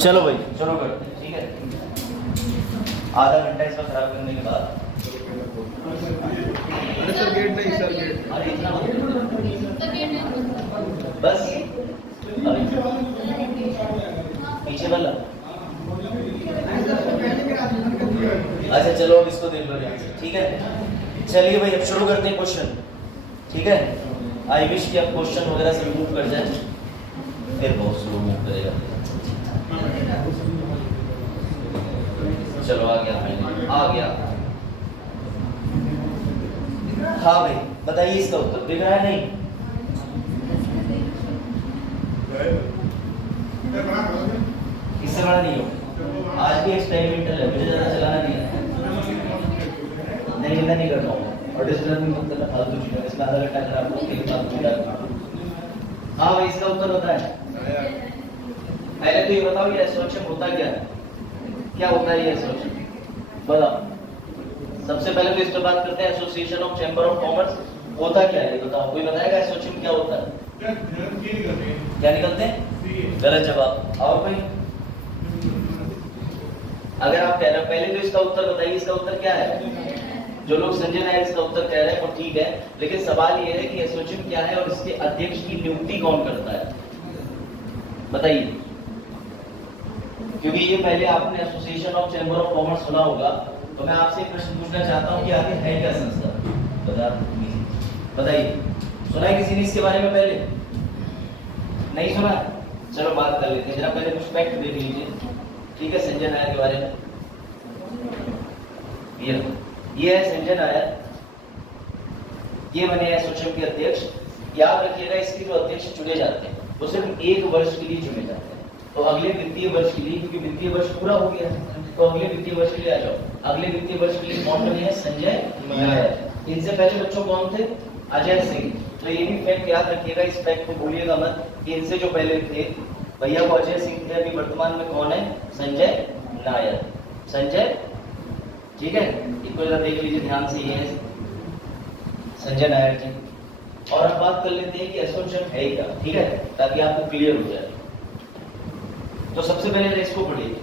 चलो भाई चलो करते हैं, ठीक है। आधा घंटा इसका खराब करने के बाद सर गेट नहीं, सर गेट अरे इतना बस अरे पीछे वाला। अच्छा चलो अब इसको देख लो ध्यान से, ठीक है। चलिए भाई अब शुरू करते हैं क्वेश्चन, ठीक है। आई विश कि आप क्वेश्चन वगैरह से रिमूव कर जाए, फिर बहुत स्लो मूव करेगा। चलो आ गया। हाँ भाई बताइए इसका उत्तर दिख रहा है नहीं? इससे बड़ा नहीं हो। आज भी एक्सपेरिमेंटल है, मुझे ज़्यादा चलाना नहीं है। नहीं मैं नहीं करता हूँ और डिस्टर्बिंग मतलब फालतू चीज़ें, इसमें आधा घंटा खराब हो गया फालतू चीज़ें। हाँ भाई इसका उत्तर होता है। पहले तो ये बताओ ये एसोसिएशन होता क्या है, क्या होता है ये एसोसिएशन बताओ। सबसे पहले तो इस पर बात करते हैं, association of chamber of commerce होता क्या है ये बताओ। कोई बताएगा एसोसिएशन क्या होता है? क्या निकलते हैं? गलत जवाब। और कोई? अगर आप कह रहे हो पहले तो इसका उत्तर बताइए, इसका उत्तर क्या है? जो लोग संजय नायर इसका उत्तर कह रहे हैं वो ठीक है, लेकिन सवाल ये है कि एसोसिएशन क्या है और इसके अध्यक्ष की नियुक्ति कौन करता है, बताइए। क्योंकि ये पहले आपने association of chamber of commerce सुना होगा, तो मैं आपसे प्रश्न पूछना चाहता हूँ कि आगे है क्या संस्था, बताइए। सुना है किसी ने इसके बारे में पहले? नहीं सुना? चलो बात कर लेते हैं, जरा पहले कुछ फैक्ट देख लीजिए, ठीक है, संजय नायर के बारे में। ये है संजय नायर, ये बने एसोसिएशन के अध्यक्ष। याद रखिएगा इसके जो अध्यक्ष चुने जाते हैं वो सिर्फ 1 वर्ष के लिए चुने जाते हैं, तो अगले वित्तीय वर्ष के लिए, क्योंकि वित्तीय वर्ष पूरा हो गया है, तो अगले वित्तीय वर्ष के लिए आ जाओ। अगले वित्तीय वर्ष के लिए कौन बने हैं? संजय नायर। इनसे पहले बच्चों कौन थे? अजय सिंह। तो ये भी फैक्ट याद रखिएगा, इस फैक्ट को भूलिएगा मत कि इनसे जो पहले थे भैया वो अजय सिंह थे, अभी वर्तमान में कौन है? संजय नायर। संजय, ठीक है, इसको जरा देख लीजिए ध्यान से, ये है संजय नायर जी। और अब बात कर लेते हैं कि एसोसिएशन है क्या, ठीक है, ताकि आपको क्लियर हो जाए। तो सबसे पहले इसको पढ़िए।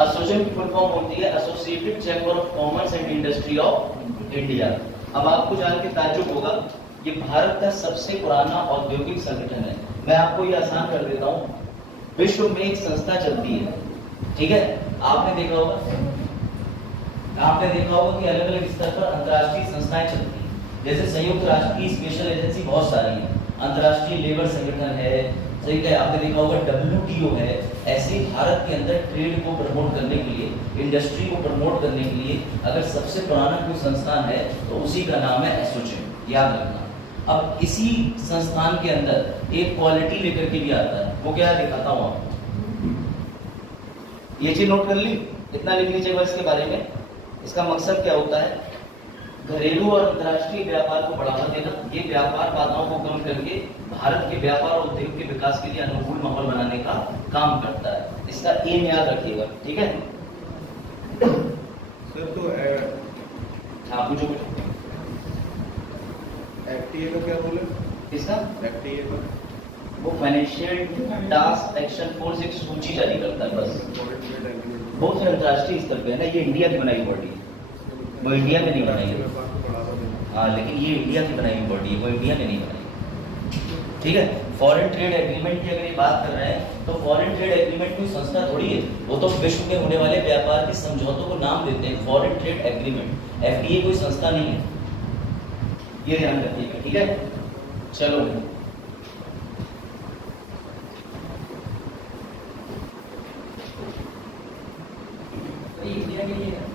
एसोसिएशन की फुल फॉर्म होती है associated chamber of commerce and industry of India. अब आपको जान के ताज्जुब होगा, ये भारत का सबसे पुराना औद्योगिक संगठन है। मैं आपको ये आसान कर देता हूँ, विश्व में एक संस्था चलती है, ठीक है। आपने देखा होगा कि अलग अलग स्तर पर अंतर्राष्ट्रीय संस्थाएं चलती हैं, जैसे संयुक्त राष्ट्र की स्पेशल एजेंसी बहुत सारी है, अंतर्राष्ट्रीय लेबर संगठन है, सही है, आपने देखा होगा WTO है। ऐसे भारत के अंदर ट्रेड को प्रमोट करने के लिए, इंडस्ट्री को प्रमोट करने के लिए अगर सबसे पुराना कोई संस्थान है तो उसी का नाम है एसोसिएशन, याद रखना। अब इसी संस्थान के अंदर एक क्वालिटी लेकर के भी आता है, वो क्या दिखाता हूँ आपको। ये चीज नोट कर ली, इतना लिख लीजिएगा इसके बारे में। इसका मकसद क्या होता है? घरेलू और अंतर्राष्ट्रीय व्यापार को बढ़ावा देना, ये व्यापार बाधाओं को कम करके भारत के व्यापार और उद्योग के विकास के लिए अनुकूल माहौल बनाने का काम करता है। इसका एम याद रखिएगा, ठीक है। सर तो हाँ पूछो। एफटीए का क्या बोले? किसका? एफटीए का वो फाइनेंशियल टास्क एक्शन फोर्स एक सूची जारी करता है, बस। बहुत से अंतर्राष्ट्रीय स्तर पे है ना, ये इंडिया की बनाई बॉडी है, वो इंडिया में नहीं बनाई है। हाँ लेकिन ये इंडिया की बनाई बॉडी है, वो इंडिया में नहीं बनाई, ठीक है। फॉरेन ट्रेड एग्रीमेंट की अगर ये बात कर रहे हैं तो फॉरेन ट्रेड एग्रीमेंट कोई संस्था थोड़ी है, वो तो विश्व में होने वाले व्यापार के समझौतों को नाम देते हैं फॉरेन ट्रेड एग्रीमेंट। एफटीए कोई संस्था नहीं है, ये ध्यान रखिएगा, ठीक है। चलो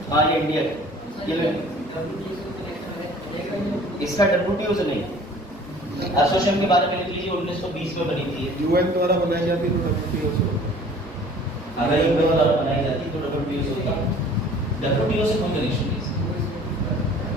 हाँ ये इंडिया ये इसका WTO से नहीं, एसोसिएशन के बारे में लिख लीजिए, 1920 में बनी थी। यूएन द्वारा बनाई जाती तो WTO से, अगर यूएन द्वारा बनाई जाती तो WTO से होता। WTO से कोई कनेक्शन नहीं,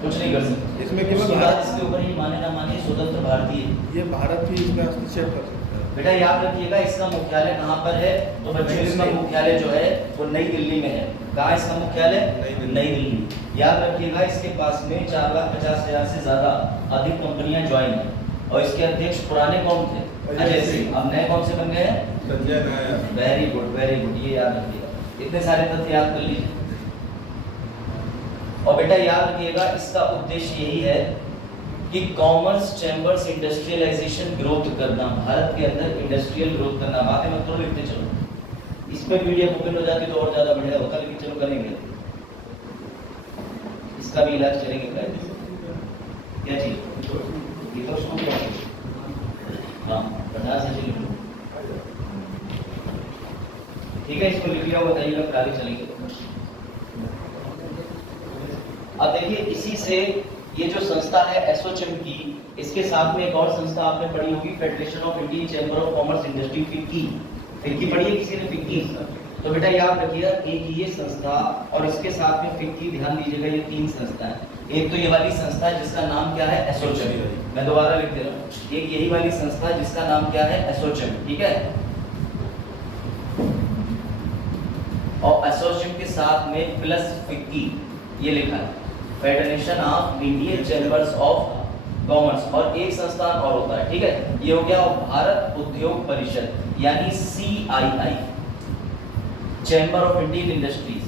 कुछ नहीं कर सकते इसमें। उसके बाद इसके ऊपर ही माने ना माने स्वतंत्र भारतीय, ये भारत ही इसमें हस्तक्षेप कर सकता है। बेटा याद रखिएगा इसका मुख्यालय कहाँ पर है, तो बच्चों इसका मुख्यालय जो है वो नई दिल्ली में है। कहाँ इसका मुख्यालय? नई दिल्ली। याद रखिएगा इसके पास में 4,50,000 से ज्यादा अधिक कंपनियां ज्वाइन है और इसके अध्यक्ष पुराने कौन थे? अजय सिंह। अब नए कौन से बन गए हैं? Sanjay Nair. Very good, very good, ये याद रखिएगा, इतने सारे तथ्य याद कर लीजिए। और बेटा याद रखिएगा, इसका उद्देश्य यही है कि कॉमर्स चैम्बर्स इंडस्ट्रियलाइजेशन ग्रोथ करना, भारत के अंदर इंडस्ट्रियल ग्रोथ करना। बातें मत करो, लिखते चलो। इस पे पीडीएफ ओपन हो जाती तो और ज्यादा बढ़िया होता, लेकिन चलो करेंगे, इसका भी इलाज करेंगे कायदे से। क्या चीज? ये तो सुन क्या चीज? हाँ, 50 से लिख लो, ठीक है, इसको लिख लिया, बताइएगा, फिर आगे चलेंगे। अब देखिए, इसी से ये जो संस्था है एसोचैम की, इसके साथ में एक और संस्था आपने पढ़ी होगी, federation of Indian chamber of commerce industry, FICCI. FICCI पढ़ी है किसी ने? फिक्की। तो बेटा याद रखिएगा, एक ये संस्था और इसके साथ में फिक्की, ध्यान दीजिएगा, ये 3 संस्था है। एक तो ये वाली संस्था है जिसका नाम क्या है? एसोचैम। मैं दोबारा लिख दे रहा हूँ, एक यही वाली संस्था है जिसका नाम क्या है? एसोचैम, ठीक है। और एसोचैम के साथ में प्लस फिक्की, ये लिखा है, federation of Indian chambers of commerce, और एक संस्थान और होता है, ठीक है, ये हो गया भारत उद्योग परिषद, यानी CII, chamber of Indian industries.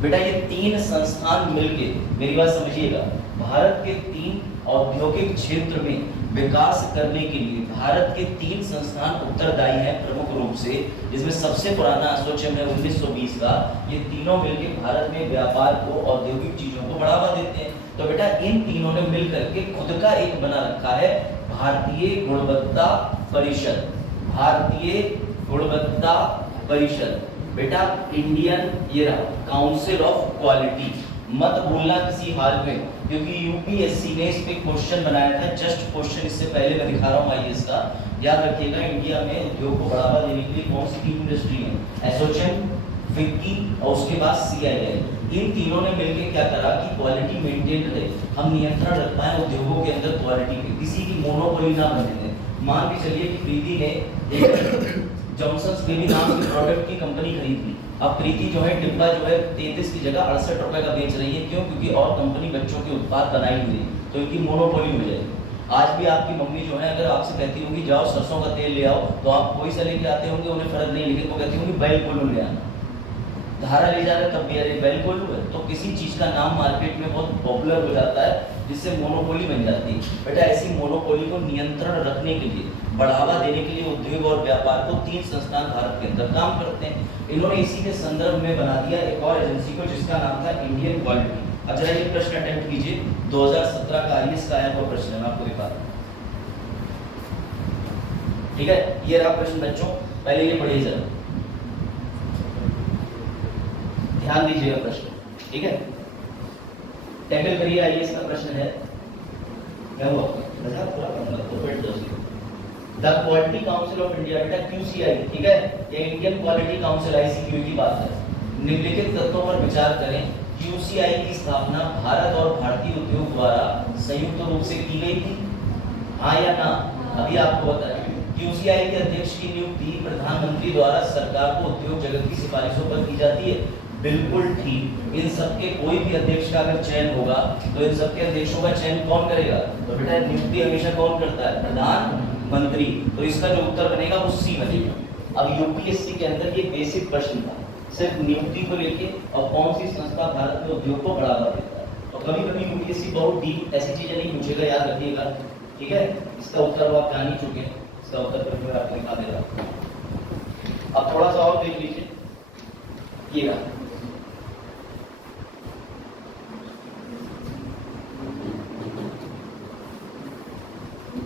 बेटा ये 3 संस्थान मिलके, मेरी बात समझिएगा, भारत के 3 औद्योगिक क्षेत्र में विकास करने के लिए भारत के 3 संस्थान उत्तरदायी हैं प्रमुख रूप से, जिसमें सबसे पुराना एसोचैम है 1920 का। ये तीनों मिलकर भारत में व्यापार को, औद्योगिक चीजों को बढ़ावा देते हैं। तो बेटा इन तीनों ने मिलकर के खुद का एक बना रखा है भारतीय गुणवत्ता परिषद। भारतीय गुणवत्ता परिषद, बेटा इंडियन, ये रहा, काउंसिल ऑफ क्वालिटी। मत भूलना किसी हाल में, क्योंकि यूपीएससी ने इस पे क्वेश्चन बनाया था, जस्ट क्वेश्चन इससे पहले मैं दिखा रहा हूँ आईएएस का। याद रखिएगा, इंडिया में उद्योग को बढ़ावा देने के लिए कौन सी 3 इंडस्ट्री है? एसोचैम, फिक्की और उसके बाद CII। इन तीनों ने मिलकर क्या करा कि क्वालिटी मेंटेन रहे, हम नियंत्रण रख पाए उद्योगों के अंदर क्वालिटी पे, किसी की मोनोपोली ना बनने दें। मान के चलिए कि प्रीति ने जॉनसन्स बेबी नाम के प्रोडक्ट की कंपनी खरीद ली। अब प्रीति जो है डिब्बा जो है 33 की जगह 68 रुपए का बेच रही है, क्यों? क्योंकि और कंपनी बच्चों के उत्पाद बनाई हुई है, तो इनकी मोनोपोली हो जाएगी। आज भी आपकी मम्मी जो है अगर आपसे कहती होगी जाओ सरसों का तेल ले आओ, तो आप कोई सा लेके आते होंगे, उन्हें फर्क नहीं, लेकिन वो कहती होंगी बैल कोल्हू ले आना। धारा ले जा रहे तब भी अरे बैल कोल्हू है। तो किसी चीज का नाम मार्केट में बहुत पॉपुलर हो जाता है, जिससे मोनोपोली बन जाती है। बेटा ऐसी मोनोपोली को नियंत्रण रखने के लिए, बढ़ावा देने के लिए उद्योग और व्यापार को 3 संस्थान भारत के अंदर काम करते हैं। इन्होंने इसी के संदर्भ में बना दिया एक और एजेंसी को, जिसका नाम था इंडियन क्वालिटी। अब जरा ये प्रश्न अटेम्प्ट कीजिए, 2017 का आईएएस का आया हुआ प्रश्न है, मैं आपको दिखा रहा हूं, ठीक है। ये रहा प्रश्न बच्चों, पहले ये पढ़िए जरा, ध्यान दीजिएगा प्रश्न, ठीक है। टैकल करिए, आईएएस का प्रश्न है, क्या हुआ? The quality council of India, बेटा QCI, ठीक है, ये इंडियन क्वालिटी काउंसिल ICQ की बात है। निम्नलिखित तत्वों पर विचार करें, QCI की स्थापना भारत और भारतीय उद्योग द्वारा संयुक्त रूप से की गई थी, हाँ या ना? अभी आपको बताएं, QCI के अध्यक्ष की नियुक्ति प्रधानमंत्री द्वारा सरकार को उद्योग जगत की सिफारिशों पर की जाती है, बिल्कुल ठीक। इन सबके कोई भी अध्यक्ष का अगर चयन होगा तो इन सबके अध्यक्षों का चयन कौन करेगा? तो बेटा नियुक्ति हमेशा कौन करता है? प्रधानमंत्री। तो इसका जो उत्तर बनेगा वो C बनेगा। अब यूपीएससी के अंदर ये बेसिक प्रश्न था, सिर्फ नियुक्ति को लेके और कौन सी संस्था भारत में उद्योग को बढ़ावा देता है। तो कभी कभी यूपीएससी बहुत डीप ऐसी चीजें नहीं पूछेगा, याद रखिएगा, ठीक है। इसका उत्तर वो आप जान ही चुके हैं, इसका उत्तर फिर मैं आपको दिखा दे रहा हूं। अब थोड़ा सा और देख लीजिए, ये रहा,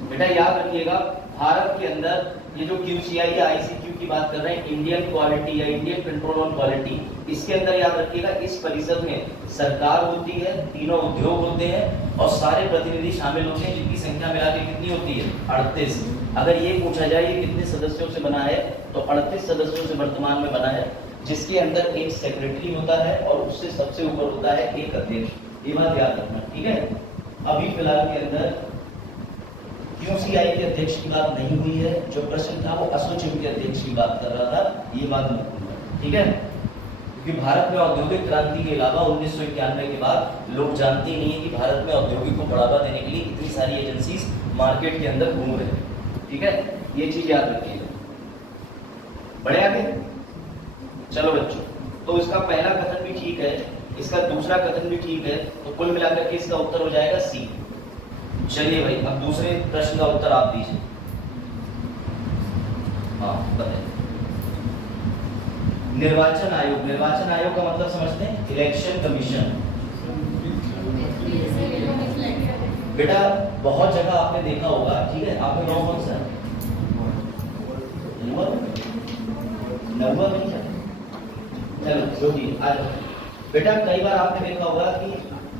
बेटा याद रखिएगा, भारत के अंदर ये जो QCI या ICQ की बात कर रहे हैं, इंडियन क्वालिटी या इंडियन कंट्रोल ऑन क्वालिटी, इसके अंदर याद रखिएगा इस परिषद में सरकार होती है, तीनों उद्योग होते हैं और सारे प्रतिनिधि शामिल होते हैं, जिनकी संख्या मिलाकर कितनी होती है? 38। अगर ये पूछा जाए ये कितने सदस्यों से बना है, तो 38 सदस्यों से वर्तमान में बना है, जिसके अंदर एक सेक्रेटरी होता है और उससे सबसे ऊपर होता है एक अध्यक्ष। ये बात याद रखना, ठीक है। अभी फिलहाल के अंदर QCI के अध्यक्ष की बात नहीं हुई है, जो प्रश्न था वो एसोचैम के अध्यक्ष की बात कर रहा था, ये बात मत भूलना, ठीक है। क्योंकि भारत में औद्योगिक क्रांति के अलावा 1991 के बाद लोग जानते ही नहीं है कि भारत में औद्योगिक को बढ़ावा देने के लिए इतनी सारी एजेंसीज मार्केट के अंदर घूम रहे हैं, ठीक है। ये चीज याद रखिएगा। बढ़े आगे, चलो बच्चों, तो इसका पहला कथन भी ठीक है, इसका दूसरा कथन भी ठीक है, तो कुल मिलाकर के इसका उत्तर हो जाएगा सी। चलिए भाई, अब दूसरे प्रश्न का उत्तर आप दीजिए। हाँ बताइए। निर्वाचन आयोग, निर्वाचन आयोग का मतलब समझते हैं? Election commission. बेटा बहुत जगह आपने देखा होगा, ठीक है, आपका गाँव कौन सा है? नवा नहीं है? चलो जो भी आज बेटा, कई बार आपने देखा होगा कि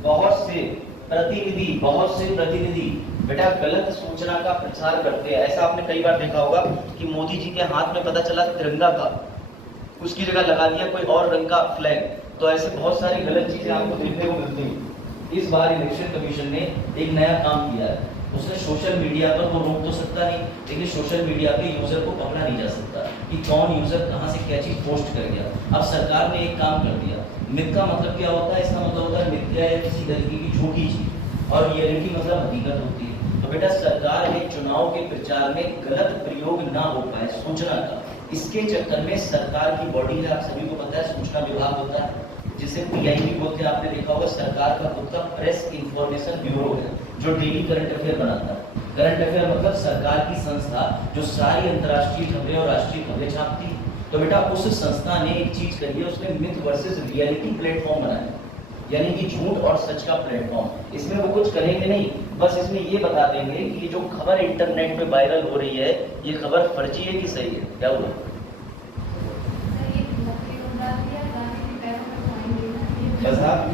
बहुत से प्रतिनिधि बेटा गलत सूचना का प्रचार करते हैं। ऐसा आपने कई बार देखा होगा कि मोदी जी के हाथ में पता चला तिरंगा का, उसकी जगह लगा दिया कोई और रंग का फ्लैग। तो ऐसे बहुत सारी गलत चीजें आपको देखने को मिलती हैं। इस बार इलेक्शन कमीशन ने एक नया काम किया है, उसने सोशल मीडिया पर, वो रोक तो सकता नहीं, लेकिन सोशल मीडिया पे यूजर को पकड़ा नहीं जा सकता कि कौन यूजर कहां से क्या चीज पोस्ट कर गया। अब सरकार ने एक काम कर दिया। मिथ का मतलब क्या होता है? इसका मतलब होता है मिथ्या या किसी तरीके की झूठी चीज, और रियलिटी मतलब हकीकत होती है। तो बेटा सरकार ने चुनाव के प्रचार में गलत प्रयोग ना हो पाए सूचना का, इसके चक्कर में सरकार की बॉडी है, आप सभी को पता है, सूचना विभाग होता है, जिसे पीआईबी बोलते हैं। आपने देखा होगा सरकार का खुद का प्रेस इंफॉर्मेशन ब्यूरो है, जो डेली करंट अफेयर बनाता है। करंट अफेयर मतलब सरकार की संस्था जो सारी अंतर्राष्ट्रीय खबरें और राष्ट्रीय खबरें छापती है। तो बेटा उस संस्था ने एक चीज करी है, उसने मिथ वर्सेस रियलिटी प्लेटफॉर्म बनाया, यानी कि झूठ और सच का प्लेटफॉर्म। इसमें वो कुछ करेंगे नहीं, बस इसमें ये बता देंगे कि ये जो खबर इंटरनेट पे वायरल हो रही है, ये खबर फर्जी है कि सही है। क्या हुआ? बस आप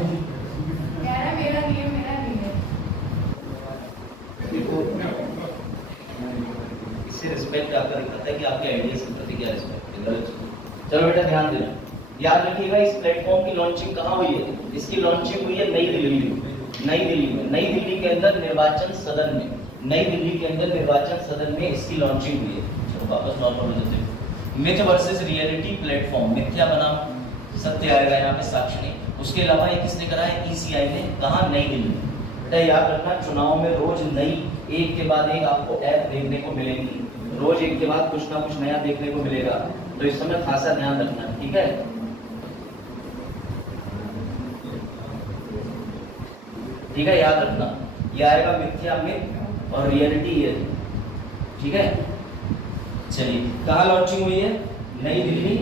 इससे रिस्पेक्ट आपका दिखाता है कि आपके आइडियाज के प्रति क्या रिस्पेक्ट है। गलत। चलो बेटा ध्यान देना, याद रखिएगा इस प्लेटफॉर्म की लॉन्चिंग कहाँ हुई है? इसकी लॉन्चिंग हुई है नई दिल्ली में। नई दिल्ली के अंदर निर्वाचन सदन में, नई दिल्ली के अंदर निर्वाचन सदन में इसकी लॉन्चिंग हुई है। चलो वापस नॉर्मल हो जाते हैं। मिथ वर्सेस रियलिटी प्लेटफॉर्म, मिथ्या बनाम सत्य आएगा यहाँ पे, साक्ष्य नहीं। उसके अलावा ये किसने करा है? ईसीआई ने। कहा? नई दिल्ली। बेटा याद रखना, चुनाव में रोज नई, एक के बाद एक आपको ऐप देखने को मिलेगी, रोज एक के बाद कुछ ना कुछ नया देखने को मिलेगा, तो इस समय खासा ध्यान रखना, ठीक है? ठीक है, याद रखना, ये आएगा मिथ्या मिथ और रियलिटी ये, ठीक है? चलिए, कहाँ लॉन्चिंग हुई है? नई दिल्ली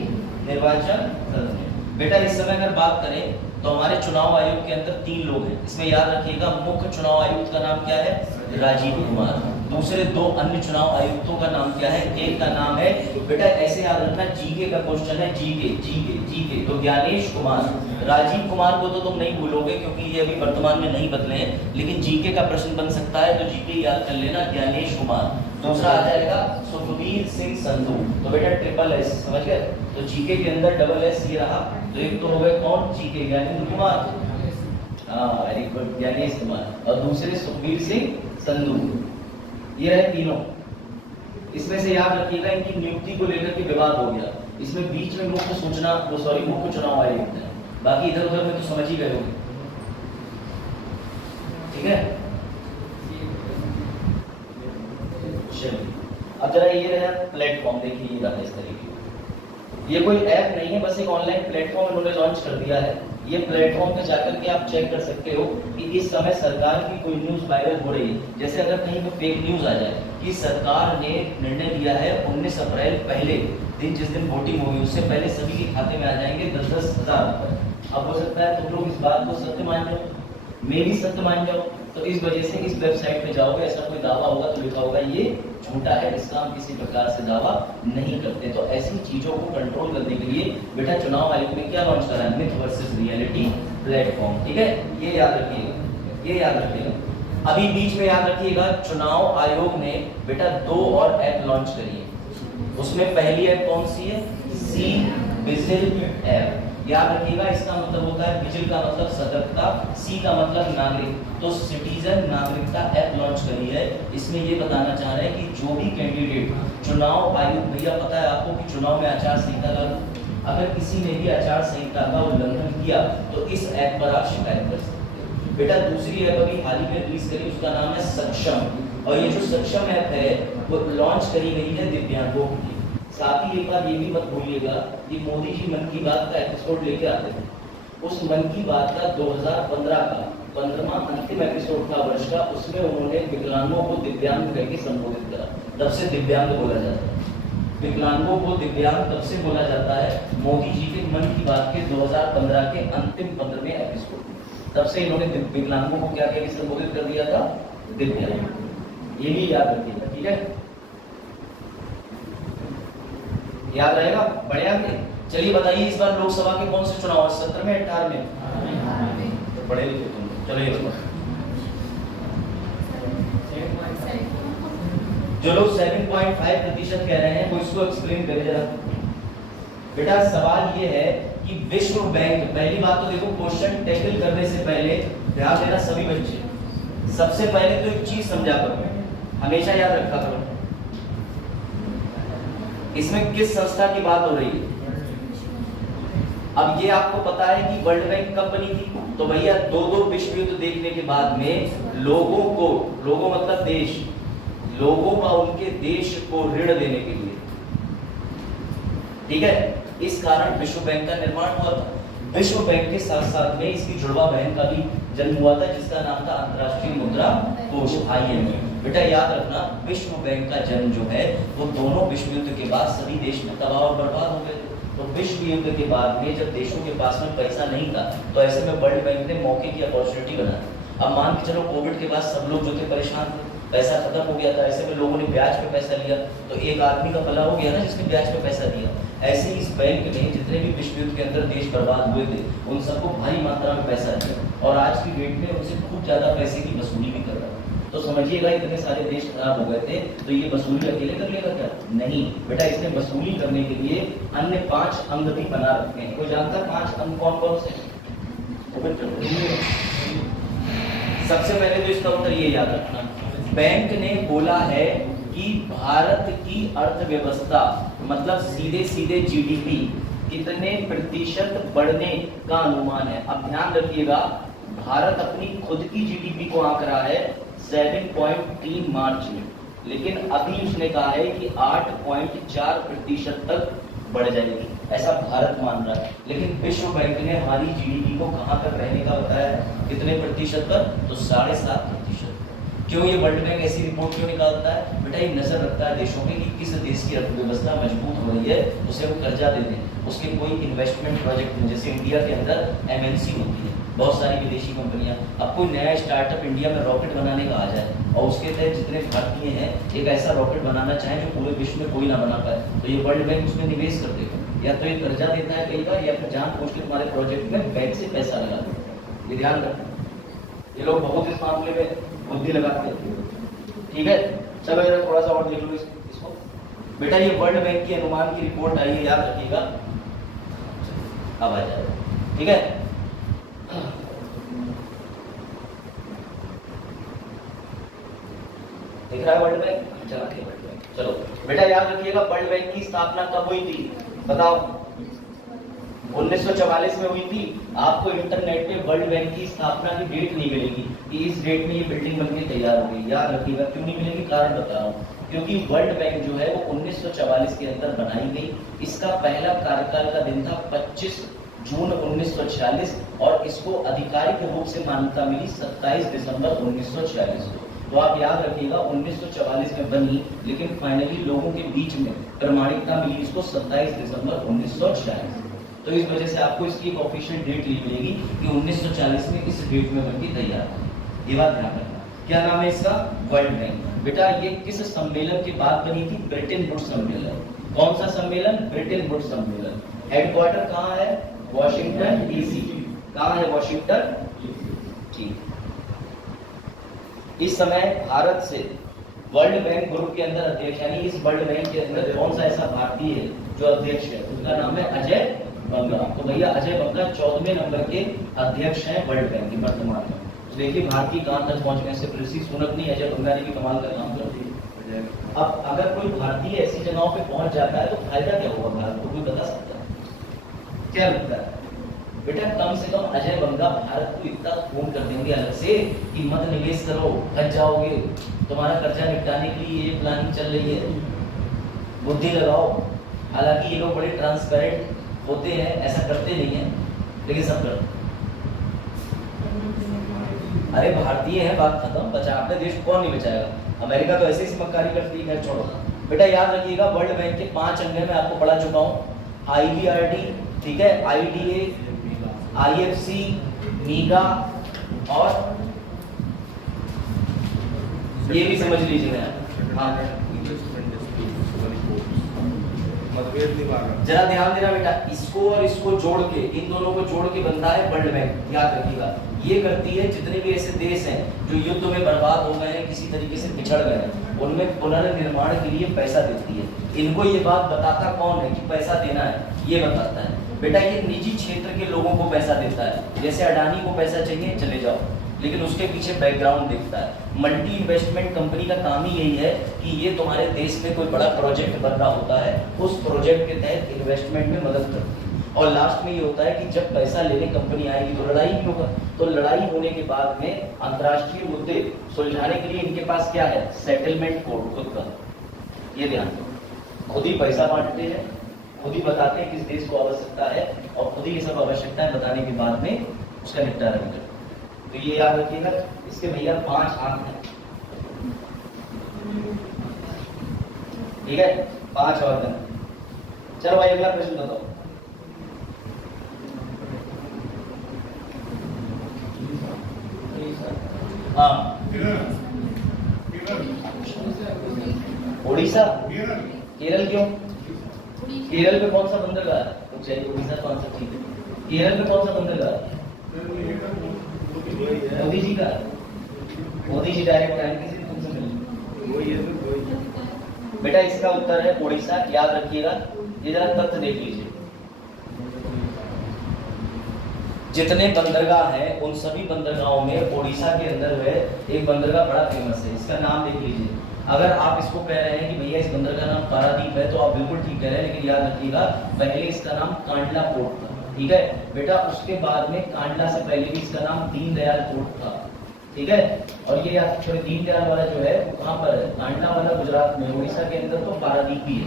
निर्वाचन सदन में। बेटा इस समय अगर बात करें तो हमारे चुनाव आयोग के अंदर 3 लोग हैं। इसमें याद रखिएगा मुख्य चुनाव आयुक्त का नाम क्या है? राजीव कुमार। दूसरे 2 अन्य चुनाव आयुक्तों का नाम क्या है? एक का नाम है, बेटा ऐसे याद रखना, जीके का क्वेश्चन है, जीके, तो ज्ञानेश कुमार। राजीव कुमार को तो तुम नहीं भूलोगे क्योंकि ये अभी वर्तमान में नहीं बदले हैं, लेकिन जीके का प्रश्न बन सकता है, तो जीके याद कर लेना, ज्ञानेश कुमार। दूसरा आ जाएगा सुखबीर सिंह संधू, तो बेटा ट्रिपल एस, समझ गए? तो जीके के अंदर डबल एस ये रहा, तो एक तो हो गए कौन? जीके ज्ञानेश कुमार, हाँ वेरी गुड, ज्ञानेश कुमार, और दूसरे सुखबीर सिंह संधू। ये रहे तीनों। इसमें से याद रखिएगा इनकी नियुक्ति को लेकर के विवाद हो गया। इसमें बीच में मुख्य चुनाव आयुक्त है, बाकी इधर उधर में तो समझ ही गए होंगे, ठीक है? अब जरा ये रहा प्लेटफॉर्म, देखिए ये रहा इस तरीके का। ये कोई ऐप नहीं है, बस एक ऑनलाइन प्लेटफॉर्म इन्होंने लॉन्च कर दिया है। ये प्लेटफॉर्म पे जाकर के आप चेक कर सकते हो कि इस समय सरकार की कोई न्यूज वायरल हो रही है। जैसे अगर कहीं पे फेक न्यूज आ जाए कि सरकार ने निर्णय लिया है 19 अप्रैल पहले दिन, जिस दिन वोटिंग होगी उससे पहले सभी के खाते में आ जाएंगे 10-10 हज़ार रुपए। अब हो सकता है तुम लोग इस बात को सत्य मान जाओ, मैं भी सत्य मान जाओ, तो इस वजह से इस वेबसाइट पे जाओगे, ऐसा कोई दावा होगा तो लिखा होगा ये झूठा है, इसका हम किसी प्रकार से दावा नहीं करते। तो ऐसी चीजों को कंट्रोल करने के लिए बेटा चुनाव आयोग ने क्या लॉन्च करा है? मिथ वर्सेस रियलिटी प्लेटफॉर्म, ठीक है? ये याद रखिएगा। अभी बीच में याद रखिएगा चुनाव आयोग ने बेटा 2 और ऐप लॉन्च करी है। उसमें पहली ऐप कौन सी है? C vigil app. याद रखिएगा इसका मतलब होता है, विजिल का मतलब सतर्कता, सी का मतलब नागरिक, तो सिटीजन नागरिकता ऐप लॉन्च करी है। इसमें ये बताना चाह रहे हैं कि जो भी कैंडिडेट चुनाव आयोग, भैया पता है आपको कि चुनाव में आचार संहिता लागू, अगर किसी ने भी आचार संहिता का उल्लंघन किया तो इस ऐप पर आप शिकायत कर सकते हैं। बेटा दूसरी ऐप अभी हाल ही में रिलीज करी, उसका नाम है सक्षम। और ये जो सक्षम ऐप है वो लॉन्च करी गई है दिव्यांगों के लिए। साथ ही एक बार ये भी मत भूलिएगा कि मोदी जी मन की बात का एपिसोड लेके आते थे, उस मन की बात का 2015 का 15वां अंतिम एपिसोड था वर्ष का, उसमें उन्होंने विकलांगों को दिव्यांग करके संबोधित करा। तब से दिव्यांग बोला जाता है, विकलांगों को दिव्यांग तब से बोला जाता है मोदी जी के मन की बात के 2015 के अंतिम 15वें एपिसोड में। तब से इन्होंने विकलांगों को क्या कह के संबोधित कर दिया था, दिव्यांग। ये भी याद रखिएगा, ठीक है, याद रहेगा। बढ़िया आगे चलिए बताइए, इस बार लोकसभा के कौन से चुनाव, 17 में 18 में? तो पढ़े लिखे तुम, चलो ये जो लोग 7.5% कह रहे हैं वो इसको एक्सप्लेन करें जरा। बेटा सवाल ये है कि विश्व बैंक, पहली बात तो देखो क्वेश्चन टैकल करने से पहले ध्यान देना सभी बच्चे, सबसे पहले तो एक चीज समझा करो, हमेशा याद रखा करो, इसमें किस संस्था की बात हो रही है। अब ये आपको पता है कि वर्ल्ड बैंक कब बनी थी, तो भैया दो विश्व युद्ध देखने के बाद में लोगों को, लोगों मतलब देश, लोगों का उनके देश को ऋण देने के लिए, ठीक है, इस कारण विश्व बैंक का निर्माण हुआ था। विश्व बैंक के साथ साथ में इसकी जुड़वा बहन का भी जन्म हुआ था जिसका नाम था अंतर्राष्ट्रीय मुद्रा कोष, IMF। बेटा याद रखना, विश्व बैंक का जन्म जो है वो दोनों विश्व युद्ध के बाद सभी देश में तबाह और बर्बाद हो गए थे। तो विश्व युद्ध के बाद में जब देशों के पास में पैसा नहीं था तो ऐसे में वर्ल्ड बैंक ने मौके की अपॉर्चुनिटी बनाई। अब मान के चलो कोविड के बाद सब लोग जो थे परेशान थे, पैसा खत्म हो गया था, ऐसे में लोगों ने ब्याज पे पैसा लिया, तो एक आदमी का भला हो गया ना जिसने ब्याज पे पैसा दिया। ऐसे ही इस बैंक ने जितने भी विश्व युद्ध के अंदर देश बर्बाद हुए थे उन सबको भारी मात्रा में पैसा दिया और आज की डेट में उनसे खूब ज्यादा पैसे की वसूली भी कर रहा है। तो समझिएगा इतने सारे देश खराब हो गए थे तो ये वसूली अकेले कर लेगा क्या? नहीं बेटा, इसने वसूली करने के लिए अन्य 5 अंग भी बना रखे हैं। कोई जानता है 5 अंग कौन कौन से? सबसे पहले तो इसका उत्तर ये याद रखना, बैंक ने बोला है कि भारत की अर्थव्यवस्था मतलब सीधे सीधे GDP कितने प्रतिशत बढ़ने का अनुमान है। अब ध्यान रखिएगा, भारत अपनी खुद की GDP को आंक रहा है 7.3 मार्च में, लेकिन अभी उसने कहा है कि 8.4% तक बढ़ जाएगी, ऐसा भारत मान रहा है। लेकिन विश्व बैंक ने हमारी GDP को कहां तक रहने का बताया, कितने प्रतिशत पर? तो 7.5%। क्यों ये वर्ल्ड बैंक ऐसी रिपोर्ट क्यों निकालता है? बेटा ये नजर रखता है देशों पे कि किस देश की अर्थव्यवस्था मजबूत हो रही है, उसे वो कर्जा दे दें, उसके कोई इन्वेस्टमेंट प्रोजेक्ट, जैसे इंडिया के अंदर MNC होती है, बहुत सारी विदेशी कंपनियां। अब कोई नया स्टार्टअप इंडिया में रॉकेट बनाने का आ जाए और उसके तहत जितने भारतीय हैं एक ऐसा रॉकेट बनाना चाहें जो पूरे विश्व में कोई ना बना पाए, तो ये वर्ल्ड बैंक उसमें निवेश कर देगा, या तो ये कर्जा देता है कई बार, या फिर जानबूझ के तुम्हारे प्रोजेक्ट में बैंक से पैसा लगा देता है। ये ध्यान रखना, ये लोग बहुत इस मामले में बुद्धि लगाते हैं, ठीक है। चलो जरा थोड़ा सा और देख लो इसको। बेटा ये वर्ल्ड बैंक की अनुमान की रिपोर्ट आई है, याद रखिएगा, अब आ जाएगा, ठीक है। दिख रहा है वर्ल्ड बैंक? चला के वर्ल्ड बैंक, चलो बेटा याद रखिएगा, वर्ल्ड बैंक की स्थापना कब हुई थी बताओ? 1944 में हुई थी। आपको इंटरनेट पे वर्ल्ड बैंक की स्थापना की डेट नहीं मिलेगी कि इस डेट में ये बिल्डिंग बनके तैयार हो गई, याद रखिएगा। क्यों नहीं मिलेगी? कारण बता रहा हूँ, क्योंकि वर्ल्ड बैंक जो है वो 1944 के अंदर बनाई गई। इसका पहला कार्यकाल का दिन था 25 जून 1946 और इसको आधिकारिक रूप से मान्यता मिली 27 दिसंबर 1946 को। तो आप याद रखिएगा 1944 में बनी, लेकिन फाइनली लोगों के बीच में प्रमाणिकता मिली इसको 27 दिसंबर 1946। तो इस वजह से आपको इसकी एक ऑफिशियल डेट मिलेगी कि 1940 में इस डेट में बनके तैयार है। ये बात ध्यान रखना। क्या नाम है इसका? World bank. बेटा ये किस सम्मेलन के बाद बनी थी? ब्रिटेन वुड्स सम्मेलन। कौन सा सम्मेलन? ब्रिटेन वुड्स सम्मेलन। हेडक्वार्टर कहाँ है? Washington DC। कहाँ है वॉशिंगटन? ठीक। इस समय भारत से वर्ल्ड बैंक ग्रुप के अंदर अध्यक्ष, यानी इस वर्ल्ड बैंक के अंदर कौन सा ऐसा भारतीय है जो अध्यक्ष है? उसका नाम है अजय बंगा। तो भैया अजय बंगा 14वें नंबर के अध्यक्ष हैं वर्ल्ड बैंक के वर्तमान में। तो देखिए भारतीय कहां तक पहुंच गए, सिर्फ ऋषि सुनक नहीं, अजय बंगा ने भी कमाल का काम कर दिया। अब अगर कोई भारतीय ऐसी जगहों पे पहुंच जाता है तो फायदा क्या होगा भारत को, कोई बता सकता है? क्या लगता है बेटा कम से कम अजय बंगा भारत को इतना फोन कर देंगे अलग से कि मत निवेश करो, फंस जाओगे, तुम्हारा कर्जा निपटाने के लिए ये प्लानिंग चल रही है, बुद्धि लगाओ। हालांकि ये लोग बड़े ट्रांसपेरेंट होते हैं, ऐसा करते नहीं है, लेकिन सब करते। अरे भारतीय है, बात खत्म, बचा अपने देश को कौन नहीं बचाएगा। अमेरिका तो ऐसे ही मक्कारी करती है, छोड़ो। बेटा याद रखिएगा, वर्ल्ड बैंक के 5 अंग मैं आपको पढ़ा चुका हूँ। IBRD, ठीक है, IDA, IFC, मीगा और ये भी समझ लीजिएगा। हाँ जरा ध्यान देना बेटा, इसको और इसको जोड़ के, इन दोनों को जोड़ के बनता है वर्ल्ड बैंक, याद रखिएगा। ये करती है जितने भी ऐसे देश हैं जो युद्ध में बर्बाद हो गए हैं, किसी तरीके से पिछड़ गए हैं, उनमें पुनर्निर्माण के लिए पैसा देती है। इनको ये बात बताता कौन है कि पैसा देना है, ये बताता है। बेटा ये निजी क्षेत्र के लोगों को पैसा देता है, जैसे अडानी को पैसा चाहिए चले जाओ, लेकिन उसके पीछे बैकग्राउंड देखता है। मल्टी इन्वेस्टमेंट कंपनी का काम ही यही है कि ये तुम्हारे देश में कोई बड़ा प्रोजेक्ट बन रहा होता है, उस प्रोजेक्ट के तहत इन्वेस्टमेंट में मदद करती है। और लास्ट में ये होता है कि जब पैसा लेने कंपनी आएगी तो लड़ाई भी होगा, तो लड़ाई होने के बाद में अंतर्राष्ट्रीय मुद्दे सुलझाने के लिए इनके पास क्या है, सेटलमेंट कोड खुद का। ये ध्यान दो, खुद ही पैसा बांटते हैं, खुद ही बताते हैं किस देश को आवश्यकता है, और खुद ही ये सब आवश्यकताएं बताने के बाद में उसका निपटारा भी करते हैं। तो ये याद रखिएगा, इसके भैया 5 आंक हैं, ठीक है, 5 ऑर्गन। चलो भाई अगला प्रश्न बताओ। हाँ उड़ीसा, केरल क्यों? केरल में कौन सा बंदरगाह है? तो चलिए उड़ीसा कौन सा, ठीक है। केरल में कौन सा बंदरगाह है? मोदी जी का। मोदी जी डायरेक्ट आएंगे किसी तुमसे मिलने। बेटा इसका उत्तर है उड़ीसा, याद रखिएगा। ये जरा तथ्य देख लीजिए, जितने बंदरगाह हैं उन सभी बंदरगाहों में उड़ीसा के अंदर है एक बंदरगाह बड़ा फेमस है, इसका नाम देख लीजिए। अगर आप इसको कह रहे हैं कि भैया इस बंदर का नाम पारादीप है, तो आप बिल्कुल ठीक कह रहे हैं, लेकिन याद रखिएगा पहले इसका नाम कांडला पोर्ट था, ठीक है बेटा। उसके बाद में कांडला से पहले भी इसका नाम दीनदयाल पोर्ट था, ठीक है। और ये याद रखिए दीनदयाल वाला जो है वो कहाँ पर है, कांडला वाला गुजरात में, उड़ीसा के अंदर तो पारादीप भी है,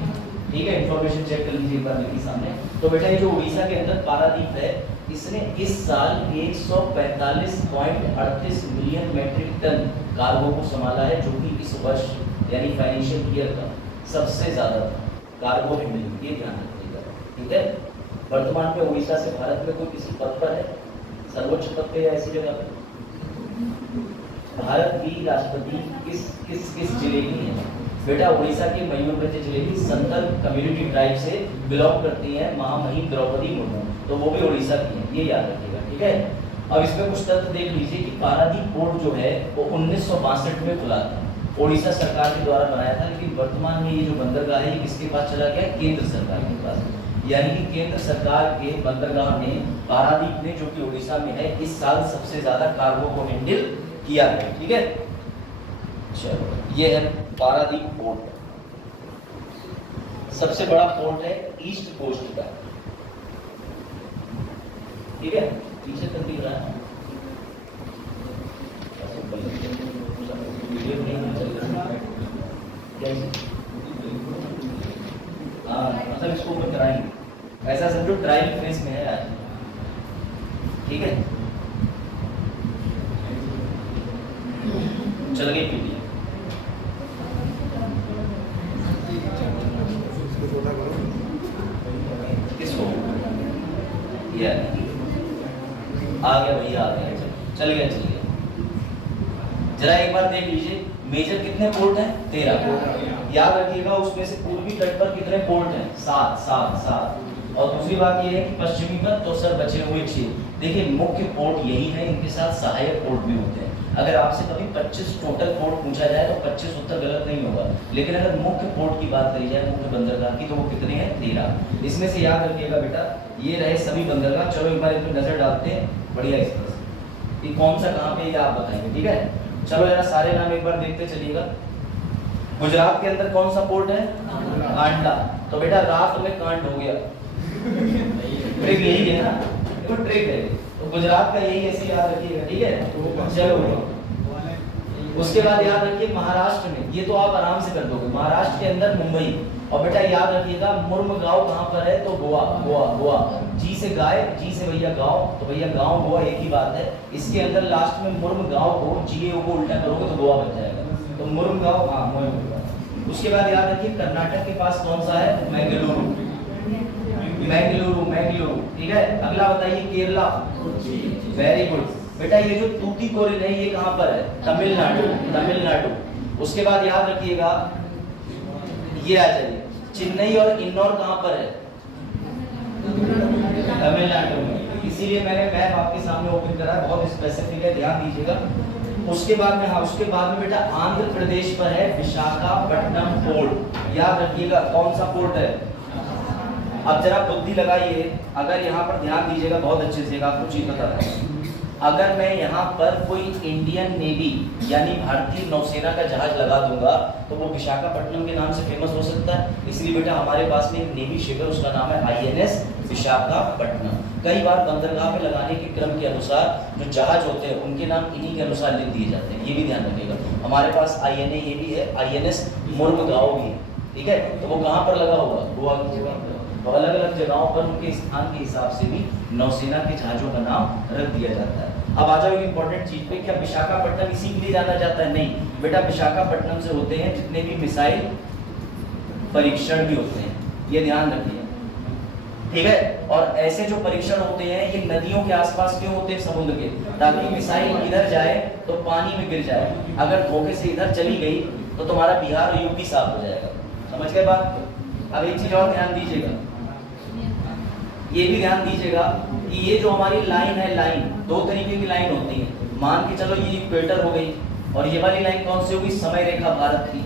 ठीक है। इंफॉर्मेशन चेक कर लीजिए एक बार मेरे सामने। तो बेटा ये जो उड़ीसा के अंदर पारादीप है, इसने इस साल 145.38 मिलियन मेट्रिक टन कार्गो को संभाला है, जो कि इस वर्ष यानी फाइनेंशियल ईयर का सबसे ज्यादा कार्गो हैंडलिंग, ये ध्यान रखिएगा, ठीक है। वर्तमान में उड़ीसा से भारत में कोई किसी पद पर है, सर्वोच्च पद पे या ऐसी जगह पे? भारत की राष्ट्रपति किस जिले की है? बेटा उड़ीसा के मयूरभंज जिले की संथल कम्युनिटी ट्राइब से बिलोंग करती है महामहिम द्रौपदी मुर्मू, तो वो भी उड़ीसा की है, ये याद रखिएगा, ठीक है। अब इसमें कुछ तथ्य देख लीजिए कि पारादीप पोर्ट जो है वो 1962 में खुला था, उड़ीसा सरकार के द्वारा बनाया था, लेकिन वर्तमान में ये जो बंदरगाह है ये किसके पास चला गया? केंद्र सरकार के पास। यानी कि केंद्र सरकार के बंदरगाह में पारादीप ने, जो कि उड़ीसा में है, इस साल सबसे ज्यादा कार्गो को हैंडल किया है, ठीक है। चलो ये है पारादीप पोर्ट, सबसे बड़ा पोर्ट है ईस्ट कोस्ट का, ठीक है। पीछे कर दिख रहा है, हाँ मतलब इसको ऊपर कराएंगे, ऐसा समझो ट्रायल फेस में है आज, ठीक है। चल गई पीली, किसको ये आ गया भैया, आ गया, चल गया, चल गया। जरा एक बार देख लीजिए मेजर कितने पोर्ट हैं? 13। याद रखिएगा उसमें से पूर्वी तट पर कितने पोर्ट हैं? 7। और दूसरी बात यह है कि पश्चिमी पर तो सर बचे हुए 6। देखिए मुख्य पोर्ट यही है, इनके साथ सहायक पोर्ट भी होते हैं। अगर आपसे कभी 25 टोटल पोर्ट पूछा जाए तो 25 उत्तर गलत नहीं होगा, लेकिन अगर मुख्य पोर्ट की बात करी जाए, मुख्य बंदरगाह की, तो वो कितने हैं? 13। इसमें से याद रखिएगा बेटा ये रहे सभी बंदरगाह। चलो एक बार इसमें नजर डालते हैं, बढ़िया एक्सप्रेस, ये कौन सा कहाँ पे ये आप बताएंगे, ठीक है। चलो जरा सारे नाम एक बार देखते चलिएगा। गुजरात के अंदर कौन सा पोर्ट है? कांडला। तो बेटा रात में कांड हो गया, यही है ना, देखो ट्रिक है, तो गुजरात का यही ऐसे याद रखिएगा, ठीक है। चलो उसके बाद याद रखिए महाराष्ट्र में, ये तो आप आराम से कर दोगे, महाराष्ट्र के अंदर मुंबई, और बेटा याद रखिएगा मुर्मगांव कहाँ पर है, तो गोवा, गोवा, गोवा, जी से गाय, जी से भैया गांव, तो भैया गांव गोवा एक ही बात है। इसके अंदर लास्ट में मुर्मगांव को जीए को उल्टा करोगे तो गोवा बन जाएगा, तो मुर्मगांव, हाँ मुर्मगांव। उसके बाद याद रखिए कर्नाटक के पास कौन सा है, मैंगलुरु, मैंगलुरु, मैंगलुरु, ठीक है। अगला बताइए केरला, वेरी गुड बेटा। ये जो तूतीकोरिन है ये कहाँ पर है, तमिलनाडु, तमिलनाडु। उसके बाद याद रखिएगा ये आ जाइए चेन्नई और इन्नौर कहाँ पर है, तमिलनाडु में, इसीलिए मैंने मैप आपके सामने ओपन करा है, बहुत स्पेसिफिक है, ध्यान दीजिएगा। उसके बाद में, हाँ उसके बाद में बेटा आंध्र प्रदेश पर है विशाखापट्टनम पोर्ट, याद रखिएगा कौन सा पोर्ट है। अब जरा बुद्धि लगाइए, अगर यहाँ पर ध्यान दीजिएगा बहुत अच्छे से, आपको चीज बता रहा हूँ। अगर मैं यहाँ पर कोई इंडियन नेवी यानी भारतीय नौसेना का जहाज लगा दूंगा तो वो विशाखापट्टनम के नाम से फेमस हो सकता है। इसलिए बेटा हमारे पास में एक नेवी शिप है, उसका नाम है आईएनएस विशाखापट्टनम। कई बार बंदरगाह में लगाने के क्रम के अनुसार जो जहाज होते हैं उनके नाम इन्हीं के अनुसार लिख दिए जाते हैं, ये भी ध्यान रखिएगा। हमारे पास आईएनए ये भी है, आईएनएस मुर्मगांव भी है, ठीक है। तो वो कहाँ पर लगा होगा, गोवा की जगह पर। तो अलग अलग जगहों पर उनके स्थान के हिसाब से भी नौसेना के जहाजों का नाम रख दिया जाता है। अब आ जाओ एक इंपॉर्टेंट चीज पे, क्या विशाखापट्टनम इसी के लिए जाना जाता है, नहीं बेटा, विशाखापट्टनम से होते हैं जितने भी मिसाइल परीक्षण भी होते हैं, ये ध्यान रखिए, ठीक है। और ऐसे जो परीक्षण होते हैं ये नदियों के आसपास क्यों होते हैं, समुद्र के, ताकि मिसाइल इधर जाए तो पानी में गिर जाए, अगर धोखे से इधर चली गई तो तुम्हारा बिहार और यूपी साफ हो जाएगा। समझ गए बात। अब एक चीज और ध्यान दीजिएगा, ये भी ध्यान दीजिएगा कि ये जो हमारी लाइन है, लाइन दो तरीके की लाइन होती है। मान के चलो ये इक्वेटर हो गई, और ये वाली लाइन कौन सी होगी, समय रेखा भारत की।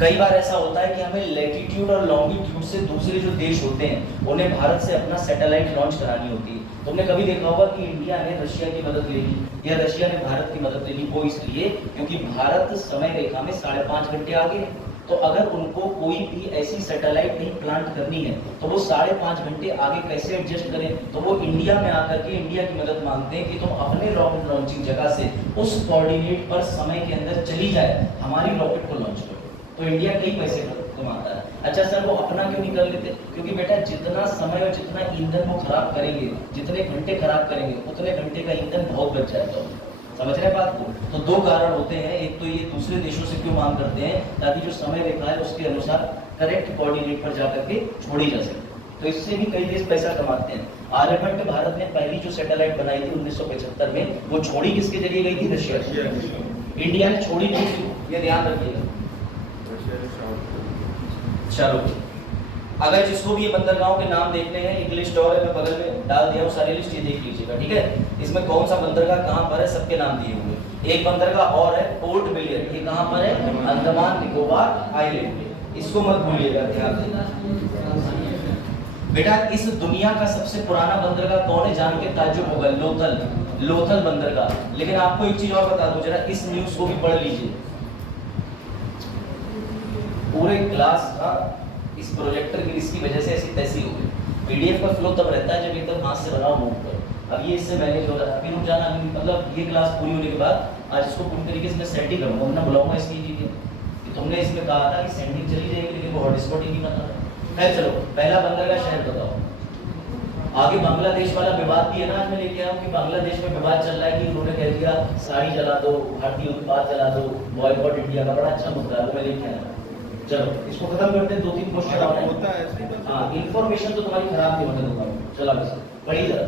कई बार ऐसा होता है कि हमें लैटिट्यूड और लॉन्गिट्यूड से दूसरे जो देश होते हैं उन्हें भारत से अपना सैटेलाइट लॉन्च करानी होती है। तुमने कभी देखा होगा कि इंडिया ने रशिया की मदद ले ली या रशिया ने भारत की मदद ले ली, वो इसलिए क्योंकि भारत समय रेखा में 5.5 घंटे आगे है। तो अगर उनको कोई भी ऐसी सैटेलाइट नहीं प्लांट करनी है तो वो 5.5 घंटे आगे कैसे एडजस्ट करें, तो वो इंडिया में आकर के इंडिया की मदद मांगते हैं कि तुम अपने रॉकेट लॉन्चिंग जगह से उस कोऑर्डिनेट पर समय के अंदर चली जाए, हमारी रॉकेट को लॉन्च करो। तो इंडिया कई पैसे कमाता है। अच्छा सर वो अपना क्यों नहीं कर लेते, क्योंकि बेटा जितना समय और जितना ईंधन वो खराब करेंगे, जितने घंटे खराब करेंगे, उतने घंटे का ईंधन बहुत बच जाएगा। समझ रहे हैं बात को। तो दो कारण होते हैं, एक तो ये दूसरे देशों से क्यों मांग करते हैं, ताकि जो समय रेखा है उसके अनुसार करेक्ट कोऑर्डिनेट पर जाकर के छोड़ी जा सके। तो इससे भी कई देश पैसा कमाते हैं। आर्यभट्ट भारत ने पहली जो सैटेलाइट बनाई थी 1975 में, वो छोड़ी किसके जरिए गई थी, रशिया से। इंडिया ने छोड़ी नहीं थी, ये ध्यान रखिएगा। चलो अगर जिसको भी ये बंदरगाहों के नाम देखने हैं, एक लिस्ट और है मैं बगल में डाल दिया हूँ, सारी लिस्ट ये देख लीजिएगा, ठीक है। इसमें कौन सा बंदरगाह कहाँ पर है, सबके नाम दिए हुए। एक बंदरगाह और है पोर्ट ब्लेयर, ये कहाँ पर है, अंडमान निकोबार आइलैंड में, इसको मत भूलिएगा, ध्यान देना बेटा। इस दुनिया का सबसे पुराना बंदरगाह कौन है, जान के ताज्जुब होगा, लोथल, लोथल बंदरगाह। लेकिन आपको एक चीज और बता दूं, जरा इस न्यूज को भी पढ़ लीजिए। पूरे क्लास का इस प्रोजेक्टर की इसकी वजह से ऐसी तैसी हो गई। पीडीएफ का फ्लो तब रहता है जब एकदम हाथ से बनाओ मूव कर। अब ये इससे मैनेज हो रहा है, अभी रुक जाना, मतलब ये क्लास पूरी होने के बाद आज इसको पूरी तरीके से मैं सेटिंग करूँगा, वरना बुलाऊंगा इसकी कि तुमने इसमें कहा था कि सेटिंग चली जाएगी, लेकिन वो हॉटस्पॉट ही नहीं बता रहा। खैर चलो, पहला बंदरगाह शहर बताओ। आगे बांग्लादेश वाला विवाद भी है ना, आज मैं लेके आया हूँ कि बांग्लादेश में विवाद चल रहा है कि उन्होंने कह दिया साड़ी जला दो, भारतीय उत्पाद जला दो, बॉयकॉट इंडिया का, बड़ा अच्छा मुद्दा है, वो मैं लेके आया। चलो इसको खत्म करते हैं, 2-3 क्वेश्चन और हैं। हाँ इन्फॉर्मेशन तो तुम्हारी खराब नहीं होने दूंगा। चला बस पढ़िए जरा।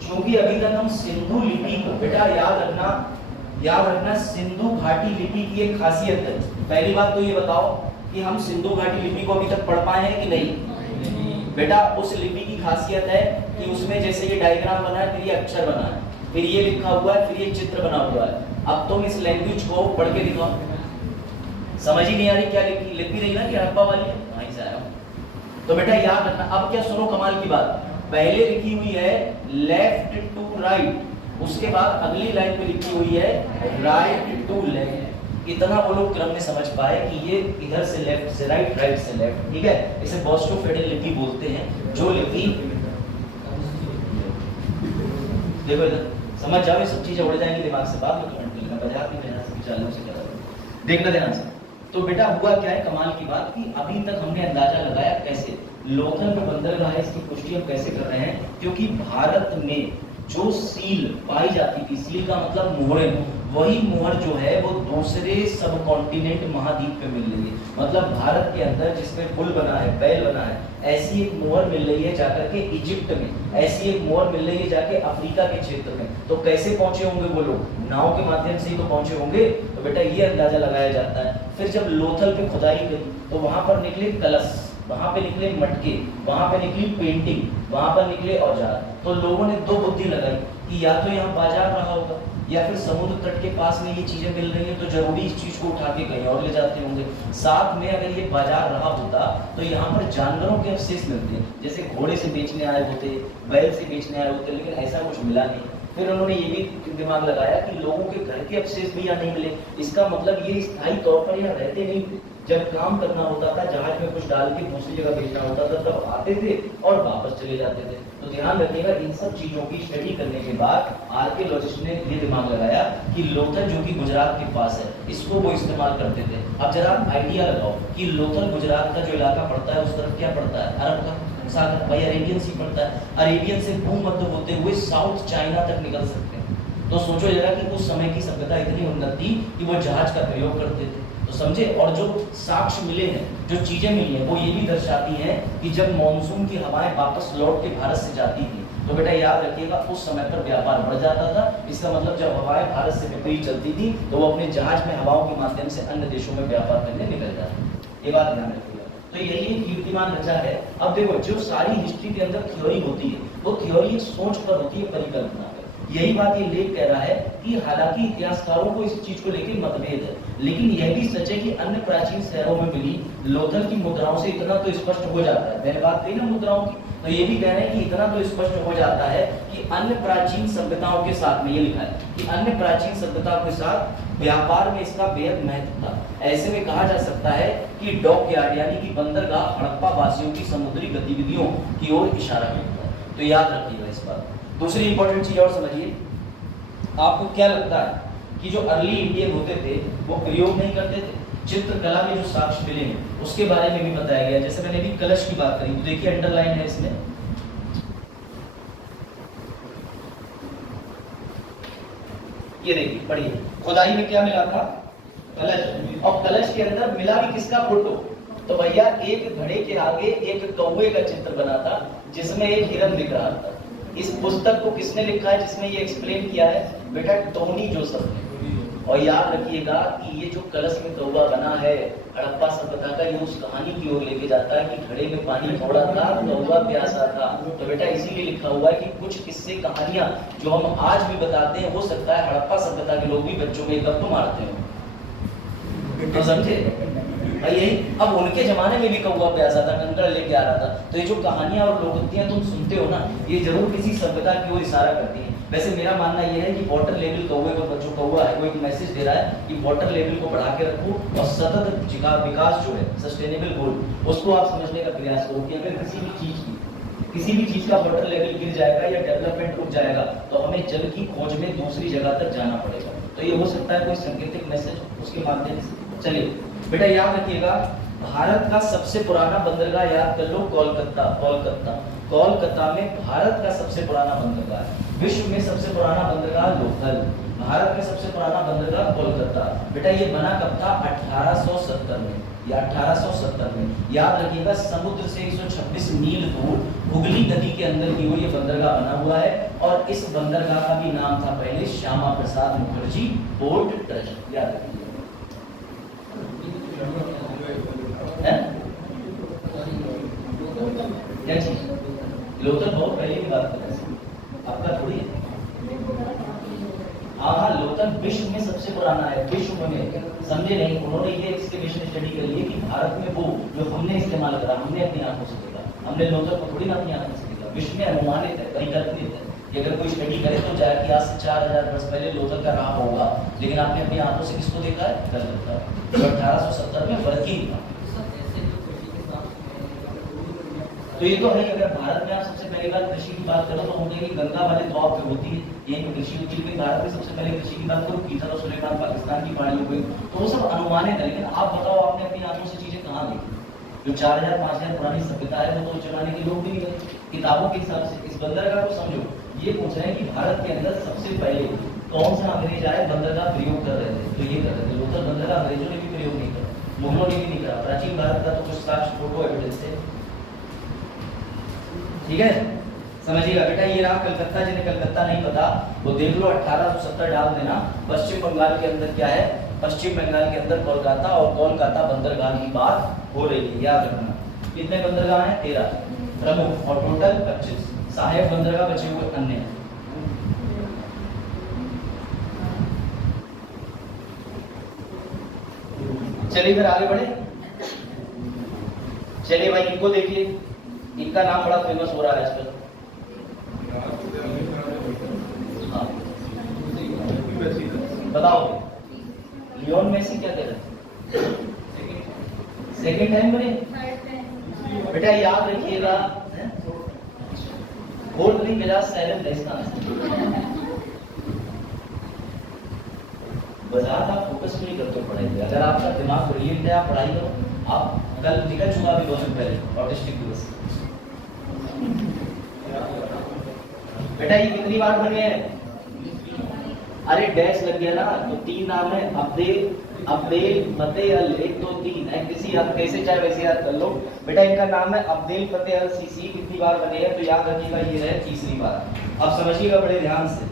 क्योंकि अभी तक हम सिंधु लिपि को, बेटा याद रखना सिंधु घाटी लिपि की एक खासियत है। पहली बात तो ये बताओ कि हम सिंधु घाटी लिपि को अभी तक पढ़ पाए हैं कि नहीं। बेटा उस लिपि की खासियत है कि उसमें जैसे ये डायग्राम बना है, फिर ये अक्षर बना है, फिर ये लिखा हुआ है, फिर ये चित्र बना हुआ है। अब तुम इस लैंग्वेज को पढ़ के दिखाओ। समझ ही नहीं आ रही क्या लिख भी रही ना कि हड़प्पा वाली है, वहीं से आया। तो बेटा याद रखना। अब क्या सुनो कमाल की बात, पहले लिखी हुई है लेफ्ट टू राइट, उसके बाद अगली लाइन पे लिखी हुई है राइट टू लेफ्ट। इतना वो लोग क्रम में समझ पाए कि ये इधर से लेफ्ट से राइट, राइट से लेफ्ट, ठीक है। इसे बॉस्टोफेडल लिपि बोलते हैं। जो लिपि देखो इधर समझ जाओ, ये सब चीजें उड़ जाएंगी दिमाग से, बाद में कमेंट कर लेना, बाजार भी मेहनत से चालू से करा देखना ध्यान से। तो बेटा हुआ क्या है कमाल की बात कि अभी तक हमने अंदाजा लगाया कैसे लोथल में बंदरगाह है, इसकी पुष्टि हम कैसे कर रहे हैं, क्योंकि भारत में जो सील पाई जाती थी, सील का मतलब मोहरें, वही मोहर जो है वो दूसरे सब कॉन्टिनेंट महाद्वीप पे मिल रही है। मतलब भारत के अंदर जिसमें पुल बना है, बैल बना है, ऐसी एक मोहर मिल रही है जाकर के इजिप्ट में, ऐसी एक मोहर मिल रही है जाके अफ्रीका के क्षेत्र में। तो कैसे पहुंचे होंगे वो लोग, नाव के माध्यम से ही तो पहुंचे होंगे। तो बेटा ये अंदाजा लगाया जाता है। फिर जब लोथल पे खुदाई करी तो वहां पर निकले कलश, वहां पे निकले मटके, वहां पे निकली पेंटिंग, वहां पर निकले औजार। तो लोगों ने दो बुद्धि लगाई कि या तो यहाँ बाजार रहा होगा या फिर समुद्र तट के पास में ये चीजें मिल रही हैं तो जरूरी इस चीज को उठा के कहीं और ले जाते होंगे। साथ में अगर ये बाजार रहा होता तो यहाँ पर जानवरों के अवशेष मिलते हैं, जैसे घोड़े से बेचने आए होते, बैल से बेचने आए होते, लेकिन ऐसा कुछ मिला नहीं। फिर उन्होंने ये भी दिमाग लगाया कि लोगों के घर के अवशेष भी यहाँ नहीं मिले, इसका मतलब ये स्थायी तौर पर यहाँ रहते नहीं थे। जब काम करना होता था, जहाज में कुछ डाल के दूसरी जगह भेजना होता था, तब आते थे और वापस चले जाते थे। तो ध्यान रखिएगा, इन सब चीजों की स्टडी करने के बाद आर्कियोलॉजिस्ट ने ये दिमाग लगाया कि लोथल जो कि गुजरात के पास है, इसको वो इस्तेमाल करते थे। अब जरा आइडिया लगाओ कि लोथल गुजरात का जो इलाका पड़ता है उस तरफ क्या पड़ता है, अरब का सागर, भाई अरेबियन सी पड़ता है। अरेबियन से भूमध्य होते हुए साउथ चाइना तक निकल सकते हैं। तो सोचो जरा कि उस समय की सभ्यता इतनी उन्नत थी कि वो जहाज का प्रयोग करते थे। तो समझे, और जो साक्ष्य मिले हैं, जो चीजें मिली हैं, वो ये भी दर्शाती हैं कि जब मॉनसून की हवाएं वापस लौट के भारत से जाती थी तो बेटा याद रखिएगा उस समय पर व्यापार बढ़ जाता था। इसका मतलब जब हवाएं भारत से विपरीत चलती थी तो वो अपने जहाज में हवाओं के माध्यम से अन्य देशों में व्यापार करने निकल जाते। ये बात ध्यान रखिएगा। तो यही एक कीर्तिमान रचा है। अब देखो, जो सारी हिस्ट्री के अंदर थ्योरी होती है वो थ्योरी सोच पर होती है, परिकल्पना पर। यही बात ये लेख कह रहा है कि हालांकि इतिहासकारों को इस चीज को लेकर मतभेद है, लेकिन यह भी सच है कि अन्य प्राचीन शहरों में मिली लोथल की मुद्राओं से इतना तो स्पष्ट हो जाता है। मैंने बात कही ना मुद्राओं की, तो ये भी कह रहे हैं कि इतना तो स्पष्ट हो जाता है कि अन्य प्राचीन सभ्यताओं के साथ में, ये लिखा है कि अन्य प्राचीन सभ्यताओं के साथ व्यापार में इसका बेहद महत्व था। ऐसे में कहा जा सकता है कि डॉकयार्ड यानी कि बंदरगाह हड़प्पा वासियों की समुद्री गतिविधियों की ओर इशारा करता है। तो याद रखिएगा इस बात। दूसरी इंपॉर्टेंट चीज और समझिए, आपको क्या लगता है कि जो अर्ली इंडियन होते थे वो प्रयोग नहीं करते थे? चित्रकला में जो साक्ष्य मिले हैं उसके बारे में भी बताया गया। जैसे मैंने भी कलश की बात करी, तो देखिए अंडरलाइन है इसमें, ये देखिए पढ़िए, खुदाई में क्या मिला था? कलश। और कलश के अंदर मिला भी किसका फोटो? तो भैया एक घड़े के आगे एक कौवे का चित्र बना था जिसमें एक हिरन दिख रहा था। इस पुस्तक को किसने लिखा है जिसमें ये एक्सप्लेन किया है? बेटा टोनी जोसेफ ने। और याद रखिएगा कि ये जो कलश में कौवा बना है हड़प्पा सभ्यता का, ये उस कहानी की ओर लेके जाता है कि घड़े में पानी थोड़ा था, कौवा प्यासा था। तो बेटा इसीलिए लिखा हुआ है कि कुछ किस्से कहानियां जो हम आज भी बताते हैं, हो सकता है हड़प्पा सभ्यता के लोग भी बच्चों में एक तो मारते हो। तो समझे भाई, यही अब उनके जमाने में भी कौवा प्यासा था, कंकड़ लेके आ रहा था। तो ये जो कहानियां और लोकोक्तियां तुम सुनते हो ना, ये जरूर किसी सभ्यता की ओर इशारा करती हैं। वैसे मेरा मानना यह है कि वाटर लेवल कौवे को, जो कौवा है वो एक मैसेज दे रहा है कि वाटर लेवल को बढ़ा के रखो और सतत विकास जो है, सस्टेनेबल गोल, उसको आप समझने का प्रयास करो कि अगर किसी भी चीज का वाटर लेवल गिर जाएगा या डेवलपमेंट रुक जाएगा तो हमें जल की खोज में दूसरी जगह तक जाना पड़ेगा। तो ये हो सकता है कोई सांकेतिक मैसेज उसके माध्यम से। चलिए बेटा याद रखिएगा, भारत का सबसे पुराना बंदरगाह याद कर लो, कोलकाता में भारत का सबसे पुराना बंदरगाह। विश्व में सबसे पुराना बंदरगाह लोथल, भारत में सबसे पुराना बंदरगाह कोलकाता। बेटा ये बना कब था? 1870 में या 1870 में। याद रखिएगा, समुद्र से 126 मील दूर हुगली नदी के अंदर की ओर ये बंदरगाह बना हुआ है। और इस बंदरगाह का भी नाम था पहले श्यामा प्रसाद मुखर्जी पोर्ट ट्रस्ट। याद रखिए क्या चीज? लोथल बहुत पहले की बात कर रहे हैं, आपका थोड़ी है। हाँ, लोथल विश्व में सबसे पुराना है, विश्व में। समझे नहीं? उन्होंने ये एक्सकेवेशन स्टडी कर ली कि भारत में वो जो हमने इस्तेमाल करा, हमने अपनी आंखों से देखा, हमने लोथल को थोड़ी ना अपनी आंखों से देखा। विश्व में अनुमानित है, परिकल्पित है कि अगर कोई स्टडी करे तो जाए कि आज से 4000 वर्ष पहले लोथल का रहा होगा, लेकिन आपने अपनी आंखों से किसको देखा है? कलकत्ता। तो 1870 में वर्किंग था। तो ये तो है ही। अगर भारत में आप सबसे पहली बार कृषि की बात करो तो हम कहेंगे गंगा वाले द्वाब पे होती है, यहीं पे कृषि होती है। लेकिन भारत में सबसे पहले कृषि की बात करो कीचड़ और सुलेमान पाकिस्तान की पहाड़ियों पे, तो वो सब अनुमानित है। लेकिन आप बताओ आपने अपनी आंखों से चीजें कहाँ देखी? जो 4000-5000 पुरानी सभ्यता है वो तो चलाने के लोग भी नहीं गए किताबों के हिसाब से। इस बंदरगाह को समझो, ये पूछ रहे हैं कि भारत के अंदर सबसे पहले कौन सा अंग्रेज आए बंदरगाह प्रयोग कर रहे थे, तो ये कर रहे थे लोकल बंदरगाह। अंग्रेजों ने भी प्रयोग नहीं करा, मुगलों ने भी नहीं करा। प्राचीन भारत का तो कुछ साक्ष्य फोटो एविडेंस है। ठीक है, समझिएगा बेटा। ये रहा कलकत्ता, जिन्हें कलकत्ता नहीं पता वो देख लो, 1870 डाल देना। पश्चिम बंगाल के अंदर क्या है? पश्चिम बंगाल के अंदर कोलकाता, और कोलकाता बंदरगाह की बात हो रही है, याद रखना। कितने बंदरगाह हैं? 13 प्रमुख, और टोटल 25 सहायक बंदरगाह बचे हुए अन्य। चलिए फिर आगे बढ़े। चलिए भाई इनको देखिए, इनका नाम बड़ा फेमस हो रहा है आजकल। हाँ बताओ, लियोन मेसी क्या कह रहे हैं? सेकेंड टाइम बने बेटा, याद रखिएगा। फोर्थ नहीं मेरा साइलेंट रेस्ता बाजार आप फोकस नहीं करते पढ़ाई पे। अगर आपका दिमाग ब्रिलियंट है आप पढ़ाई करो। आप कल निकल चुका अभी 2 दिन पहले ऑटिस्टिक दिवस। बेटा ये कितनी बार बने हैं? अरे डैश लग गया ना, तो 3 नाम है, अब्देल, अब्देल फतेह अल, 1 2 3 है। किसी याद कैसे चाहे वैसे याद कर लो। बेटा इनका नाम है अब्देल फतेह अल सीसी। कितनी बार बने हैं? तो याद रखिएगा ये है 3री बार। अब समझिएगा बड़े ध्यान से,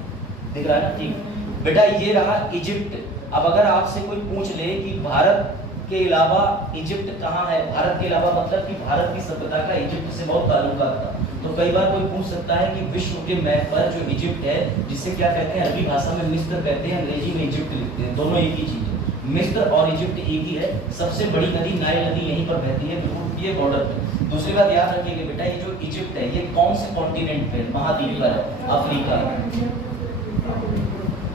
दिख रहा है ना? ठीक बेटा, ये रहा इजिप्ट। अब अगर आपसे कोई पूछ ले कि भारत के अलावा इजिप्ट कहाँ है, भारत के अलावा मतलब कि भारत की सभ्यता का इजिप्ट से बहुत ताल्लुकात था, तो कई बार कोई पूछ सकता है कि विश्व के मैप पर जो इजिप्ट है, जिसे क्या कहते हैं, अरबी भाषा में मिस्र कहते हैं, अंग्रेजी में इजिप्ट लिखते हैं, दोनों एक ही चीज है। मिस्र और इजिप्ट एक ही है। सबसे बड़ी नदी नाइल नदी यहीं पर बहती है, बिल्कुल ये बॉर्डर पे। दूसरी बात याद रखिएगा बेटा, ये जो इजिप्ट है ये कौन से कॉन्टिनेंट पे, महाद्वीप पर है? अफ्रीका।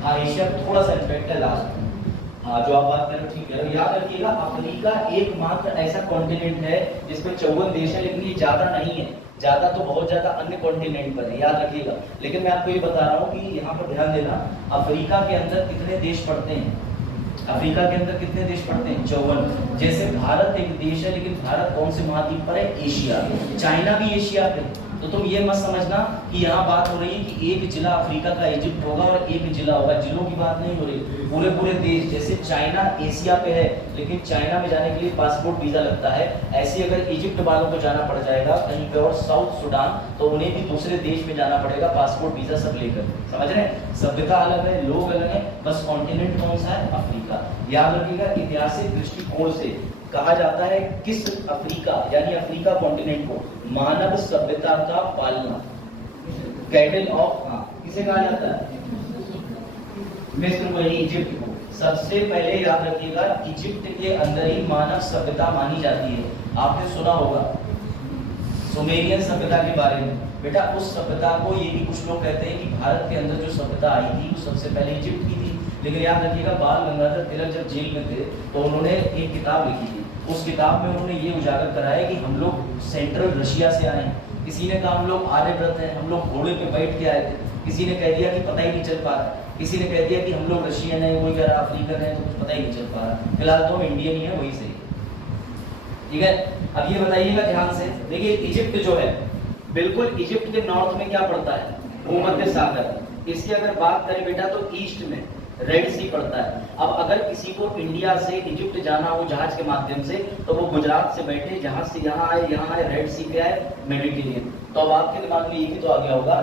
हाँ एशिया थोड़ा सा इम्पैक्ट है लास्ट। हाँ जो आप बात कर रहे हो ठीक है। याद रखिएगा अफ्रीका एकमात्र ऐसा कॉन्टिनेंट है जिसमें 54 देश है, लेकिन ये ज्यादा नहीं है। ज्यादा तो बहुत ज्यादा अन्य कॉन्टिनेंट पर है, याद रखिएगा। लेकिन मैं आपको ये बता रहा हूँ कि यहाँ पर ध्यान देना, अफ्रीका के अंदर कितने देश पड़ते हैं? अफ्रीका के अंदर कितने देश पड़ते हैं? 54। जैसे भारत एक देश है, लेकिन भारत कौन से महाद्वीप पर है? एशिया। चाइना भी एशिया पे। तो तुम ये मत समझना कि यहाँ बात हो रही है कि एक जिला अफ्रीका का इजिप्ट होगा और एक जिला होगा, जिलों की बात नहीं हो रही। पूरे पूरे देश, जैसे चाइना एशिया पे है लेकिन चाइना में जाने के लिए पासपोर्ट वीजा लगता है, ऐसे अगर इजिप्ट वालों को जाना पड़ जाएगा कहीं पे और साउथ सुडान, तो उन्हें भी दूसरे देश में जाना पड़ेगा पासपोर्ट वीजा सब लेकर। समझ रहे हैं? सभ्यता अलग है, लोग अलग है, बस कॉन्टिनेंट कौन सा है? अफ्रीका। याद रखिएगा ऐतिहासिक दृष्टिकोण से कहा जाता है किस अफ्रीका यानी अफ्रीका कॉन्टिनेंट को मानव सभ्यता का पालना, कैडल ऑफ, हाँ किसे कहा जाता है? मिस्र को, इजिप्ट को। सबसे पहले याद रखिएगा इजिप्ट के अंदर ही मानव सभ्यता मानी जाती है। आपने सुना होगा सुमेरियन सभ्यता के बारे में। बेटा उस सभ्यता को, ये भी कुछ लोग कहते हैं कि भारत के अंदर जो सभ्यता आई थी वो सबसे पहले इजिप्ट की थी। लेकिन याद रखिएगा बाल गंगाधर तिलक जब जेल में थे तो उन्होंने एक किताब लिखी थी। उस किताब में उन्होंने ये उजागर कराया कि हम लोग सेंट्रल रशिया से आए हैं। किसी ने कहा हम लोग आर्यव्रत हैं, हम लोग घोड़े पे बैठ के आए थे। किसी ने कह दिया कि पता ही नहीं चल पा रहा। किसी ने कह दिया कि हम लोग रशियन है, कोई कह रहा अफ्रीकन है, तो कुछ पता ही नहीं चल पा रहा। फिलहाल तो हम इंडियन ही है, वही सही। ठीक है, अब ये बताइएगा ध्यान से, देखिए इजिप्ट जो है बिल्कुल इजिप्ट के नॉर्थ में क्या पड़ता है? भूमध्य सागर। इसकी अगर बात करें बेटा तो ईस्ट में रेड सी पड़ता है। अब अगर किसी को इंडिया से इजिप्ट जाना हो जहाज के माध्यम से, तो वो गुजरात से बैठे जहाज से यहाँ आए रेड सी पे आए, मेडिटेरियन। तो अब आपके दिमाग में ये भी तो आ गया होगा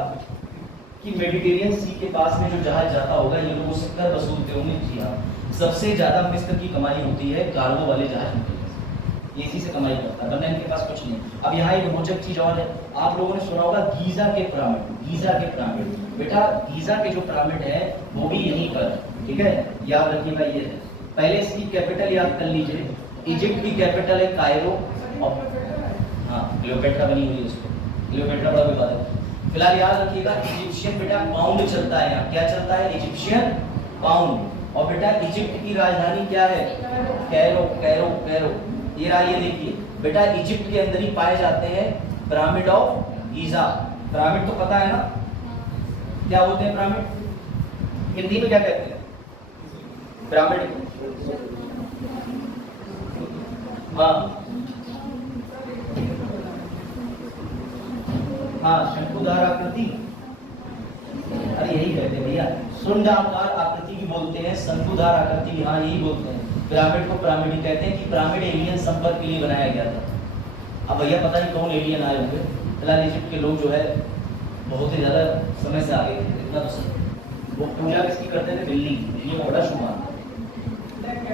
कि मेडिटेरियन सी के पास में जो जहाज जाता होगा ये लोग उससे कर वसूलते होंगे। जी हाँ, सबसे ज्यादा मिस्र की कमाई होती है कार्गो वाले जहाज में, इसी से कमाई करता है, वरना इनके पास कुछ नहीं। अब यहाँ एक रोचक चीज और है, आप लोगों ने सुना होगा गीजा के पिरामिड। गीजा के पिरामिड बेटा, गीजा के जो पिरामिड है वो भी यहीं पर, ठीक है, याद रखिएगा। ये है पहले इसकी कैपिटल याद कर लीजिए। इजिप्ट की कैपिटल है कायरो, और हाँ क्लियोपेट्रा बनी हुई है इसको, क्लियोपेट्रा बड़ा विवाद है। फिलहाल याद रखिएगा इजिप्शियन बेटा पाउंड चलता है यहाँ। क्या चलता है? Egyptian pound. और बेटा इजिप्ट की राजधानी क्या है? Cairo, Cairo, Cairo. ये रहा, ये देखिए बेटा इजिप्ट के अंदर ही पाए जाते हैं पिरामिड ऑफ गीजा। पिरामिड तो पता है ना क्या बोलते हैं पिरामिड, हिंदी में क्या कहते हैं पिरामिड? हाँ हाँ, शंकुधार आकृति, अरे यही कहते हैं भैया, शुंडाकार आकृति की बोलते हैं, शंकुधार आकृति, हाँ यही बोलते हैं। पिरामिड को पिरामिड ही कहते हैं कि पिरामिड एलियन संपर्क के लिए बनाया गया था। अब भैया पता नहीं कौन एलियन आए होंगे, फिलहाल इजिप्ट के लोग जो है बहुत ही ज्यादा समय से आगे थे, इतना तो सही। वो पूजा किसकी करते थे? बिल्ली, ये बड़ा शुभ मानते हैं,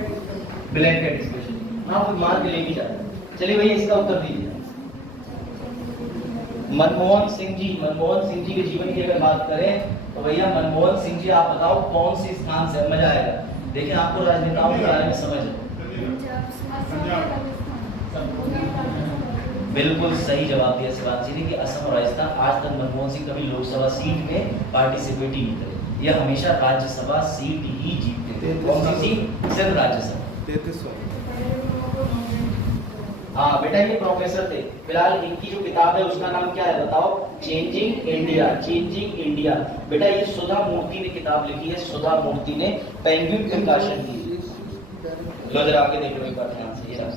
ब्लैक कैट स्पेशली, हाँ वो मार के ले भी जाते हैं। चलिए भैया इसका उत्तर दीजिए। मनमोहन सिंह जी, मनमोहन सिंह जी के जीवन की अगर बात करें तो भैया मनमोहन सिंह जी आप बताओ कौन से स्थान से, मजा आएगा, देखिए आपको राजनेताओं के बारे में समझ है। बिल्कुल सही जवाब दिया शिवाजी ने कि असम और राजस्थान। आज तक मनमोहन सिंह कभी लोकसभा सीट में पार्टिसिपेट ही नहीं करे, यह हमेशा राज्यसभा सीट ही जीतते थे। कौन सी सीट? सिर्फ राज्यसभा। 33 हाँ बेटा ये प्रोफेसर थे। फिलहाल इनकी जो किताब है उसका नाम क्या है बताओ? Changing India, changing India. बेटा ये सुधा मूर्ति ने किताब लिखी है, सुधा मूर्ति ने, पेंगुइन प्रकाशन की। लो जरा आगे देख लो एक बार ध्यान से, ये रहा।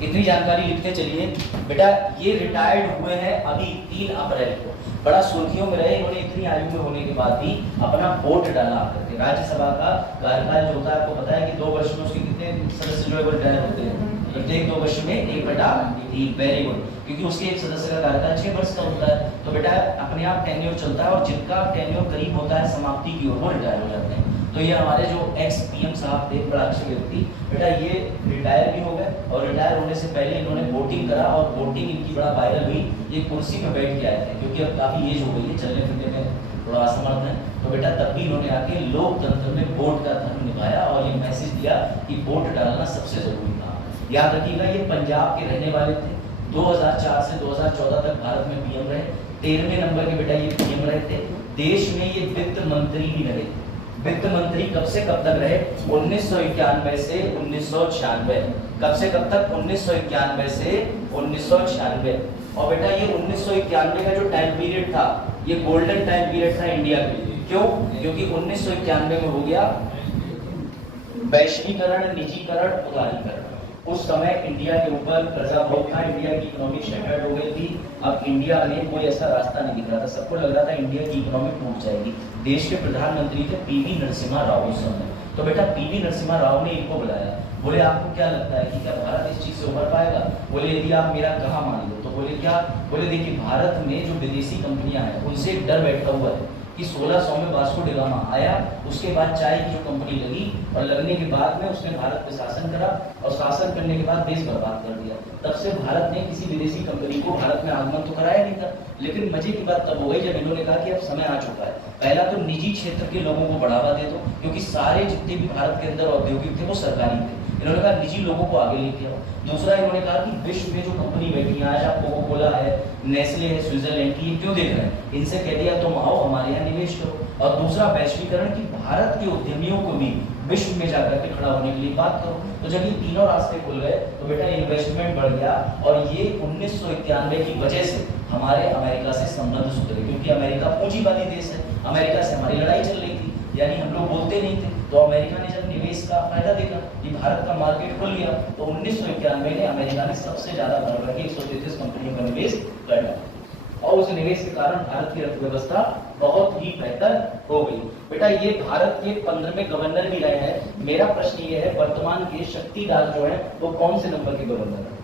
इतनी जानकारी लिखते चलिए। बेटा ये रिटायर्ड हुए हैं अभी 3 अप्रैल को, बड़ा सुर्खियों में रहे इन्होंने, इतनी आयु में होने के बाद भी अपना वोट डाला करके। राज्यसभा का कार्यकाल जो होता है आपको पता है कि 2 वर्ष में उसके कितने सदस्य जो है वो रिटायर होते हैं, प्रत्येक 2 वर्ष में 1/3। वेरी गुड, क्योंकि उसके एक सदस्य का कार्यकाल 6 वर्ष का होता है। तो बेटा अपने आप टेन्योर चलता है और जिनका टेन्योर करीब होता है समाप्ति की ओर वो रिटायर हो जाते हैं। तो ये हमारे जो एक्स पीएम साहब थे, बड़ा अच्छे व्यक्ति, बेटा ये रिटायर भी हो गए और रिटायर होने से पहले इन्होंने वोटिंग करा और वोटिंग इनकी बड़ा वायरल हुई। ये कुर्सी पे बैठ के आए थे क्योंकि अब काफी एज हो गई है, चलने फिरने में थोड़ा असमर्थ है, तो बेटा तब भी इन्होंने आके लोकतंत्र में वोट का धर्म निभाया और ये मैसेज दिया कि वोट डालना सबसे जरूरी था। याद रखिएगा ये पंजाब के रहने वाले थे, 2004 से 2014 तक भारत में पीएम रहे, 13वें नंबर के बेटा ये पीएम रहे थे। देश में ये वित्त मंत्री भी रहे। वित्त मंत्री कब से कब तक रहे? 1991 से 1996। कब से कब तक? 1991 से 1996। और बेटा ये 1991 का जो टाइम पीरियड था ये गोल्डन टाइम पीरियड था इंडिया के लिए। क्यों? क्योंकि 1991 में हो गया वैश्वीकरण, निजीकरण, उदारीकरण। उस समय इंडिया के ऊपर कर्जा बहुत था, इंडिया की इकोनॉमी शटर्ड हो गई थी। अब इंडिया में कोई ऐसा रास्ता नहीं दिख रहा था, सबको लग रहा था इंडिया की इकोनॉमी टूट जाएगी। देश के प्रधानमंत्री थे पीवी नरसिम्हा राव उस समय। तो बेटा पीवी नरसिम्हा राव ने इनको बुलाया, बोले आपको क्या लगता है कि क्या भारत इस चीज से उभर पाएगा? बोले यदि आप मेरा कहा मान लो। तो बोले क्या? बोले देखिए भारत में जो विदेशी कंपनियां हैं उनसे एक डर बैठा हुआ है कि 1600 में वास्को डी गामा आया, उसके बाद चाय की जो कंपनी लगी और लगने के बाद में उसने भारत पे शासन करा और शासन करने के बाद देश बर्बाद कर दिया। तब से भारत ने किसी विदेशी कंपनी को भारत में आगमन तो कराया नहीं था। लेकिन मजे की बात तब हो गई जब इन्होंने कहा कि अब समय आ चुका है, पहला तो निजी क्षेत्र के लोगों को बढ़ावा दे दो, क्योंकि सारे जितने भी भारत के अंदर औद्योगिक थे वो सरकारी थे। इन्होंने कहा निजी लोगों को आगे लेके आओ। दूसरा इन्होंने कहा कि विश्व में जो कंपनी बैठी है, आज आप कोको कोला है, नेस्ले है, स्विट्जरलैंड की, ये क्यों देख रहे हैं? इनसे कह दिया तुम आओ हमारे यहाँ निवेश करो। और दूसरा वैश्वीकरण की भारत के उद्यमियों को भी विश्व में जाकर के खड़ा होने के लिए बात करो। तो जब ये तीनों रास्ते खुल गए तो बेटा इन्वेस्टमेंट बढ़ गया और ये 1991 की वजह से हमारे अमेरिका से संबंध सुधरे, क्योंकि अमेरिका पूंजीवादी देश है, अमेरिका से हमारी लड़ाई चल रही थी, यानी हम लोग बोलते नहीं थे। तो अमेरिका ने जब निवेश का फायदा देखा कि भारत का मार्केट खुल गया तो 1991 में अमेरिका ने सबसे ज्यादा भर भर के 133 कंपनियों का निवेश कर डाला और उस निवेश के कारण भारत की अर्थव्यवस्था बहुत ही बेहतर हो गई। बेटा ये भारत के 15वें गवर्नर भी रहे हैं। मेरा प्रश्न ये है वर्तमान के शक्ति दास जो है वो कौन से नंबर के गवर्नर है?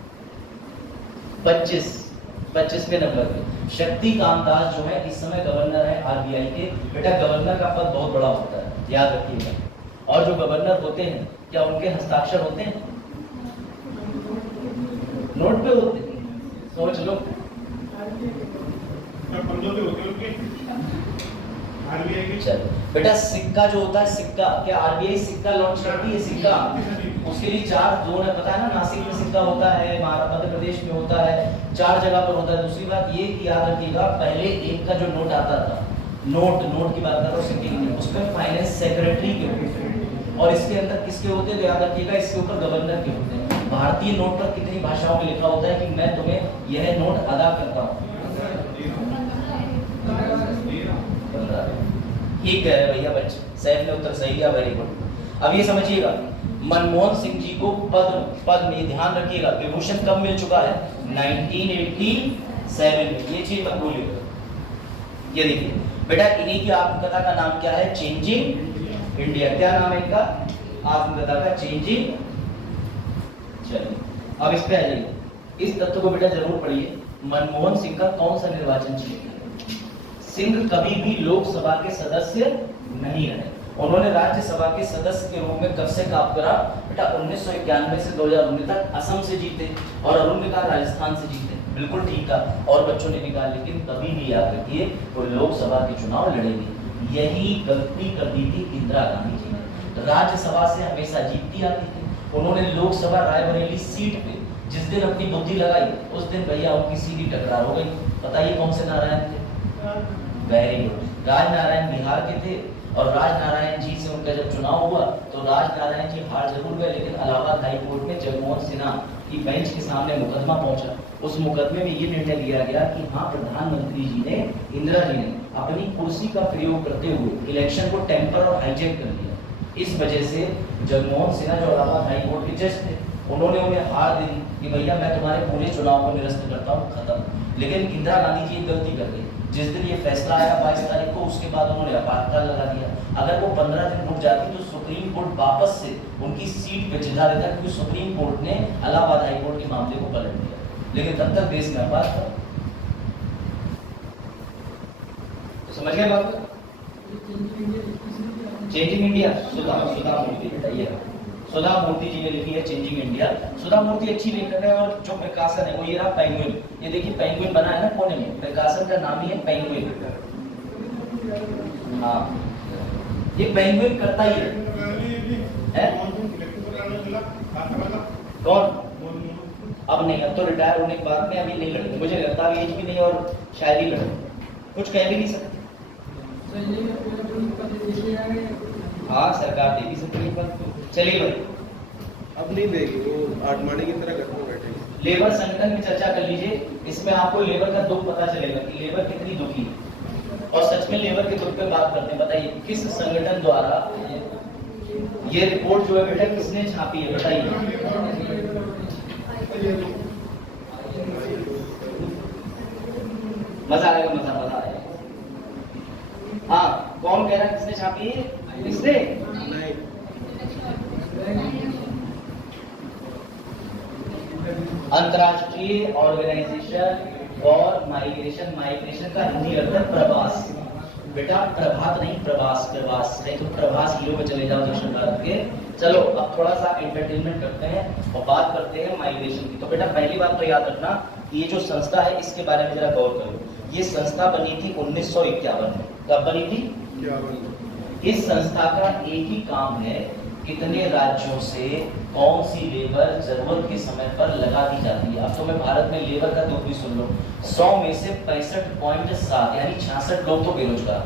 25वें नंबर पे शक्ति कांत दास जो है इस समय गवर्नर है आरबीआई के। बेटा गवर्नर का पद बहुत बड़ा होता है, याद रखिएगा। और जो गवर्नर होते हैं क्या उनके हस्ताक्षर होते हैं? नोट पे होते हैं, सोच लो। चलो बेटा सिक्का जो होता है, सिक्का क्या आरबीआई सिक्का लॉन्च करती है? सिक्का उसके लिए 4 जोन है, पता है ना? नासिक में सिक्का होता है, मध्य प्रदेश में होता है, 4 जगह पर होता है। दूसरी बात ये कि याद रखिएगा पहले 1 का जो नोट आता था, नोट की बात कर रहा हूँ, सिक्के की, उसमें फाइनेंस सेक्रेटरी के होते हैं और इसके अंदर किसके होते हैं? तो याद रखिएगा इसके ऊपर गवर्नर के होते हैं। भारतीय नोट पर कितनी भाषाओं में लिखा होता है कि मैं तुम्हें यह नोट अदा करता हूँ? 15। ठीक है भैया बच्चे, सैफ ने उत्तर सही दिया, वेरी गुड। अब ये समझिएगा, मनमोहन सिंह जी को पद में ध्यान रखिएगा, विभूषण कब मिल चुका है? 1987 में। ये चीज मत भूलिएगा। ये देखिए बेटा, इन्हीं की आत्मकथा का नाम क्या है? Changing India. क्या नाम है इनका? आत्मकथा का चेंजिंग। चलिए अब इस पे आ जाइए, इस तत्व को बेटा जरूर पढ़िए। मनमोहन सिंह का कौन सा निर्वाचन क्षेत्र है? सिंह कभी भी लोकसभा के सदस्य नहीं रहे। उन्होंने राज्यसभा के सदस्य के रूप में कब से काम करा बेटा? 1991 से 2019 तक असम से जीते, और अरुण ने कहा राजस्थान से जीते। बिल्कुल ठीक था, और बच्चों ने भी कहा, लेकिन तभी भी याद रखिए वो लोकसभा के चुनाव लड़ेंगे। यही गलती कर दी थी इंदिरा गांधी जी ने। राज्यसभा से हमेशा जीतती आती थी, उन्होंने लोकसभा रायबरेली सीट पे जिस दिन अपनी बुद्धि लगाई उस दिन भैया उनकी सीधी टकरार हो गई। बताइए कौन से नारायण थे? वेरी गुड, राजनारायण बिहार के थे, और राजनारायण जी से उनका जब चुनाव हुआ तो राजनारायण जी हार जरूर गए, लेकिन इलाहाबाद हाई कोर्ट में जगमोहन सिन्हा की बेंच के सामने मुकदमा पहुंचा। उस मुकदमे में ये निर्णय लिया गया कि हाँ, प्रधानमंत्री जी ने, इंदिरा जी ने अपनी कुर्सी का प्रयोग करते हुए इलेक्शन को टेम्पर और हाईजैक कर दिया। इस वजह से जगमोहन सिन्हा जो इलाहाबाद हाई कोर्ट के जज थे, उन्होंने उन्हें हार दे दी कि भैया मैं तुम्हारे पूरे चुनाव को निरस्त करता हूँ, खत्म। लेकिन इंदिरा गांधी जी एक गलती कर गई। जिस दिन ये फैसला आया 22 तारीख को, उसके बाद उन्होंने आपातकाल लगा दिया। अगर वो 15 दिन रुक जाती तो सुप्रीम कोर्ट वापस से उनकी सीट पे जिता देता, क्योंकि सुप्रीम कोर्ट ने इलाहाबाद हाई कोर्ट के मामले को पलट दिया। लेकिन तब तक देश में आपात था। तो समझ गए बात? चेंजिंग इंडिया सुधा मूर्ति बेटा, ये सुधा मूर्ति जी ने लिखी है चेंजिंग इंडिया। सुधा मूर्ति अच्छी लेखक है, और जो प्रकाशन है वो ये रहा पेंगुइन। ये देखिए पेंगुइन बना है ना कोने में, प्रकाशन का नाम ही है पेंगुइन। हाँ, ये पेंगुइन करता ही है? कौन? अब नहीं, अब तो रिटायर होने के बाद में अभी नहीं लड़ते, मुझे लगता है एज भी नहीं और शायद ही लड़ते, कुछ कह भी नहीं सकते। हाँ, सरकार दे भी सकती है। चलिए भाई, अब नहीं देगी, वो आठवाड़ी की तरह घर में बैठेगी। लेबर संगठन की चर्चा कर लीजिए। इसमें आपको लेबर का दुख पता चलेगा कि लेबर कितनी दुखी है, और सच में लेबर के दुख पे बात करते हैं। बताइए किस संगठन द्वारा ये रिपोर्ट जो है बेटा किसने छापी है? बताइए। मजा आएगा, मजा आएगा। हाँ, कौन कह रहा है किसने छापी है? किसने? अंतरराष्ट्रीय ऑर्गेनाइजेशन फॉर माइग्रेशन का हिंदी अर्थ है प्रवास। बेटा प्रभात नहीं, प्रवास। नहीं तो प्रवास हीरो में चले जाओ दक्षिण भारत के। चलो अब थोड़ा सा एंटरटेनमेंट करते हैं और बात करते हैं माइग्रेशन की। तो बेटा पहली बात तो याद रखना, ये जो संस्था है इसके बारे में जरा गौर करो। ये संस्था बनी थी 1951 में। कब बनी थी? 51। इस संस्था का एक ही काम है, कितने राज्यों से कौन सी लेबर जरूरत के समय पर लगा दी जाती है। अब तो मैं भारत में लेबर का दुख भी सुन लो, 100 में से 65.7 यानी 66 लोग तो बेरोजगार।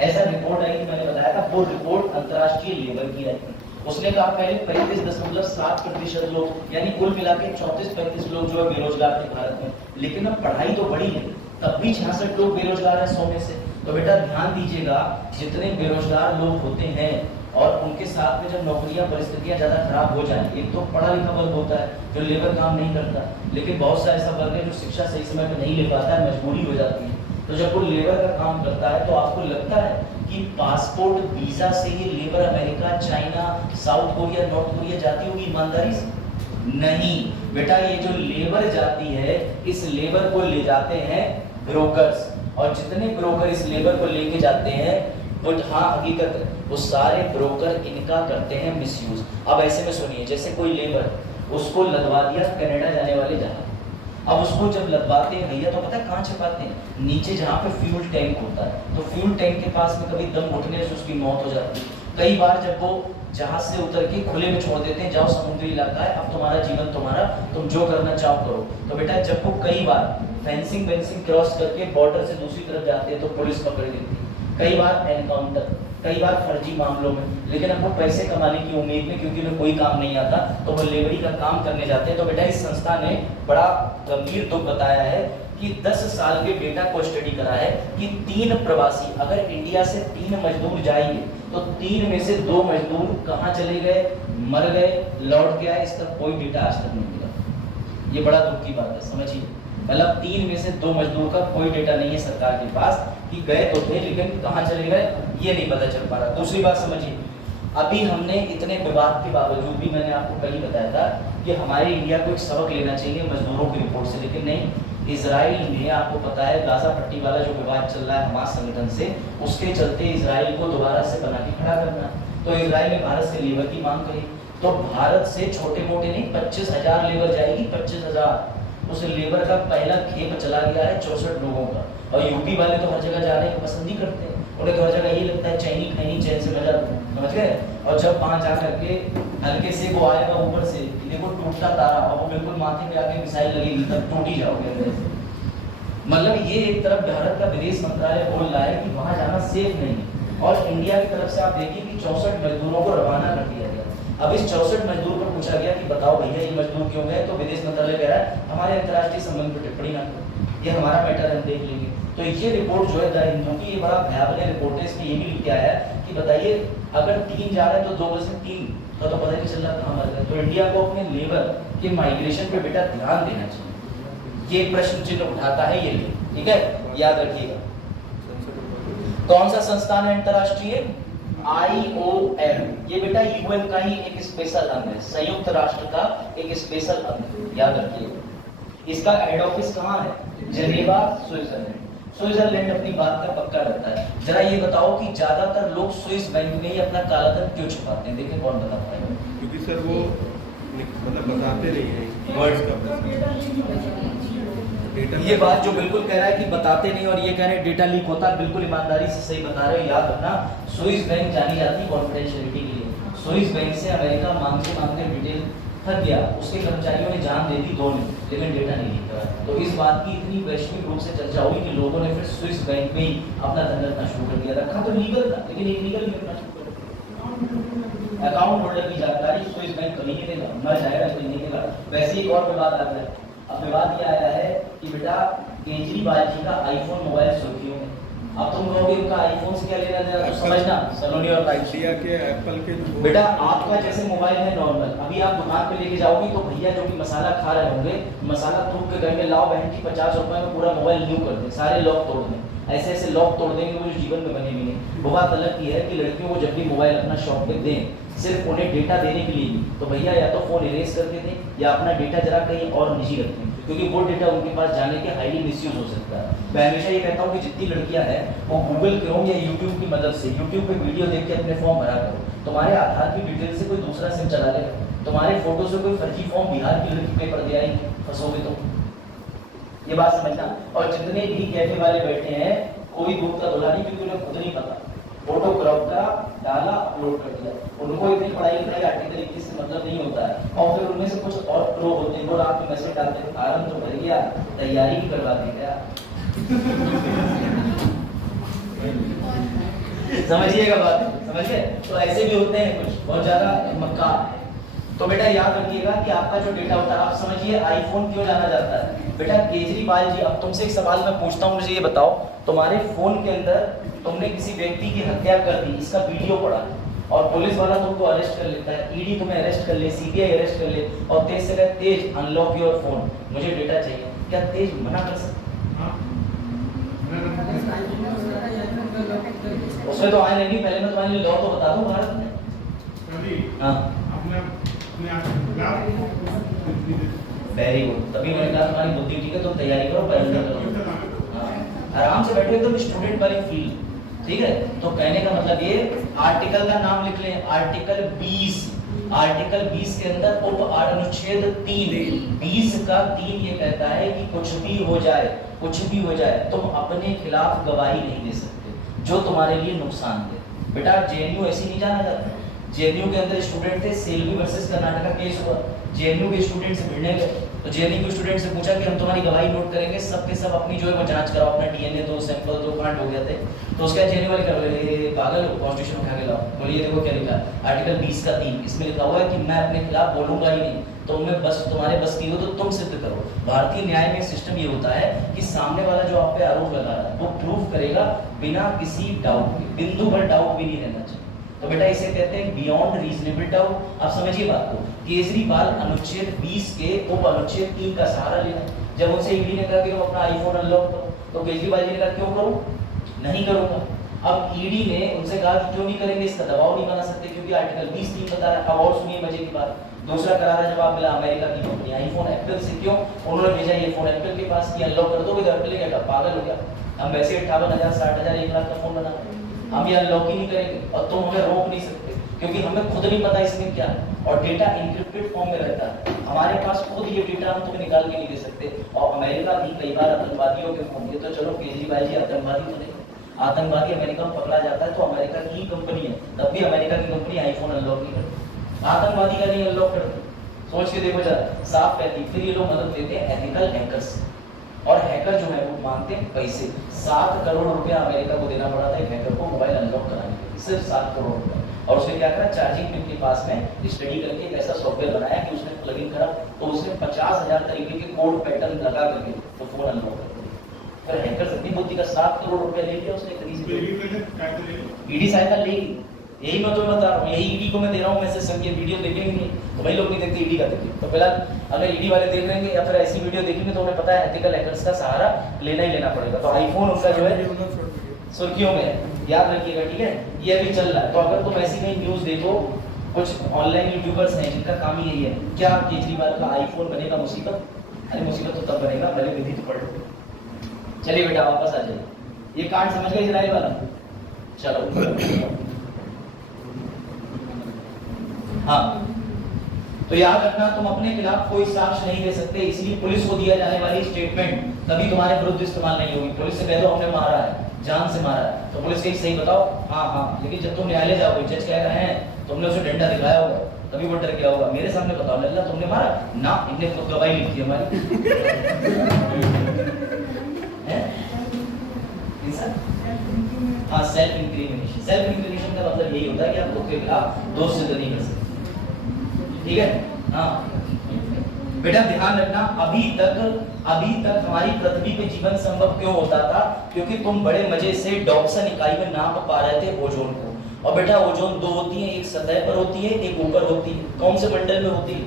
ऐसा रिपोर्ट आई थी, मैंने बताया था, वो रिपोर्ट अंतरराष्ट्रीय लेबर की आई थी। उसने कहा पहले 35.7% लोग यानी कुल मिला के 34-35 लोग जो है बेरोजगार थे भारत में। लेकिन अब पढ़ाई तो बढ़ी है, तब भी 66 लोग बेरोजगार है 100 में से। तो बेटा ध्यान दीजिएगा, जितने बेरोजगार लोग होते हैं और उनके साथ में जब नौकरियां परिस्थितियां ज्यादा खराब हो जाए, एक तो पढ़ा लिखा वर्ग होता है जो लेबर काम नहीं करता, लेकिन बहुत सा ऐसा वर्ग है जो शिक्षा सही समय पर नहीं ले पाता है, मजबूरी हो जाती है। तो जब वो लेबर का काम करता है तो आपको लगता है कि पासपोर्ट वीजा से ही labour America, China, South Korea, North Korea जाती होगी ईमानदारी से? नहीं बेटा, ये जो लेबर जाती है इस लेबर को ले जाते हैं ब्रोकर्स, और जितने ब्रोकर इस लेबर को लेके जाते हैं वो, हाँ हकीकत है, वो सारे ब्रोकर इनका करते हैं मिसयूज। अब ऐसे में सुनिए, जैसे कोई लेबर उसको लदवा दिया कनाडा जाने वाले जहाज, अब उसको जब लदवाते हैं भैया तो पता है कहाँ छिपाते हैं? नीचे जहाँ पे फ्यूल टैंक होता है। तो फ्यूल टैंक के पास में कभी दम घुटने से उसकी मौत हो जाती है। कई बार जब वो जहाज से उतर के खुले में छोड़ देते हैं, जाओ समुद्री इलाका है, अब तुम्हारा जीवन तुम्हारा, तुम जो करना चाहो करो। तो बेटा जब वो कई बार फेंसिंग क्रॉस करके बॉर्डर से दूसरी तरफ जाते हैं तो पुलिस पकड़ लेती है। कई बार एनकाउंटर, कई बार फर्जी मामलों में, लेकिन अब वो पैसे कमाने की उम्मीद में, क्योंकि उन्हें कोई काम नहीं आता तो वो लेबरी का काम करने जाते हैं। तो बेटा इस संस्था ने बड़ा गंभीर दुख बताया है कि 10 साल के डेटा को स्टडी करा है कि 3 प्रवासी अगर इंडिया से 3 मजदूर जाएंगे तो 3 में से 2 मजदूर कहाँ चले गए, मर गए, लौट के आए, इसका कोई डेटा आज तक नहीं मिला। ये बड़ा दुख की बात है, समझिए। मतलब 3 में से 2 मजदूर का कोई डेटा नहीं है सरकार के पास कि गए तो थे लेकिन कहाँ चले गए ये नहीं पता चल पा रहा। दूसरी बात समझिए, अभी हमने इतने विवाद के बावजूद भी, मैंने आपको कल ही बताया था कि हमारे इंडिया को एक सबक लेना चाहिए मजदूरों की रिपोर्ट से, लेकिन नहीं। इजराइल ने, आपको पता है गाजा पट्टी वाला जो विवाद चल रहा है हमास संगठन से, उसके चलते इजराइल को दोबारा से बना के खड़ा करना, तो इजराइल ने भारत से लेबर की मांग करी। तो भारत से छोटे मोटे नहीं 25,000 लेबर जाएगी, 25,000। उस लेबर का पहला खेप चला गया है 64 लोगों का। और यूपी वाले तो हर जगह जाने की पसंद ही करते हैं, उन्हें तो हर जगह ये लगता है चैनी खैनी चैन से मजा, समझ गए। और जब वहां जा करके हल्के से वो आएगा ऊपर से, देखो टूटता तारा, और वो बिल्कुल माथे पे आके मिसाइल लगेगी तब टूट ही जाओगे अंदर से। मतलब ये एक तरफ भारत का विदेश मंत्रालय बोल रहा है कि वहां जाना सेफ नहीं है, और इंडिया की तरफ से आप देखिए कि 64 मजदूरों को रवाना कर दिया गया। अब इस 64 मजदूर को पूछा गया कि बताओ भैया ये मजदूर क्यों गए, तो विदेश मंत्रालय कह रहा है हमारे अंतर्राष्ट्रीय संबंध पर टिप्पणी ना करो, ये हमारा मैटर है, हम देख लेंगे। तो ये रिपोर्ट जो है द हिंदू की, ये बड़ा भयावह रिपोर्ट है। इसमें ये भी लिख के आया है कि बताइए अगर 3 जा रहे हैं तो 2 में से 3 का तो पता नहीं चल रहा कहाँ मर गए। तो इंडिया को अपने लेबर के माइग्रेशन पे बेटा ध्यान देना चाहिए, ये प्रश्न चिन्ह उठाता है ये, ठीक है, याद रखिएगा। कौन सा संस्थान है अंतर्राष्ट्रीय? IOM, ये बेटा UN का ही एक स्पेशल अंग है, संयुक्त राष्ट्र का एक स्पेशल अंग, याद रखिएगा। इसका हेड ऑफिस कहाँ है? Geneva, Switzerland. स्विट्जरलैंड अपनी बात का पक्का रहता है। जरा ये बताओ कि ज्यादातर लोग स्विस बैंक में ही अपना काला धन क्यों छुपाते हैं? देखिए कौन बता पाएगा। क्योंकि सर वो मतलब बताते नहीं है वर्ड्स का डेटा। ये बात जो बिल्कुल कह रहा है कि बताते नहीं, और ये कह रहे हैं डेटा लीक होता है, बिल्कुल ईमानदारी से सही बता रहे हो। याद रखना स्विस बैंक जानी जाती है कॉन्फिडेंशियलिटी के लिए। स्विस बैंक से अमेरिका मांगते मांगते डिटेल थक गया, उसके कर्मचारियों ने जान दे दी 2 ने, लेकिन डेटा नहीं लीक करा। तो इस बात की इतनी वैश्विक रूप से चर्चा हुई कि लोगों ने फिर स्विस बैंक में ही अपना धन रखना शुरू कर दिया। रखा तो लीगल था लेकिन इलीगल में रखना शुरू कर दिया। अकाउंट होल्डर की जानकारी स्विस बैंक कभी नहीं देगा, मर जाएगा लेकिन नहीं देगा। वैसे एक और विवाद आ गया। अब विवाद ये आया है कि बेटा केजरीवाल जी का आईफोन मोबाइल सुर्खियों में। अब तुम कहोगे इनका आईफोन से क्या लेना देना, तो समझना सलोनी और इंडिया के एप्पल के बेटा आपका जैसे मोबाइल है नॉर्मल, अभी आप दुकान पे लेके जाओगे तो भैया जो कि मसाला खा रहे होंगे, मसाला थूक के घर में लाओ बहन की 50 रुपए में पूरा मोबाइल न्यू कर दे, सारे लॉक तोड़ दें। ऐसे ऐसे लॉक तोड़ देंगे वो जो जीवन में बने भी नहीं। वो बात अलग की है कि लड़कियों को जब भी मोबाइल अपना शॉप पे दें, सिर्फ उन्हें डेटा देने के लिए भी, तो भैया या तो फोन इरेज करके दें या अपना डेटा जरा कहीं और निजी रखें, क्योंकि वो डेटा उनके पास जाने के हाईली मिसयूज हो सकता है। मैं हमेशा ये कहता हूँ कि जितनी लड़कियां हैं वो गूगल क्रोम या यूट्यूब की मदद से, यूट्यूब पे वीडियो देख के अपने फॉर्म भरा करो। तुम्हारे आधार की डिटेल से कोई दूसरा सिम चला लेगा, तुम्हारे फोटो से कोई फर्जी फॉर्म बिहार की लड़की पेपर दे आएगी, फंसोगे तो। ये बात समझना। और जितने भी कैफे वाले बैठे हैं कोई दूध का धुला नहीं, क्योंकि उन्हें खुद नहीं पता, फोटो क्रॉप का डाला अपलोड कर दिया। उनको इतनी पढ़ाई लिखाई आर्टिकल 21 से मतलब नहीं होता है। और फिर उनमें से कुछ और प्रो होते हैं, वो रात में मैसेज डालते हैं फार्म तो भर गया, तैयारी भी करवा दे गया। समझिएगा बात, समझिए। तो ऐसे भी होते हैं कुछ बहुत ज्यादा मक्का। तो बेटा याद रखिएगा कि आपका जो डेटा होता है, आप समझिए आईफोन क्यों जाना जाता है। बेटा केजरीवाल जी, अब तुमसे एक सवाल मैं पूछता हूँ, मुझे ये बताओ, तुम्हारे फोन के अंदर तुमने किसी व्यक्ति की हत्या कर दी, इसका वीडियो पड़ा और पुलिस वाला तुमको अरेस्ट कर लेता है, ईडी तुम्हें अरेस्ट कर ले, सीबीआई अरेस्ट कर ले, और तेज से कहे तेज अनलॉक योर फोन, मुझे डेटा चाहिए, क्या तेज मना कर सकते? उसमें तो आए नहीं, पहले मैं तुम्हारे लॉ तो बता दूं भारत में। वेरी गुड, तभी मैंने कहा तुम्हारी बुद्धि ठीक है, तुम तैयारी करो, पहले करो, आराम से बैठो एकदम स्टूडेंट वाली फील, ठीक है। तो कहने का मतलब ये, आर्टिकल का नाम लिख लें, आर्टिकल 20, आर्टिकल 20 के अंदर उप अनुच्छेद 3, 20 का 3 ये कहता है कि कुछ भी हो जाए, कुछ भी हो जाए, तुम अपने खिलाफ गवाही नहीं दे सकते जो तुम्हारे लिए नुकसान दे। बेटा जेएनयू ऐसी नहीं जाना जाता, जेएनयू के अंदर स्टूडेंट थे, सेल्वी वर्सेस कर्नाटका केस हुआ, जेएनयू के स्टूडेंट से भिड़ने गए, तो जेएनयू के स्टूडेंट से पूछा कि हम तुम्हारी गवाही नोट करेंगे, सब के सब अपनी जो है वो जांच कराओ, अपना डीएनए दो, सैंपल दो, कांड हो गए थे। तो उसका जेएनयू वाले कर बोले पागल हो, कॉन्स्टिट्यूशन उठा के लाओ। बोलिए देखो क्या लिखा है, आर्टिकल 20 का 3, इसमें लिखा हुआ है कि मैं अपने खिलाफ बोलूंगा ही नहीं, तो मैं बस तुम्हारे बस की हो तो तुम सिद्ध करो। भारतीय न्याय में सिस्टम ये होता है कि सामने वाला जो आप पे आरोप लगा रहा है वो प्रूव करेगा बिना किसी डाउट के, बिंदु भर डाउट भी नहीं रहना चाहिए। तो बेटा इसे कहते हैं बियॉन्ड रीजनेबल डाउट। आप समझिए बात को, केजरीवाल अनुच्छेद 20 के उप अनुच्छेद 3 का सहारा लेना। जब उनसे ईडी ने कहा कि तुम अपना आईफोन अनलॉक करो, तो केजरीवाल जी ने कहा क्यों करूं, नहीं करूंगा। अब ईडी ने उनसे कहा कि क्यों नहीं करेंगे, इसका दबाव नहीं बना सकते क्योंकि आर्टिकल 20(3) बता रहा है। अब और सुनिए मजे की बात, दूसरा करारा जवाब मिला अमेरिका की कंपनी आईफोन एप्पल से। क्यों, उन्होंने भेजा ये फोन एप्पल के पास कि अनलॉक कर दो, एप्पल ने क्या पागल हो गया, हम वैसे 58,000 60,000 1 लाख का फोन बना, हम ये अनलॉक ही नहीं करेंगे और तुम हमें रोक नहीं सकते क्योंकि हमें खुद नहीं पता इसमें क्या है और डेटा इंक्रिप्टेड फॉर्म में रहता है, हमारे पास खुद ये डेटा हम तुम्हें निकाल के नहीं दे सकते। और अमेरिका भी कई बार आतंकवादियों के फोन, ये तो चलो केजरीवाल जी आतंकवादी तो नहीं, आतंकवादी अमेरिका में पकड़ा जाता है तो अमेरिका की ही कंपनी है, तब भी अमेरिका की कंपनी आईफोन अनलॉक नहीं करती, आतंकवादी का नहीं अनलॉक करती। सोच के देखो जरा, साफ कहती। फिर ये लोग मदद लेते हैं एथिकल हैकर्स, और हैकर जो है वो मांगते हैं पैसे। 7 करोड़ रुपया अमेरिका को देना पड़ा था एक हैकर को मोबाइल अनलॉक कराने के लिए, सिर्फ 7 करोड़ रुपया। और उसने क्या करा, चार्जिंग पिन के पास में स्टडी करके एक ऐसा सॉफ्टवेयर बनाया कि उसने प्लगइन करा, तो उसने 50,000 तरीके के कोड पैटर्न लगा करके तो फोन अनलॉक कर दिया। फिर हैकर अपनी बुद्धि का 7 करोड़ रुपया ले लिया उसने खरीद। ईडी सहायता लेगी, यही मैं तुम्हें बता रहा हूँ, यही ईडी को मैं दे रहा हूँ मैसेज, संग ये वीडियो देखेंगे नहीं तो भाई लोग नहीं देखते, ईडी का देखिए। तो फिलहाल अगर ईडी वाले देख लेंगे या फिर ऐसी वीडियो देखेंगे तो उन्हें पता है एथिकल हैकर्स का सहारा लेना ही लेना पड़ेगा। तो आईफोन उसका जो है सुर्खियों में है, याद रखिएगा, ठीक है, ये अभी चल रहा है। तो अगर तुम ऐसी कहीं न्यूज देखो, कुछ ऑनलाइन यूट्यूबर्स हैं जिनका काम ही यही है, क्या केजरीवाल का आईफोन बनेगा मुसीबत, अरे मुसीबत तो तब बनेगा पहले विधि तो पढ़ लो। चलिए बेटा वापस आ जाइए, ये कांड समझ गए इजराइल वाला, चलो। हाँ, तो याद रखना तुम अपने खिलाफ कोई साक्ष्य नहीं दे सकते, इसलिए पुलिस को दिया जाने वाली स्टेटमेंट कभी तुम्हारे विरुद्ध इस्तेमाल नहीं होगी। पुलिस से कह दो हमने मारा है, जान से मारा है, तो पुलिस कहीं सही बताओ हाँ हाँ, लेकिन जब तुम न्यायालय जाओगे जज कह रहे हैं तुमने उसे डंडा दिखाया होगा तभी वो डर गया होगा, मेरे सामने बताओ लल्ला तुमने मारा ना, इनने तो गवाही लिखी हमारी। हाँ, सेल्फ इंक्रिमिनेशन। सेल्फ इंक्रिमिनेशन का मतलब यही होता है कि आप खुद के खिलाफ दोष सिद्ध नहीं कर सकते, ठीक है। हाँ बेटा ध्यान रखना, अभी तक हमारी पृथ्वी पे जीवन संभव क्यों होता था, क्योंकि तुम बड़े मजे से डॉप्सन इकाई में नाप पा रहे थे ओजोन को। और बेटा ओजोन 2 होती है, एक सतह पर होती है, एक ऊपर होती है। कौन से मंडल में होती है,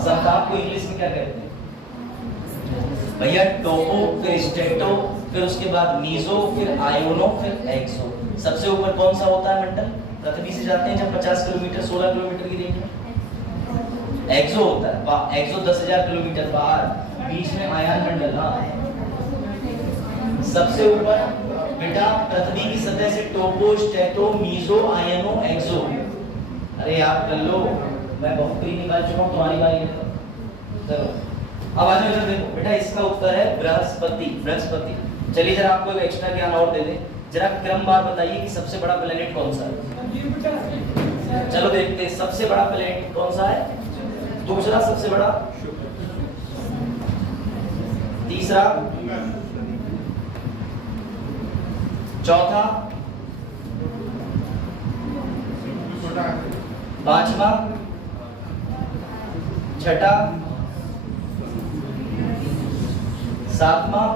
सप्ताह को इंग्लिश में क्या कहते हैं भैया, टोपो, फिर स्टेटो, फिर उसके बाद मीजो, फिर आयोनो, फिर एक्सो। सबसे ऊपर कौन सा होता है मंडल, पृथ्वी से जाते हैं जब 50 किलोमीटर 16 किलोमीटर की रेंज में, एक्सो होता है। एक्सो 10,000 किलोमीटर बाहर, बीच में आयन मंडल। हाँ, सबसे ऊपर बेटा पृथ्वी की सतह से टोपो, स्टेटो, मीजो, आयनो, एक्सो। अरे याद कर लो, मैं बहुत कहीं निकाल चुका हूँ, तुम्हारी बारी है। चलो अब आ जाओ इधर देखो बेटा, इसका उत्तर है बृहस्पति। बृहस्पति। चलिए जरा आपको एक एक्स्ट्रा ज्ञान और दे दें, जरा क्रमवार बताइए कि सबसे बड़ा प्लेनेट कौन सा है। चलो देखते हैं, सबसे बड़ा प्लेनेट कौन सा है, दूसरा सबसे बड़ा, तीसरा, चौथा, पांचवा, छठा, सातवां,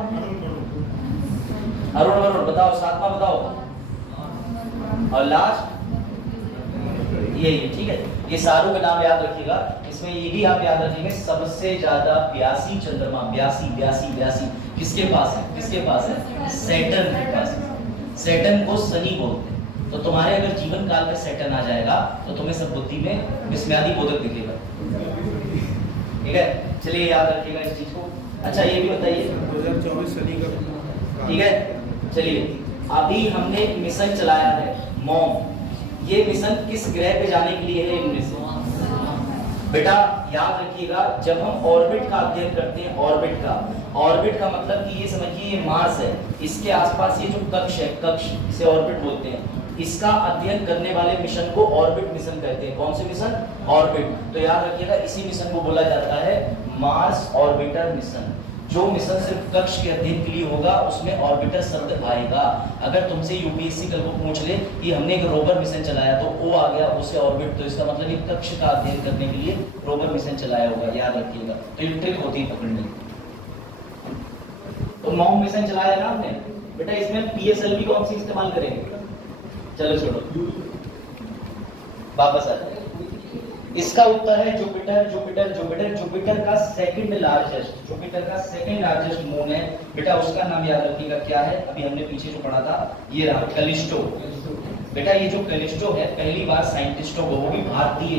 अरुण वरुण बताओ, सातवां बताओ, और लास्ट ये, ठीक है। ये सारों के नाम याद रखिएगा, इसमें ये भी आप याद रखिएगा, सबसे ज्यादा 82 चंद्रमा, 82 किसके पास है, किसके पास है, सैटर्न के पास है। सैटर्न को शनि बोलते हैं। तो तुम्हारे अगर जीवन काल में सैटर्न आ जाएगा तो तुम्हें सब बुद्धि में विस्मयादि बोधक दिखेगा, ठीक है। चलिए याद रखिएगा इस चीज को। अच्छा ये भी बताइए 2024 शनि का, ठीक है। चलिए अभी हमने एक मिशन चलाया है मॉम, ये मिशन किस ग्रह पे जाने के लिए है इनमें से, बेटा याद रखिएगा, जब हम ऑर्बिट का अध्ययन करते हैं, ऑर्बिट का मतलब कि ये समझिए ये मार्स है, इसके आसपास ये जो कक्ष है, कक्ष इसे ऑर्बिट बोलते हैं, इसका अध्ययन करने वाले मिशन को ऑर्बिट मिशन कहते हैं। कौन से मिशन, ऑर्बिट। तो याद रखिएगा इसी मिशन को बोला जाता है मार्स ऑर्बिटर मिशन। जो मिशन सिर्फ कक्ष के अध्ययन के लिए होगा उसमें ऑर्बिटर शब्द आएगा। अगर तुमसे यूपीएससी कल को पूछ ले कि हमने एक रोवर मिशन चलाया तो ओ आ गया, उसे ऑर्बिट, तो इसका मतलब ये कक्ष का अध्ययन करने के लिए रोवर मिशन चलाया होगा, याद रखिएगा। तो ये ट्रिक होती है पकड़ने की। तो मॉन्ग मिशन चलाया ना हमने बेटा, इसमें पीएसएलवी कौन सी इस्तेमाल करेंगे? चलो छोड़ो, वापस आ जाए। इसका उत्तर है जुपिटर। जुपिटर जुपिटर जुपिटर का सेकंड लार्जेस्ट मून है बेटा। उसका नाम याद रखिएगा क्या है, अभी हमने पीछे जो पढ़ा था ये रहा, कैलिस्टो। बेटा ये जो कैलिस्टो है, पहली बार साइंटिस्टों को, वो भी भारतीय,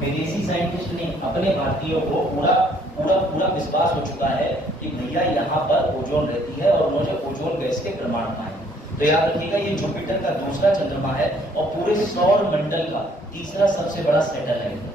विदेशी साइंटिस्ट नहीं, अपने भारतीयों को पूरा पूरा पूरा विश्वास हो चुका है कि भैया यहाँ पर ओजोन रहती है और उन्होंने ओजोन गैस के प्रमाण पाए। तो याद रखिएगा ये जुपिटर का दूसरा चंद्रमा है और पूरे सौर मंडल का तीसरा सबसे बड़ा सैटेलाइट है,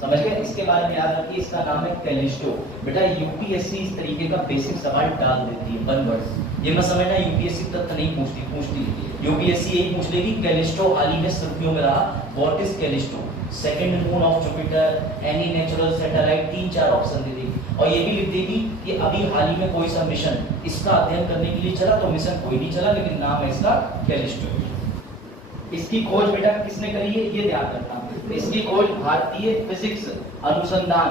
समझ गए? इसके बारे में याद रखिए, इसका नाम है कैलिस्टो। बेटा यूपीएससी इस तरीके का बेसिक सवाल डाल देती है, वन वर्ड। ये मत समझना यूपीएससी तथ्य नहीं पूछती यूपीएससी यही पूछ लेगी कैलिस्टो हाल ही में सुर्खियों में रहा, what is Callisto, second moon of Jupiter, any natural satellite, 3-4 option दे देगी। और ये भी लिख देगी कि अभी हाल ही में कोई सा मिशन इसका अध्ययन करने के लिए चला, तो मिशन कोई नहीं चला लेकिन नाम है इसका कैलिस्टो। इसकी खोज बेटा किसने करी है ये ध्यान रखना। इसकी खोज भारतीय फिजिक्स अनुसंधान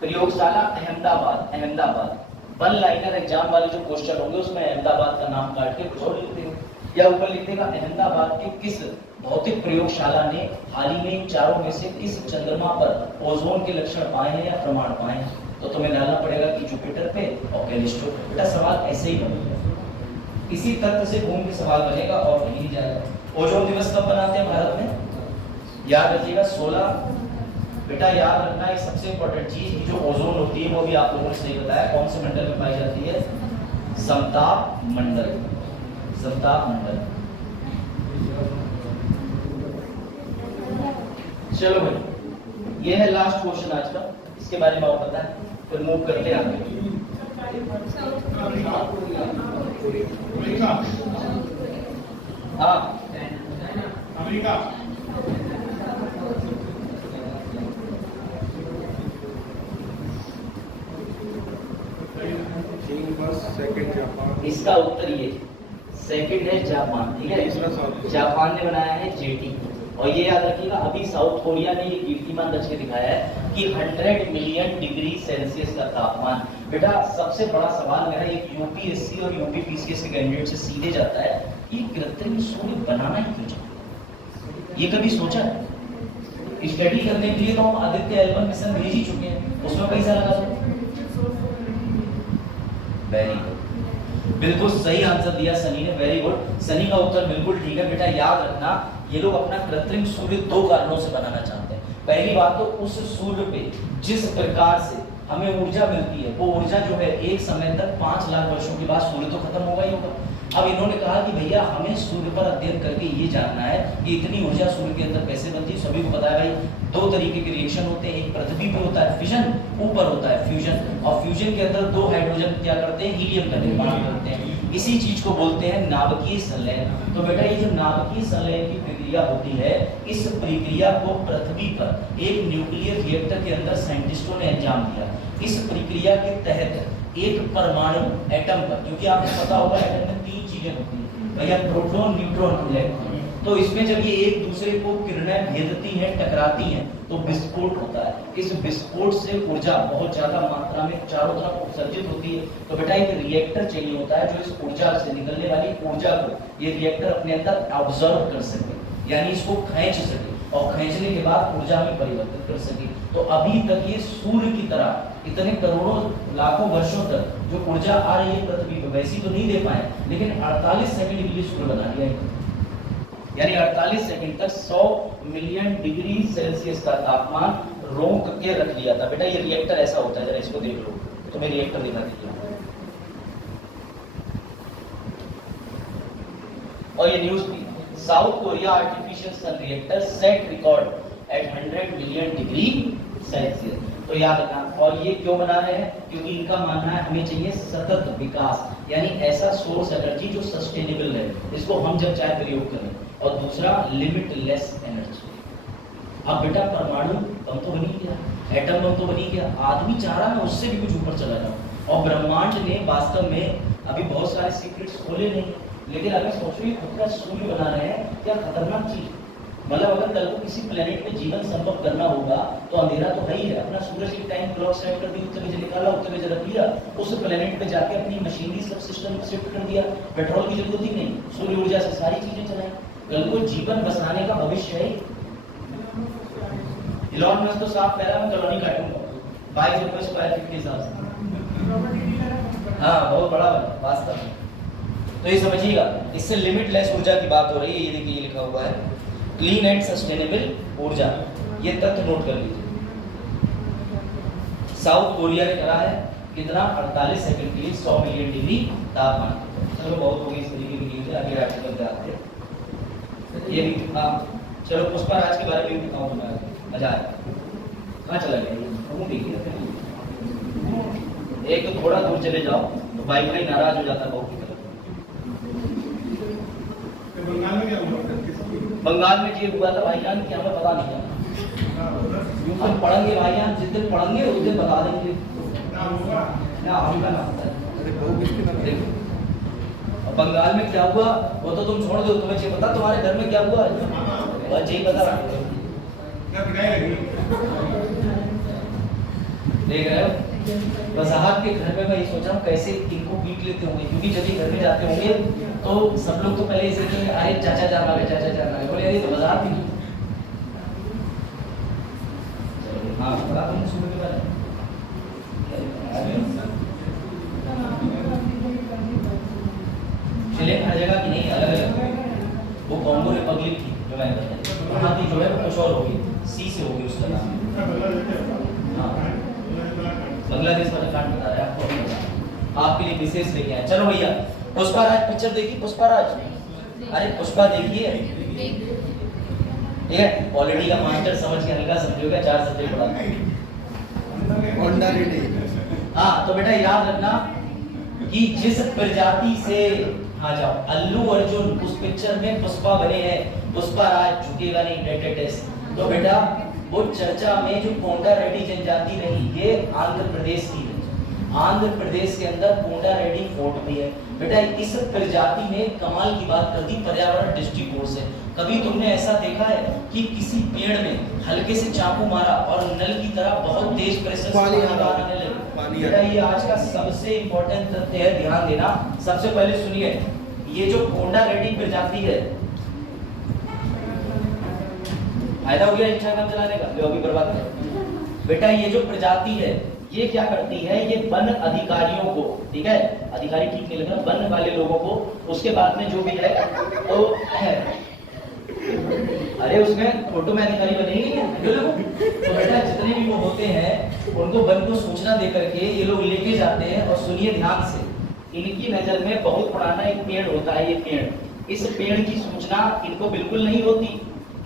प्रयोगशाला अहमदाबाद। वन लाइनर एग्जाम वाले जो क्वेश्चन होंगे उसमें अहमदाबाद का नाम काट के कुछ और लिख देगा, या ऊपर लिख देगा अहमदाबाद के किस भौतिक प्रयोगशाला ने हाल ही में इन चारों में से किस चंद्रमा पर ओजोन के लक्षण पाए हैं या प्रमाण पाए हैं। तो तुम्हें डालना पड़ेगा कि जुपिटर पे और कैलिस्टो पे। बेटा सवाल ऐसे ही बनेगा, इसी तथ्य से घूम के सवाल बनेगा और नहीं जाएगा। ओजोन दिवस कब मनाते हैं भारत में? याद रखिएगा 16। बेटा याद रखना एक सबसे इंपॉर्टेंट चीज की जो ओजोन होती है वो भी आप लोगों ने सही बताया, कौन से मंडल में पाई जाती है? समताप मंडल। समताप मंडल। चलो भाई ये है लास्ट क्वेश्चन आज का, इसके बारे में आपको पता है, फिर मूव करते हैं आगे। हाँ अमेरिका। Second Japan. इसका उत्तर ये सेकंड है जापान, ठीक है। जापान ने बनाया है जेटी। और ये याद रखिएगा अभी साउथ कोरिया ने ये कीर्तिमान रच के दिखाया है कि 100 मिलियन डिग्री सेल्सियस का तापमान। बेटा सबसे बड़ा सवाल मेरा एक यूपीएससी और यूपीपीसीएस के कैंडिडेट से सीधे जाता है कि कृत्रिम सूर्य बनाना ही क्यों चाहिए? ये कभी सोचा है? स्टडी करने के लिए तो हम आदित्य L1 मिशन भेज ही चुके हैं, उसमें पैसा लगा दो। वेरी गुड, बिल्कुल सही आंसर दिया सनी ने, वेरी गुड। सनी का उत्तर बिल्कुल ठीक है। बेटा याद रखना ये लोग अपना कृत्रिम सूर्य 2 कारणों से बनाना चाहते हैं। पहली बात तो उस सूर्य पे जिस प्रकार से हमें ऊर्जा मिलती है वो ऊर्जा जो है एक समय तक 5 लाख वर्षों के बाद सूर्य तो खत्म होगा ही होगा। अब इन्होंने कहा कि भैया हमें सूर्य पर अध्ययन करके ये जानना है कि इतनी ऊर्जा सूर्य के अंदर कैसे बनती है। सभी को पता है भाई 2 तरीके के रिएक्शन होते हैं, एक पृथ्वी पे होता है फिजन, ऊपर होता है फ्यूजन। और फ्यूजन के अंदर 2 हाइड्रोजन क्या करते हैं? हीलियम का निर्माण करते हैं। इसी चीज को बोलते हैं नाभिकीय संलयन। तो बेटा ये जो नाभिकीय संलयन की प्रक्रिया होती है, इस प्रक्रिया को पृथ्वी पर एक न्यूक्लियर रिएक्टर के अंदर साइंटिस्टों ने अंजाम दिया। इस प्रक्रिया के तहत एक परमाणु एटम पर, क्योंकि आपको पता होगा एटम में 3 चीजें होती हैं भैया, प्रोटॉन, न्यूट्रॉन, इलेक्ट्रॉन। तो इसमें जब ये एक दूसरे को किरणें भेदती हैं, टकराती हैं, तो विस्फोट होता है। इस विस्फोट से ऊर्जा बहुत ज्यादा मात्रा में चारों तरफ उत्सर्जित होती है। तो बेटा एक रिएक्टर चाहिए होता है जो इस ऊर्जा से निकलने वाली ऊर्जा को ये रिएक्टर अपने अंदर ऑब्जर्व कर सके, यानी इसको खींच सके और खींचने के बाद ऊर्जा में परिवर्तित कर सके। तो अभी तक ये सूर्य की तरह इतने करोड़ों लाखों वर्षों तक जो ऊर्जा आ रही है पृथ्वी पर वैसी तो नहीं दे पाए, लेकिन 48 सेकंड के लिए सूर्य बना दिया है। यानी 48 सेकंड तक 100 मिलियन डिग्री सेल्सियस का तापमान रोक के रख लिया था। बेटा ये रिएक्टर ऐसा होता है, जरा इसको देख लो, तुम्हें रिएक्टर दिखा दीजिए। और ये न्यूज भी, South Korea artificial sun reactor set record at 100 million degree Celsius. तो याद रखना। और ये क्यों बना रहे हैं? क्योंकि इनका मानना है हमें चाहिए सतत विकास, यानी ऐसा सोर्स एनर्जी जो सस्टेनेबल है, इसको हम जब चाहे प्रयोग करें। और दूसरा लिमिटलेस एनर्जी। अब बेटा परमाणु बम तो बनी गया, एटम बम तो बनी गया, आदमी चाह रहा मैं उससे भी कुछ ऊपर चला जाऊं। और ब्रह्मांड ने वास्तव में अभी बहुत सारे सीक्रेट्स खोले नहीं, लेकिन अगर सोचो ये खुद का सूर्य बना रहे हैं, क्या खतरनाक चीज। मतलब अगर कल को किसी प्लेनेट में जीवन संभव करना होगा तो अंधेरा तो है ही है, अपना सूरज की टाइम क्लॉक सेट कर दी, उत्तर बजे निकाला, उत्तर बजे रख लिया, उस प्लेनेट पे जाके अपनी मशीनरी सब सिस्टम को शिफ्ट कर दिया, पेट्रोल की जरूरत ही नहीं, सूर्य ऊर्जा से सारी चीजें चलाई। कल को जीवन बसाने का भविष्य है। इलॉन मस्क तो साफ कह रहा है मैं कॉलोनी काटूंगा 22 रुपए स्क्वायर फीट के हिसाब से। हाँ बहुत बड़ा है वास्तव में। तो ये समझिएगा, इससे लिमिटलेस ऊर्जा की बात हो रही है। ये देखिए ये लिखा हुआ है क्लीन एंड सस्टेनेबल ऊर्जा, ये तथ्य नोट कर लीजिए। साउथ कोरिया ने करा है कितना 48 सेकंड के लिए 100 मिलियन डिग्री तापमान। चलो बहुत हो गई इस तरीके की न्यूज़, आगे आर्टिकल पे आते हैं। ये भी हाँ चलो पुष्पराज के बारे में भी बताऊँ मैं, मजा आया। कहाँ चला गया? एक तो थोड़ा दूर चले जाओ तो बाइक में नाराज हो जाता है बहुत की तरफ। बंगाल में क्या हुआ? बंगाल में ये हुआ था भाईजान कि हमें पता नहीं था। हम पढ़ेंगे भाईजान, जिस दिन पढ़ेंगे उस दिन बता देंगे ना हमका नाम था। और बंगाल में क्या हुआ वो तो तुम छोड़ दो, तुम्हें ये पता तुम्हारे घर में क्या हुआ? बस यही पता देख रहे हो। वजाहत के घर में मैं ये सोच रहा हूँ कैसे इनको पीट लेते होंगे, क्योंकि जब ये घर में जाते होंगे तो सब लोग तो पहले इसे कहेंगे अरे चाचा जान रहा है, चाचा जान रहा है, बोले अरे तो वजाहत भी नहीं। हाँ बड़ा तुम सुबह के बारे में चले हर जगह की नहीं, अलग अलग। वो कॉन्गो रिपब्लिक थी जो मैंने बताया, वहाँ की जो है वो कुछ और होगी, सी से होगी उसका नाम। हाँ बांग्लादेश वाला कांड बता रहा है आपको, आपके लिए विशेष लेके आए। चलो भैया पुष्पाराज पिक्चर देखी, पुष्पाराज अरे पुष्पा देखिए ठीक है, पॉलिटी का मास्टर समझ के हल्का समझोगे, 4 सब्जेक्ट पढ़ा। हाँ तो बेटा याद रखना कि जिस प्रजाति से आ जाओ अल्लू अर्जुन उस पिक्चर में पुष्पा बने हैं, पुष्पाराज झुकेगा नहीं टेटेटेस। तो बेटा वो चर्चा में जो कोंडा रेड्डी जनजाति रही, ये आंध्र प्रदेश की है। आंध्र प्रदेश के अंदर कोंडा रेड्डी फोर्ट भी है। बेटा इस प्रजाति ने कमाल की बात कर दी पर्यावरण दृष्टिकोण से। कभी तुमने ऐसा देखा है कि किसी पेड़ में हल्के से चाकू मारा और नल की तरह बहुत तेज प्रेशर से पानी आने लगा? बेटा ये आज का सबसे इंपॉर्टेंट तथ्य है, ध्यान देना। सबसे पहले सुनिए, ये जो कोंडा रेड्डी प्रजाति है, फायदा हो गया इंस्टाग्राम चलाने का, जो अभी बर्बाद कर। बेटा ये जो प्रजाति है ये क्या करती है, ये वन अधिकारियों को, ठीक है अधिकारी ठीक नहीं लग रहा, वन वाले लोगों को, उसके बाद में जो भी है तो अरे उसमें फोटो में अधिकारी बनेंगे तो बेटा जितने भी वो होते हैं उनको वन को सूचना दे करके ये लोग लेके जाते हैं। और सुनिए ध्यान से, इनकी नजर में बहुत पुराना एक पेड़ होता है, ये पेड़, इस पेड़ की सूचना इनको बिल्कुल नहीं होती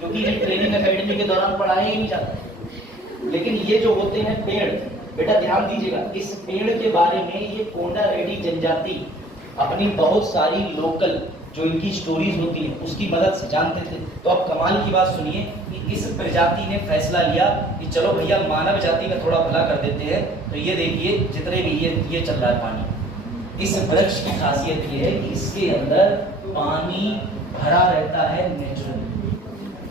क्योंकि ये ट्रेनिंग एकेडमी के दौरान पढ़ाया ही नहीं जाता। लेकिन ये जो होते हैं पेड़, बेटा ध्यान दीजिएगा, इस पेड़ के बारे में ये कोंडा रेड्डी जनजाति अपनी बहुत सारी लोकल जो इनकी स्टोरीज होती है उसकी मदद से जानते थे। तो अब कमाल की बात सुनिए कि इस प्रजाति ने फैसला लिया कि चलो भैया मानव जाति का थोड़ा भला कर देते हैं। तो ये देखिए जितने भी ये चल रहा है पानी, इस वृक्ष की खासियत ये है कि इसके अंदर पानी भरा रहता है नेचुरल।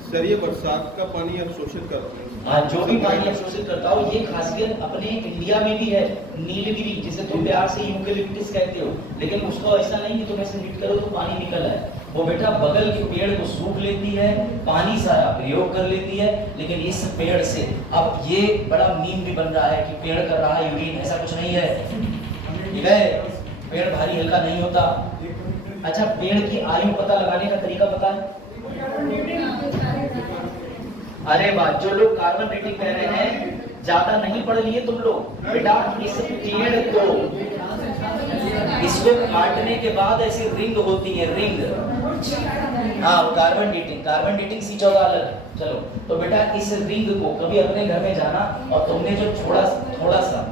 सर ये बरसात का पानी अवशोषित करते हैं। हाँ जो भी पानी अवशोषित करता हो, ये खासियत अपने इंडिया में भी है। नीलगिरी जिसे तुम प्यार से यूकेलिप्टस कहते हो, लेकिन उसको ऐसा नहीं कि तुम ऐसे हिट करो तो पानी निकल आए। वो बेटा बगल के पेड़ को सूख लेती है, पानी सारा प्रयोग कर लेती है। लेकिन इस पेड़ से अब ये बड़ा मीम भी बन रहा है कि पेड़ कर रहा है यूरिन, ऐसा कुछ नहीं है, ठीक है। पेड़ भारी हल्का नहीं होता। अच्छा पेड़ की आयु पता लगाने का तरीका पता है? अरे वाह, जो लोग कार्बन डेटिंग कह रहे हैं ज्यादा नहीं पढ़ लिए तुम लोग। बेटा इस पेड़ को, इसको काटने के बाद ऐसी रिंग होती है, रिंग, हाँ कार्बन डेटिंग C14 अलग। चलो तो बेटा इस रिंग को कभी अपने घर में जाना और तुमने जो थोड़ा सा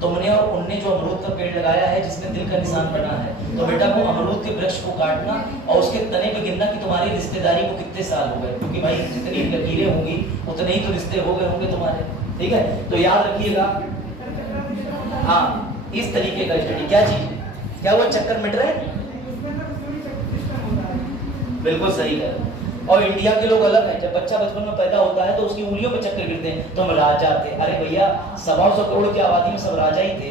तुमने और उनने जो अमरूद का पेड़ लगाया है जिसमें दिल का निशान बना है, तो बेटा वो अमरूद के वृक्ष को काटना और उसके तने पे गिनना कि तुम्हारी रिश्तेदारी को कितने साल हो गए, क्योंकि भाई जितनी लकीरें होंगी उतने ही तो रिश्ते हो गए होंगे तुम्हारे। ठीक है, तो याद रखिएगा। हाँ, इस तरीके का स्टडी। क्या चीज, क्या वो चक्कर मिट रहे हैं? बिल्कुल सही है। और इंडिया के लोग अलग हैं। जब बच्चा बचपन में पैदा होता है तो उसकी उंगलियों पे चक्कर गिरते हैं, तो हम राजा थे। अरे भैया 125 करोड़ की आबादी में सब राजा ही थे,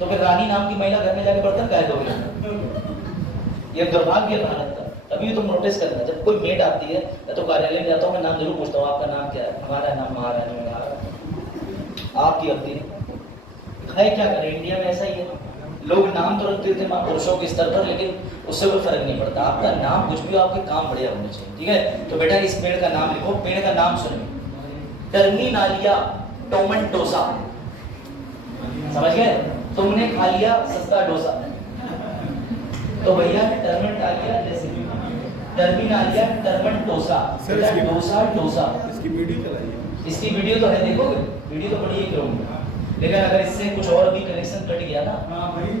तो फिर रानी नाम की महिला घर में जाके बर्तन काहे दोगे? ये दुर्भाग्य है भारत का। तभी तुम नोटिस करना, जब कोई मेड आती है, मैं तो कार्यालय में जाता हूँ, मैं नाम जरूर पूछता हूँ, आपका नाम क्या है? हमारा नाम महारानी है। आपकी अपनी है, क्या करें, इंडिया में ऐसा ही है। लोग नाम तो रखते थे पुरुषों के स्तर पर, लेकिन उससे कोई फर्क नहीं पड़ता। आपका नाम कुछ भी हो, आपके काम बढ़िया होने चाहिए। ठीक है, तो बेटा इस पेड़ का नाम लिखो। पेड़ का नाम सुनिए, टर्मिनालिया टोमेंटोसा। समझ गए? तुमने खा लिया सस्ता डोसा, तो भैया टर्मिनालिया, जैसे टर्मिनालिया टर्मेंटोसा, डोसा डोसा। इसकी वीडियो चलाइए। इसकी वीडियो तो है, देखोगे? वीडियो तो बड़ी है, लेकिन अगर इससे कुछ और भी कनेक्शन कट गया ना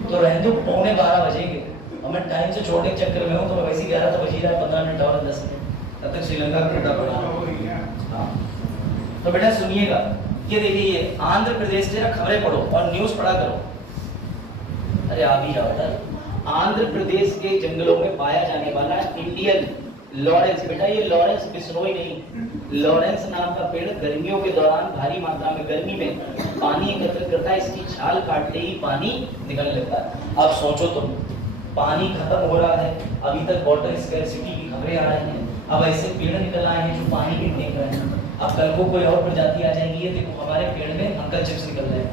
तो रहने दो, 11:15 बजेंगे और मैं टाइम से छोड़ने के चक्कर में हूँ, तो मैं वैसे 11 तो बज ही रहा है, 15 मिनट और 10 मिनट, तब तक श्रीलंका का घंटा पड़ा। हाँ, तो बेटा सुनिएगा, ये देखिए, ये आंध्र प्रदेश से ना खबरें पढ़ो और न्यूज पढ़ा करो। अरे आ भी जाओ यार। आंध्र प्रदेश के जंगलों में पाया जाने वाला इंडियन लॉरेंस, बेटा ये लॉरेंस बिश्नोई नहीं, लॉरेंस नाम का पेड़ गर्मियों के दौरान भारी मात्रा में गर्मी में पानी एकत्रित करता है। इसकी छाल काटते ही पानी निकलने लगता है। अब सोचो तुम, पानी खत्म हो रहा है, अभी तक वाटर स्कैर्सिटी की खबरें आ रही हैं, अब ऐसे पेड़ निकल आए हैं जो पानी भी फेंक रहे हैं। अब कल को कोई और प्रजाति आ जाएगी, ये देखो हमारे पेड़ में अंकल चिप्स निकल रहे हैं।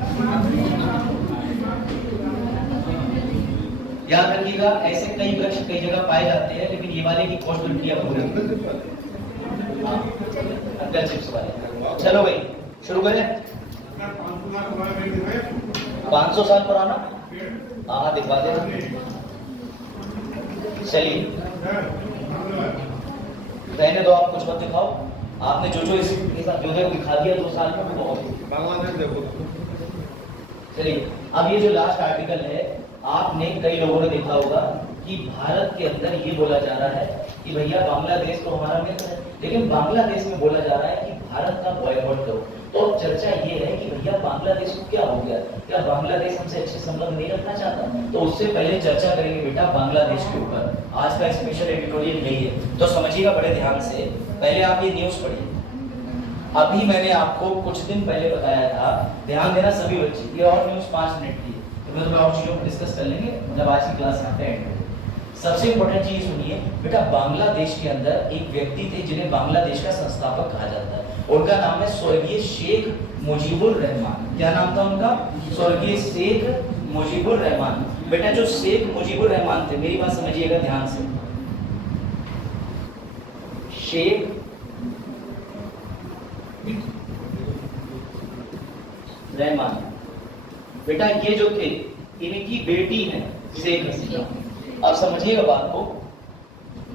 याद रखिएगा, ऐसे कई वृक्ष कई जगह पाए जाते हैं, लेकिन ये वाले की कॉस्ट इंडिया अंकल चिप्स वाले। चलो भाई शुरू करें। 500 साल पुराना, हाँ दिखा दे। चलिए रहने दो, आप कुछ मत दिखाओ। आपने जो इसके साथ जो दिखा दिया 2 साल में, वो बहुत बांग्लादेश देखो। चलिए, अब ये जो लास्ट आर्टिकल है, आपने कई लोगों ने देखा होगा कि भारत के अंदर ये बोला जा रहा है कि भैया बांग्लादेश तो हमारा मित्र है, लेकिन बांग्लादेश में बोला जा रहा है कि भारत का बॉयकॉट करो। तो चर्चा ये है कि भैया बांग्लादेश को क्या हो गया, क्या बांग्लादेश हमसे अच्छे संबंध नहीं रखना चाहता? तो उससे पहले चर्चा करेंगे बेटा बांग्लादेश के ऊपर। आज का स्पेशल एडिटोरियल यही है, तो समझिएगा बड़े ध्यान से। पहले आप ये न्यूज पढ़िए। अभी मैंने आपको कुछ दिन पहले बताया था, ध्यान देना सभी बच्चे, ये और न्यूज 5 मिनट की, तो मैं और चीजों को डिस्कस कर लेंगे जब आज की क्लास में एंड हो। सबसे इंपॉर्टेंट चीज सुनिए बेटा, बांग्लादेश के अंदर एक व्यक्ति थे जिन्हें बांग्लादेश का संस्थापक कहा जाता है। उनका नाम है स्वर्गीय शेख मुजीबुर रहमान। क्या नाम था उनका? स्वर्गीय शेख मुजीबुर रहमान। बेटा जो शेख मुजीबुर रहमान थे, मेरी बात समझिएगा ध्यान से, शेख रहमान, बेटा ये जो थे इनकी बेटी है शेख हसीना। अब समझिएगा बात को,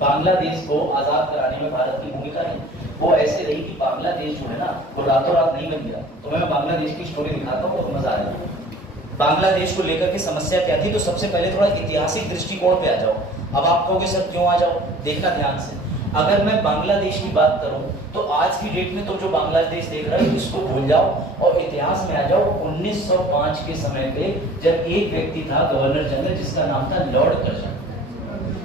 बांग्लादेश को आजाद कराने में भारत की भूमिका है। वो ऐसे रही कि बांग्लादेश जो है ना, वो रातों रात नहीं बन गया। तो मैं बांग्लादेश की स्टोरी दिखाता हूँ तो मजा आएगा। बांग्लादेश को लेकर के समस्या क्या थी, तो सबसे पहले थोड़ा ऐतिहासिक दृष्टिकोण पे आ जाओ। अब आप कहोगे सर क्यों आ जाओ, देखना ध्यान से। अगर मैं बांग्लादेश की बात करूं तो आज की डेट में तुम जो बांग्लादेश देख रहे हो इसको भूल जाओ और इतिहास में आ जाओ 1905 के समय पे, जब एक व्यक्ति था गवर्नर जनरल जिसका नाम था लॉर्ड कर्जन।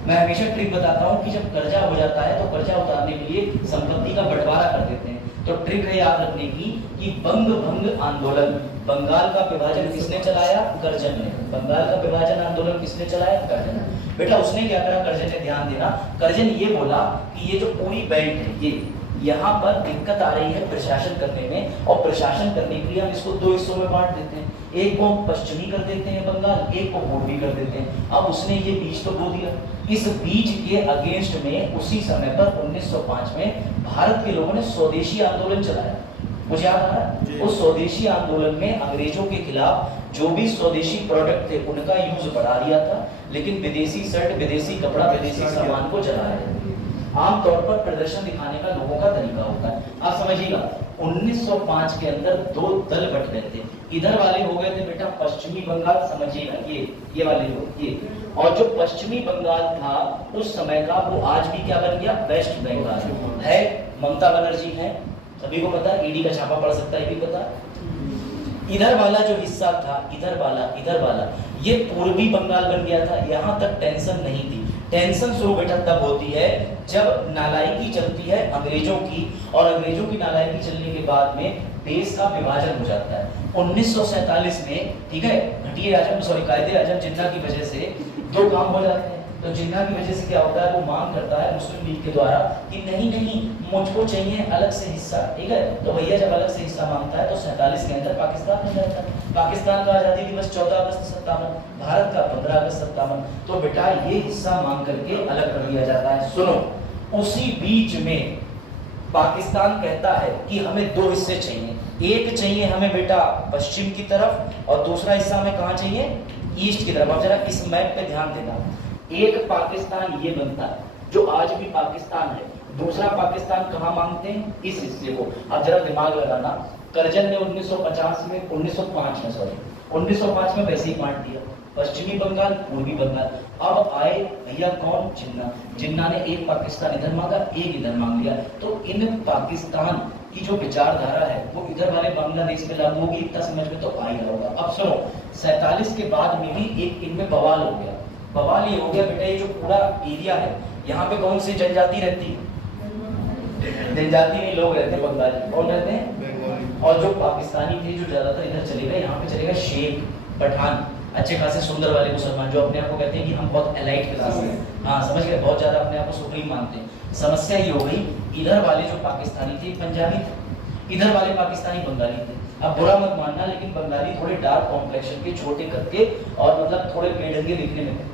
मैं हमेशा ट्रिक बताता हूं कि जब कर्जा हो जाता है तो कर्जा उतारने के लिए संपत्ति का बंटवारा कर देते हैं। तो ट्रिक है याद रखने की कि बंग भंग आंदोलन, बंगाल का विभाजन किसने चलाया? कर्जन ने। बंगाल का विभाजन आंदोलन किसने चलाया? कर्जन। बेटा उसने क्या करा कर्जन ने, ध्यान देना, कर्जन ये बोला कि ये जो पूरी बेल्ट है, ये यहाँ पर दिक्कत आ रही है प्रशासन करने में, और प्रशासन करने के लिए हम इसको 2 हिस्सों में बांट देते हैं। एक को हम पश्चिमी कर देते हैं बंगाल, एक को पूर्वी कर देते हैं। अब उसने ये बीज तो बो दिया। इस बीज के अगेंस्ट में उसी समय पर 1905 में भारत के लोगों ने स्वदेशी आंदोलन चलाया। मुझे याद आ रहा है, उस स्वदेशी आंदोलन में अंग्रेजों के खिलाफ जो भी स्वदेशी प्रोडक्ट थे उनका यूज बढ़ा दिया था, लेकिन विदेशी शर्ट, विदेशी कपड़ा, विदेशी सामान को जलाया। आमतौर पर प्रदर्शन दिखाने का लोगों का तरीका होता है। आप समझिएगा 1905 के अंदर 2 दल बट गए थे। इधर वाले हो गए थे बेटा पश्चिमी बंगाल, समझिएगा ये वाले लोग ये, और जो पश्चिमी बंगाल था उस समय का वो आज भी क्या बन गया, वेस्ट बंगाल है। ममता बनर्जी है, सभी को पता, ईडी का छापा पड़ सकता है, ये भी पता। इधर वाला जो हिस्सा था, इधर वाला ये पूर्वी बंगाल बन गया था। यहाँ तक टेंशन नहीं थी। टेंशन शुरू बेटा तब होती है जब नालायकी चलती है अंग्रेजों की, और अंग्रेजों की नालायकी चलने के बाद में देश का विभाजन हो जाता है 1947 में, ठीक है। घटिया आजम कायदे आजम जिन्ना की वजह से दो काम हो जाते हैं। तो जिन्ना की वजह से क्या होता है, वो मांग करता है मुस्लिम लीग के द्वारा कि नहीं मुझको चाहिए अलग से हिस्सा, ठीक है। तो भैया जब अलग से हिस्सा मांगता है तो 47 के अंदर पाकिस्तान बन जाता है। पाकिस्तान का आजादी दिवस 14 अगस्त 57, भारत का 15 अगस्त 57। तो बेटा ये हिस्सा मांग करके अलग कर दिया जाता है। सुनो, उसी बीच में पाकिस्तान कहता है कि हमें दो हिस्से चाहिए, एक चाहिए हमें बेटा पश्चिम की तरफ और दूसरा हिस्सा हमें कहाँ चाहिए, ईस्ट की तरफ। अब जरा इस मैप पे ध्यान देना, एक पाकिस्तान ये बनता है जो आज भी पाकिस्तान है, दूसरा पाकिस्तान कहाँ मांगते हैं, इस हिस्से को। अब जरा दिमाग लगाना, करजन ने 1905 में वैसे ही बांट दिया, पश्चिमी बंगाल पूर्वी बंगाल। अब आए भैया कौन, जिन्ना ने एक पाकिस्तान इधर मांगा, एक इधर मांग लिया। तो इन पाकिस्तान की जो विचारधारा है वो इधर वाले बांग्लादेश में लागू होगी, इतना समझ में तो आ ही रहा होगा। अब सुनो, 47 के बाद में भी एक इनमें बवाल हो गया। बवाल ये हो गया बेटा, ये जो पूरा एरिया है यहाँ पे कौन सी जनजाति रहती है, जनजाति नहीं लोग रहते हैं, बंगाली। कौन रहते हैं, और जो पाकिस्तानी थे जो ज्यादातर इधर चले गए, यहाँ पे चले गए शेख, पठान, अच्छे खासे सुंदर वाले मुसलमान जो अपने आप को कहते हैं कि हम बहुत एलाइट क्लास हैं, हाँ समझ गए, बहुत ज्यादा अपने आप को सुप्रीम मानते हैं। समस्या ये हो गई, इधर वाले जो पाकिस्तानी थे पंजाबी थे, इधर वाले पाकिस्तानी बंगाली थे। अब बुरा मत मानना, लेकिन बंगाली थोड़े डार्क कॉम्प्लेक्शन के, छोटे करके और मतलब थोड़े बेढंगे दिखने में थे।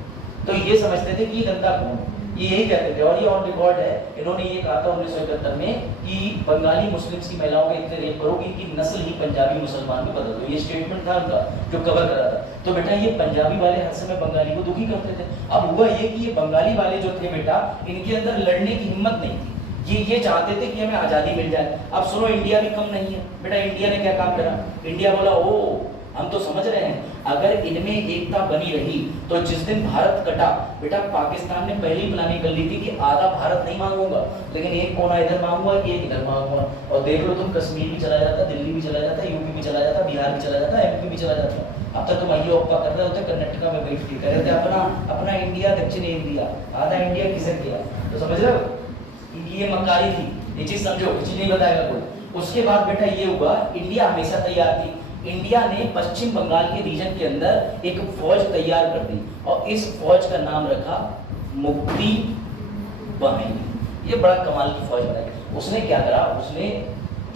तो ये समझते थे कि ये गंदा कौन, ये यही कहते थे। और ये ऑन रिकॉर्ड है, इन्होंने ये कहा था 1971 में कि बंगाली मुस्लिम की महिलाओं के इतने रेप करोगे कि नस्ल ही पंजाबी मुसलमान में बदल दो। ये स्टेटमेंट था उनका जो कवर करा था। तो बेटा ये पंजाबी वाले हर समय बंगाली को दुखी करते थे। अब हुआ ये कि ये बंगाली वाले जो थे बेटा, इनके अंदर लड़ने की हिम्मत नहीं थी। ये चाहते थे कि हमें आजादी मिल जाए। अब सुनो, इंडिया भी कम नहीं है बेटा। इंडिया ने क्या काम करा, इंडिया बोला ओ हम तो समझ रहे हैं अगर इनमें एकता बनी रही तो जिस दिन भारत कटा बेटा, पाकिस्तान ने पहले ही प्लानिंग कर ली थी कि आधा भारत नहीं मांगूंगा, लेकिन एक कोना इधर मांगूंगा, एक इधर मांगूंगा। और देख लो तुम, कश्मीर भी चला जाता, दिल्ली भी चला जाता, यूपी भी चला जाता, बिहार भी चला जाता, एमपी भी चला जाता। अब तक तुम आइए ओप्पा कर रहे होते, कर्नाटका में बैठ कर रहे थे अपना इंडिया, दक्षिण इंडिया, आधा इंडिया किसे किया। तो समझ रहे हो, ये मक्कारी थी, ये चीज समझो, कुछ नहीं बताएगा कोई। उसके बाद बेटा ये हुआ, इंडिया हमेशा तैयार थी। इंडिया ने पश्चिम बंगाल के रीजन के अंदर एक फौज तैयार कर दी और इस फौज का नाम रखा मुक्ति बाहिनी। ये बड़ा कमाल की फौज बनाई। उसने क्या करा, उसने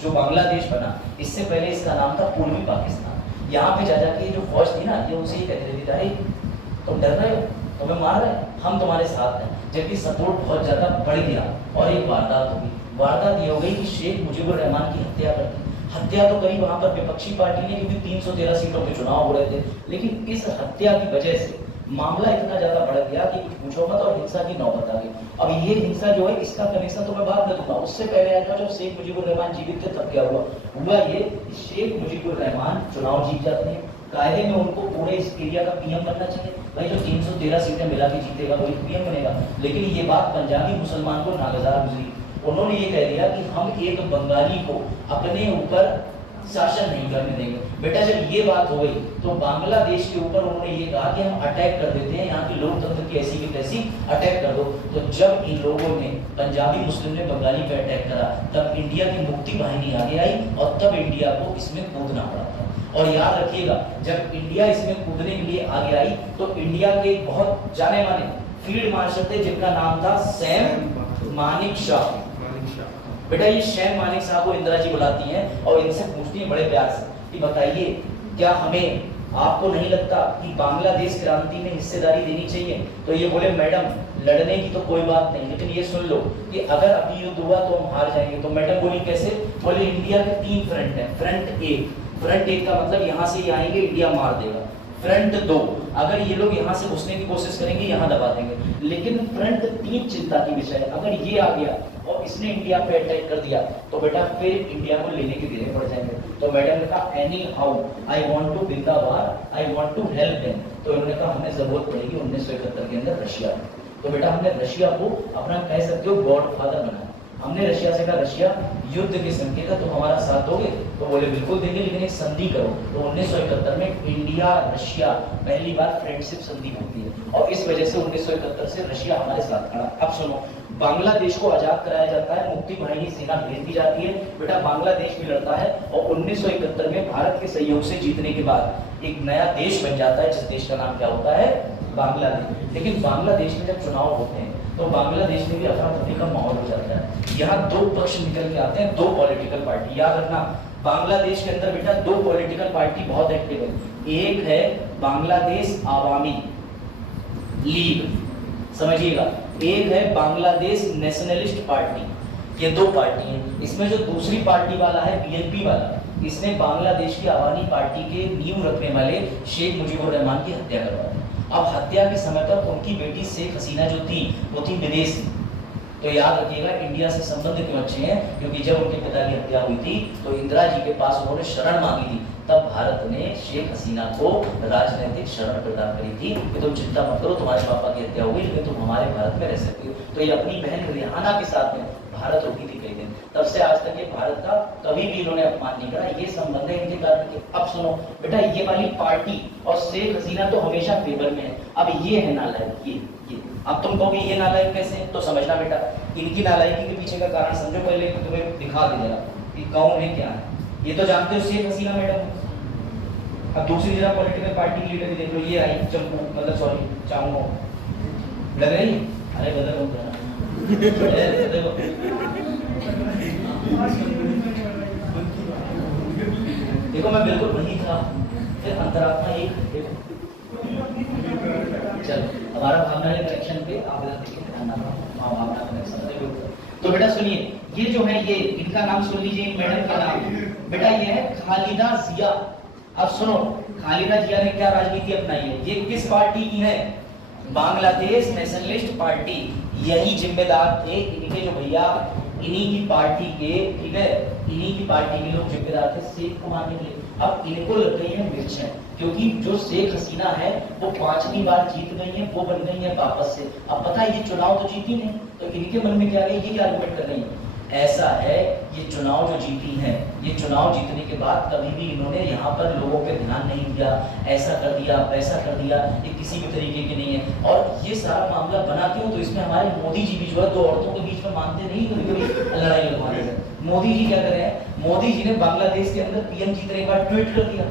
जो बांग्लादेश बना, इससे पहले इसका नाम था पूर्वी पाकिस्तान। यहाँ पे जा जाके जो फौज थी ना, ये उनसे ये कहती रहती थी, अरे तुम डर रहे हो, तुम्हें मार रहे हैं, हम तुम्हारे साथ हैं। जबकि सपोर्ट बहुत ज्यादा बढ़ गया और एक वारदात होगी। वारदात ये हो गई कि शेख मुजीबुर रहमान की हत्या कर दी। हत्या तो करी वहां पर विपक्षी पार्टी ने, क्योंकि 313 सीटों पे चुनाव हो रहे थे। लेकिन इस हत्या की वजह से मामला इतना ज्यादा बढ़ गया कि कुछ पूछो मत, और हिंसा की नौबत आ गई। अब ये हिंसा जो है, इसका कनेक्शन तो मैं बाद में दूंगा। उससे पहले आया था जब शेख मुजीबुर रहमान जीवित थे, तब क्या हुआ ये, शेख मुजीबुर रहमान चुनाव जीत जाते हैं। कायदे में उनको पूरे इस एरिया का पीएम बनना चाहिए। भाई जो 313 सीटें मिला के जीतेगा वही पीएम बनेगा। लेकिन ये बात पंजाबी मुसलमान को नागजारा गुजरी। उन्होंने ये कह दिया कि हम एक बंगाली को अपने ऊपर शासन नहीं करने देंगे। बेटा जब ये बात हो गई तो बांग्लादेश के ऊपर उन्होंने ये कहा कि हम अटैक कर देते हैं, यहाँ की लोकतंत्र की ऐसी की तैसी अटैक कर दो। तो जब इन लोगों ने, पंजाबी मुस्लिम ने बंगाली पे अटैक करा, तब इंडिया की मुक्ति वाहिनी आगे आई और तब इंडिया को इसमें कूदना पड़ा था। और याद रखिएगा, जब इंडिया इसमें कूदने के लिए आगे आई तो इंडिया के बहुत जाने माने फील्ड मार्शल थे जिनका नाम था सैम मानिक शाह। बेटा ये सैम मानिक साहब को इंदिरा जी बुलाती हैं और इनसे पूछती हैं बड़े प्यार से कि बताइए, क्या हमें, आपको नहीं लगता कि बांग्लादेश क्रांति में हिस्सेदारी देनी चाहिए? तो ये बोले मैडम लड़ने की तो कोई बात नहीं, लेकिन ये सुन लो कि अगर अभी युद्ध हुआ तो हम हार जाएंगे। तो मैडम बोली कैसे? बोले इंडिया के 3 फ्रंट हैं। फ्रंट एक का मतलब यहाँ से ये आएंगे, इंडिया मार देगा। फ्रंट 2, अगर ये लोग यहाँ से घुसने की कोशिश करेंगे यहाँ दबा देंगे, लेकिन फ्रंट 3 चिंता की विषय है। अगर ये आ गया और इसने इंडिया पे अटैक कर दिया तो बेटा फिर इंडिया को लेने के देने पड़ जाएंगे। तो मैडम ने कहा anyhow I want to win the war, I want to help them. तो इन्होंने कहा हमें जरूरत पड़ेगी 1971 के अंदर रशिया। तो बेटा हमने रशिया को अपना कह सकते हो गॉडफादर बनाया। हमने रशिया से कहा रशिया युद्ध के संकेत है, तो हमारा साथ दोगे? तो बोले बिल्कुल देंगे, लेकिन एक संधि करो। तो 1971 में इंडिया रशिया पहली बार फ्रेंडशिप संधि होती है और इस वजह से 1971 से रशिया हमारे साथ खड़ा। अब सुनो, बांग्लादेश को आजाद कराया जाता है, मुक्ति वाहिनी सेना भेज दी जाती है, बेटा बांग्लादेश भी लड़ता है और 1971 में भारत के सहयोग से जीतने के बाद एक नया देश बन जाता है, जिस देश का नाम क्या होता है? बांग्लादेश। लेकिन बांग्लादेश में जब चुनाव होते हैं तो बांग्लादेश में भी अफरा-तफरी का माहौल हो जाता है। यहाँ 2 पक्ष निकल के आते हैं, 2 पॉलिटिकल पार्टी। याद रखना, बांग्लादेश के अंदर बेटा 2 पॉलिटिकल पार्टी बहुत एक्टिव है। एक है बांग्लादेश आवामी लीग, समझिएगा, एक है बांग्लादेश नेशनलिस्ट पार्टी। ये 2 पार्टी हैं। इसमें जो दूसरी पार्टी वाला है बीएनपी वाला, इसने बांग्लादेश की आवामी पार्टी के नींव रखने वाले शेख मुजीबुर रहमान की हत्या करवा दी। अब हत्या के समय पर उनकी बेटी शेख हसीना जो थी वो थी विदेश में। तो याद रखिएगा इंडिया से संबंध क्यों अच्छे हैं, क्योंकि जब उनके पिता की हत्या हुई थी तो इंदिरा जी के पास उन्होंने शरण मांगी थी, तब भारत ने शेख हसीना को राजनीतिक शरण प्रदान करी थी कि तुम चिंता मत करो, तुम्हारे पापा की हत्या हुई लेकिन तुम हमारे भारत में रह सकती हो। तो ये अपनी बहन रिहाना के साथ में भारत रुकी थी कई दिन, तब से आज तक ये भारत का कभी भी इन्होंने अपमान नहीं करा। ये संबंध है इनके कारण के। अब सुनो बेटा, ये वाली पार्टी और शेख हसीना तो हमेशा फेवर में है। अब ये है नालायक, ये अब तुम कहोगे ये नालायक कैसे? तो समझना बेटा, इनकी नालायकी के पीछे का कारण समझो। पहले तुम्हें दिखा दे जरा कि कौन है क्या है। ये तो जानते हो शेख हसीना मैडम। अब दूसरी जरा पॉलिटिकल पार्टी की लीडर देख लो, ये आई चंपू, मतलब सॉरी चामू, लग रही? अरे बदल देखो मैं बिल्कुल वही था, फिर अंतरात्मा एक। चलो हमारा भावना कनेक्शन पे आप भावना कनेक्शन। तो बेटा सुनिए, ये जो है ये इनका नाम सुन लीजिए, मैडम का नाम बेटा ये है खालिदा जिया। अब सुनो, खालिदा जिया ने क्या राजनीति अपनाई है? ये किस पार्टी की है? Bangladesh nationalist party. यही जिम्मेदार थे इनके जो भैया, इन्हीं की पार्टी के, ठीक है, इन्हीं की पार्टी के लोग जिम्मेदार थे शेख को मारने के लिए। अब इनको लग गई है मिर्चें, क्योंकि जो शेख हसीना है वो 5वीं बार जीत गई है, वो बन गई है वापस से। अब पता है ये चुनाव तो जीती नहीं, तो इनके मन में क्या है, ये क्या आर्गुमेंट कर रही है? ऐसा है, ये चुनाव जो जीती है, ये चुनाव जीतने के बाद कभी भी इन्होंने यहाँ पर लोगों पे ध्यान नहीं दिया, ऐसा कर दिया वैसा कर दिया, ये किसी भी तरीके की नहीं है। और ये सारा मामला बना क्यों? तो इसमें हमारे मोदी जी भी जो है 2 औरतों के बीच में मानते नहीं, कभी लड़ाई लगवाने से। मोदी जी क्या कर रहे हैं? मोदी जी ने बांग्लादेश के अंदर पीएम जीतने के बाद ट्वीट कर दिया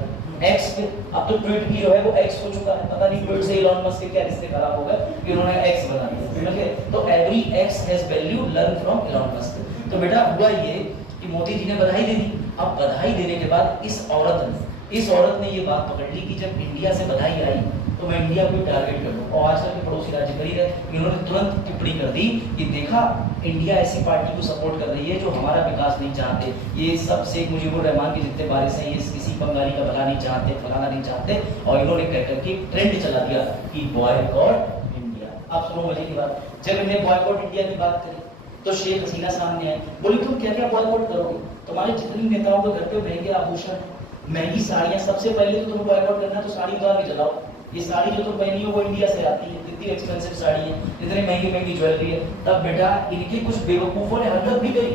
एक्स पे। अब तो ट्वीट भी जो है वो एक्स हो चुका है, पता नहीं ट्वीट से इलॉन मस्क के क्या रिश्ते खराब हो गए कि उन्होंने एक्स बना दिया। तो every x has value, learn from Elon Musk. तो बेटा हुआ ये कि मोदी जी ने बधाई दे दी। अब बधाई देने के बाद इस औरत ने ये बात पकड़ ली कि जब इंडिया से बधाई आई तो मैं इंडिया को टारगेट कर दूं। और आजकल के पड़ोसी राज्य कर ही रहे, इन्होंने तुरंत टिप्पणी कर दी कि देखा इंडिया ऐसी पार्टी को सपोर्ट कर रही है जो हमारा विकास नहीं चाहते, ये सब शेख मुजीबुर रहमान के जितने बारिश हैं, ये किसी बंगाली का भला नहीं चाहते, फलाना नहीं चाहते। और इन्होंने कह करके ट्रेंड चला दिया कि बॉयकॉट इंडिया। आप सुनो मजे की बात, जब इन्होंने बॉयकॉट इंडिया की बात करी तो शेख हसीना सामने आए, बोली तुम क्या क्या बॉयकॉट करोगे? तुम्हारे जितने नेताओं के घर पे महंगे आभूषण, महंगी साड़ियां, सबसे पहले तो तुम्हें बॉयकॉट करना है तो साड़ी उतार के चलाओ। ये साड़ी जो तुम पहनी हो वो इंडिया से आती है, इतनी एक्सपेंसिव साड़ी है, इतनी महंगी महंगी ज्वेलरी है। तब बेटा इनके कुछ बेवकूफों ने हरकत भी करी।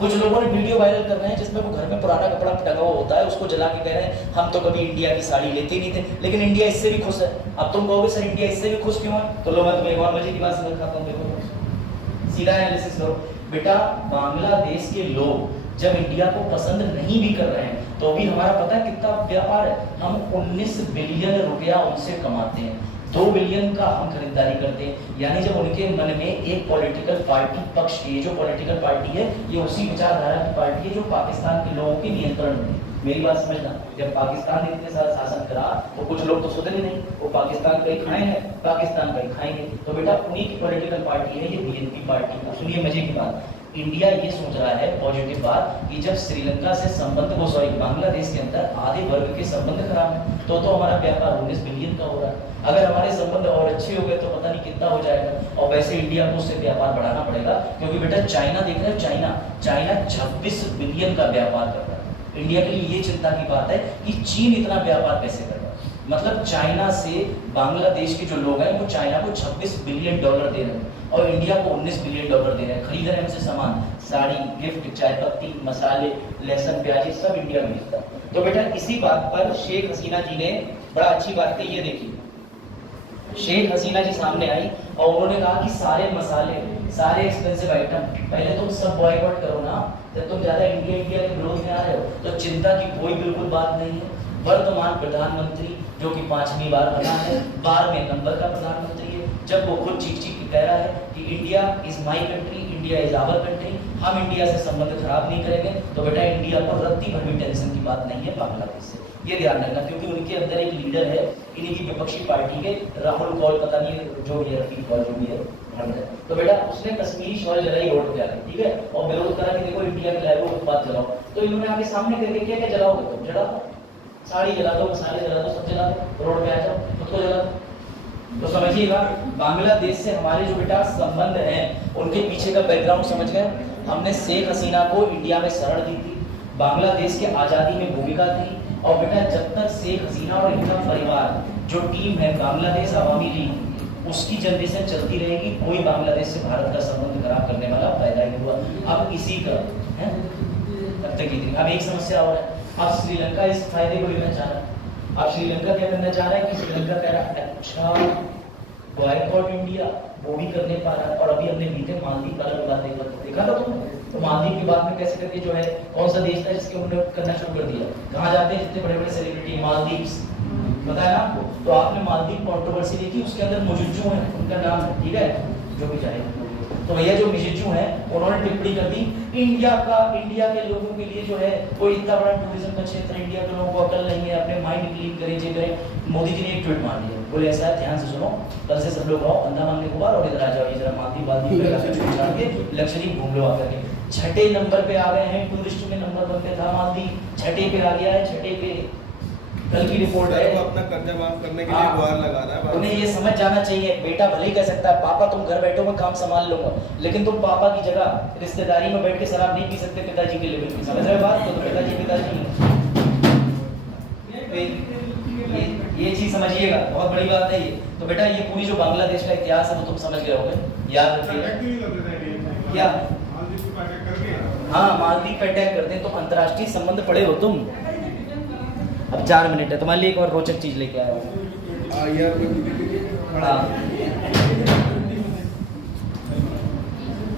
कुछ लोगों ने वीडियो वायरल कर रहे हैं जिसमें वो घर में पुराना कपड़ा टंगा हुआ होता है, उसको जला के कह रहे हैं हम तो कभी इंडिया की साड़ी लेते नहीं थे, लेकिन इंडिया इससे भी खुश है। अब तुम कहोगे सर इंडिया इससे भी खुश क्यों है? तो लो मैं तुम्हें एक और मजे की बात समझ खाता हूँ, देखो सीधा एनालिसिस करो। बेटा बांग्लादेश के लोग जब इंडिया को पसंद नहीं भी कर रहे हैं तो भी हमारा पता है कितना व्यापार है, हम 19 बिलियन रुपया उनसे कमाते हैं, 2 बिलियन का हम खरीदारी करते हैं। यानी जब उनके मन में एक पॉलिटिकल पार्टी पक्ष की, जो पॉलिटिकल पार्टी है ये उसी विचारधारा की पार्टी है जो पाकिस्तान के लोगों के नियंत्रण में। मेरी बात समझना, जब पाकिस्तान ने इतने सारा शासन करा तो कुछ लोग तो सुधरे नहीं, वो पाकिस्तान का ही खाए हैं, पाकिस्तान का ही खाएंगे। तो बेटा उन्हीं की पॉलिटिकल पार्टी है ये बीएनपी पार्टी। सुनिए मजे की बात, इंडिया ये सोच रहा है पॉजिटिव बात कि जब श्रीलंका से संबंध को बांग्लादेश के अंदर आधे वर्ग के संबंध खराब है तो हमारा व्यापार 19 बिलियन का हो रहा है। अगर हमारे संबंध और अच्छे हो गए तो पता नहीं कितना हो जाएगा। और वैसे इंडिया को उससे व्यापार बढ़ाना पड़ेगा, क्योंकि बेटा चाइना देख रहे हो, चाइना 26 बिलियन का व्यापार कर रहा है। इंडिया के लिए ये चिंता की बात है कि चीन इतना व्यापार कैसे कर रहा है। मतलब चाइना से बांग्लादेश के जो लोग हैं वो चाइना को 26 बिलियन डॉलर दे रहे हैं और इंडिया को 19 बिलियन डॉलर दे रहे हैं। खरीद रहे हैं हमसे सामान, साड़ी, गिफ्ट, चाय पत्ती, मसाले, लहसुन, प्याज, सब इंडिया में मिलता है। तो बेटा इसी बात पर शेख हसीना जी ने बड़ा अच्छी बात कही है। देखिए शेख हसीना जी सामने आई और उन्होंने कहा कि सारे मसाले, सारे एक्सपेंसिव आइटम पहले तुम सब बॉयकॉट करो ना, जब तुम ज्यादा इंडिया के विरोध में आ रहे हो तो चिंता की कोई बिल्कुल बात नहीं है। वर्तमान प्रधानमंत्री जो कि 5वीं बार बना है, 12वें नंबर का प्रधानमंत्री है, जब वो खुद चीख कह रहा है कि India is my country, India is our country, हम इंडिया से संबंध खराब नहीं करेंगे, तो बेटा इंडिया को रत्ती भर भी टेंशन की बात नहीं है बांग्लादेश से। ये ध्यान रखना, क्योंकि उनके अंदर एक लीडर है इन्हीं की विपक्षी पार्टी के, राहुल कौल, पता नहीं जो भी है, रफीक कौल जो भी है, तो बेटा उसने कश्मीरी शॉल जलाई रोड पे आके, ठीक है, और विरोध करा कि देखो इंडिया के लाइव उत्पाद जलाओ। तो इन्होंने आगे सामने करके क्या क्या जलाओगे तुम? जला दो, साड़ी जला दो, मसाले जला दो, सब जला दो, रोड पे आ जाओ, खुद को जला दो। तो समझिएगा बांग्लादेश से हमारे जो बेटा संबंध हैं उनके पीछे का बैकग्राउंड समझ गए। हमने शेख हसीना को इंडिया में शरण दी थी, बांग्लादेश के आज़ादी में भूमिका थी, और बेटा जब तक शेख हसीना और इनका परिवार जो टीम है बांग्लादेश अवामी लीग, उसकी जनरेशन चलती रहेगी, कोई बांग्लादेश से भारत का संबंध खराब करने वाला पैदा नहीं हुआ। अब इसी का है तब तक ही। अब एक समस्या और है, अब श्रीलंका इस फायदे को लेना चाह रहा है। अब श्रीलंका क्या करना चाह रहा है कि श्रीलंका कह रहा है अच्छा बॉयकॉट इंडिया, वो भी करने पा रहा है। और अभी हमने मीठे मालदीव का देखा था तुमने, तो मालदीव के बाद में कैसे करके जो है कौन सा देश था जिसके उन्होंने करना शुरू कर दिया, कहाँ जाते हैं जितने बड़े बड़े सेलिब्रिटी, मालदीव्स, पता है ना आपको। तो आपने मालदीव कंट्रोवर्सी देखी, उसके अंदर मुजुज्जू है उनका नाम है, ठीक है, जो भी चाहे। तो भैया जो मिजुज्जू हैं उन्होंने टिप्पणी कर दी इंडिया के लोगों के लिए जो है कोई इतना बड़ा टूरिज्म का क्षेत्र, इंडिया के लोगों को अकल नहीं है, अपने माइंड क्लीन करें, जे करें। मोदी जी ने एक ट्वीट मार दिया, बोले ऐसा है, ध्यान से सुनो, कल से सब लोग आओ अंडमान निकोबार और इधर आ जाओ, जरा मालदीव के लक्षद्वीप घूम लो आकर के। 6ठे नंबर पे आ गए हैं टूरिस्ट में, नंबर 1 पे था मालदीव, 6ठे पे आ गया है, 6ठे पे। कल की रिपोर्ट है, वो अपना कर्जा माफ करने के लिए गुहार लगा रहा है। उन्हें ये समझ जाना चाहिए, बेटा भले ही कह सकता है पापा तुम घर बैठो मैं काम संभाल लूंगा, लेकिन तुम पापा की जगह रिश्तेदारी में बैठ के शराब नहीं पी सकते पिताजी के लेवल की, समझ रहे हो बात? तो पिताजी ये चीज समझिएगा, बहुत बड़ी बात है ये। तो बेटा ये पूरी जो बांग्लादेश का इतिहास है वो तुम समझ गए होगे, याद रखिएगा क्या। हाँ मालदीव पे अटैक करते हैं, तो अंतर्राष्ट्रीय संबंध पढ़े हो तुम। अब 4 मिनट है, तुम्हारे लिए एक और रोचक चीज लेके आया हूँ।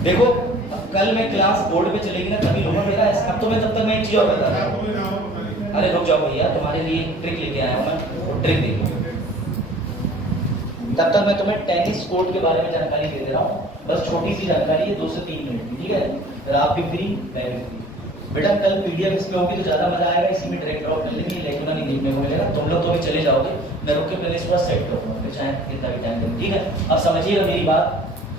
देखो कल मैं क्लास बोर्ड पे चलेगी ना तभी होगा मेरा। अब तुम्हें तब तक मैं एक चीज और बता रहा हूँ। अरे रुक जाओ भैया, तुम्हारे लिए एक ट्रिक लेके आया हूँ मैं, वो ट्रिक देखो। तब तक मैं तुम्हें टेनिस कोर्ट के बारे में जानकारी दे दे रहा हूँ, बस छोटी सी जानकारी है, 2 से 3 मिनट की, ठीक है। आप भी फ्री, मैं भी फ्री। बेटा कल पीडीएफ इसमें होगी तो ज्यादा मजा आएगा, इसी में डायरेक्ट ड्रॉप कर लेंगे, लेकिन नहीं देखने को मिलेगा। तुम लोग तो अभी चले जाओगे, मैं रुक के पहले इस बार सेट करूंगा, फिर चाहे कितना भी टाइम लगे, ठीक है। अब समझिएगा मेरी बात,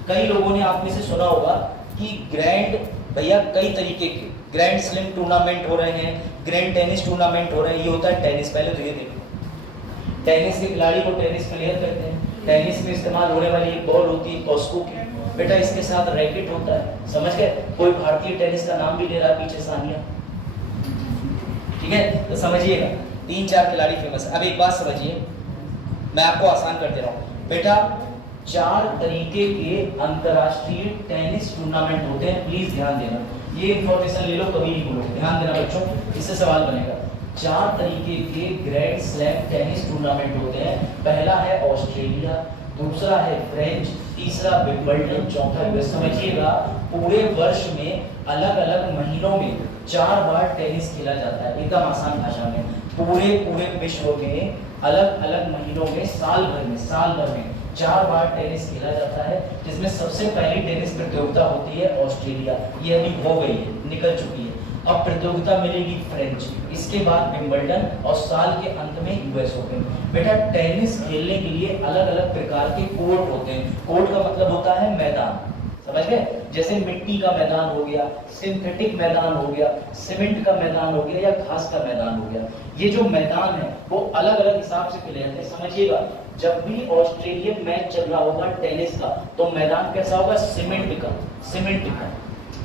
कई लोगों ने आप में से सुना होगा कि ग्रैंड, भैया कई तरीके के ग्रैंड स्लैम टूर्नामेंट हो रहे हैं, ग्रैंड टेनिस टूर्नामेंट हो रहे हैं। ये होता है टेनिस, पहले तो ये देखो, टेनिस के खिलाड़ी को टेनिस प्लेयर कहते हैं। टेनिस में इस्तेमाल होने वाली एक बॉल होती है कॉस्को की, बेटा इसके साथ रैकेट होता है, समझ गए। कोई भारतीय टेनिस का नाम भी ले रहा है पीछे, सानिया, ठीक है। तो समझिएगा 3-4 खिलाड़ी फेमस है। अब एक बात समझिए, मैं आपको आसान कर दे रहा हूँ बेटा, 4 तरीके के अंतरराष्ट्रीय टेनिस टूर्नामेंट होते हैं, प्लीज ध्यान देना, ये इंफॉर्मेशन ले लो, कभी नहीं भूलो, ध्यान देना बच्चों, इससे सवाल बनेगा। 4 तरीके के ग्रैंड स्लैम टेनिस टूर्नामेंट होते हैं। पहला है ऑस्ट्रेलिया, दूसरा है फ्रेंच, तीसरा विंबलडन, चौथा यूएस। समझिएगा पूरे वर्ष में अलग अलग महीनों में 4 बार टेनिस खेला जाता है, एकदम आसान भाषा में। पूरे विश्व में अलग अलग महीनों में साल भर में 4 बार टेनिस खेला जाता है, जिसमें सबसे पहली टेनिस प्रतियोगिता होती है ऑस्ट्रेलिया, ये अभी हो गई है, निकल चुकी है। अब प्रतियोगिता मिलेगी फ्रेंच, इसके बाद विंबलडन, और साल के अंत में यूएस ओपन। बेटा टेनिस खेलने के लिए अलग अलग प्रकार के कोर्ट होते हैं। कोर्ट का मतलब होता है मैदान, समझ गए? जैसे मिट्टी का मैदान हो गया, सिंथेटिक मैदान हो गया, सीमेंट का मैदान हो गया या घास का मैदान हो गया। ये जो मैदान है वो अलग अलग हिसाब से खेले जाते हैं। समझिएगा, जब भी ऑस्ट्रेलियन मैच चल रहा होगा टेनिस का, तो मैदान कैसा होगा? सीमेंट का, सीमेंट का,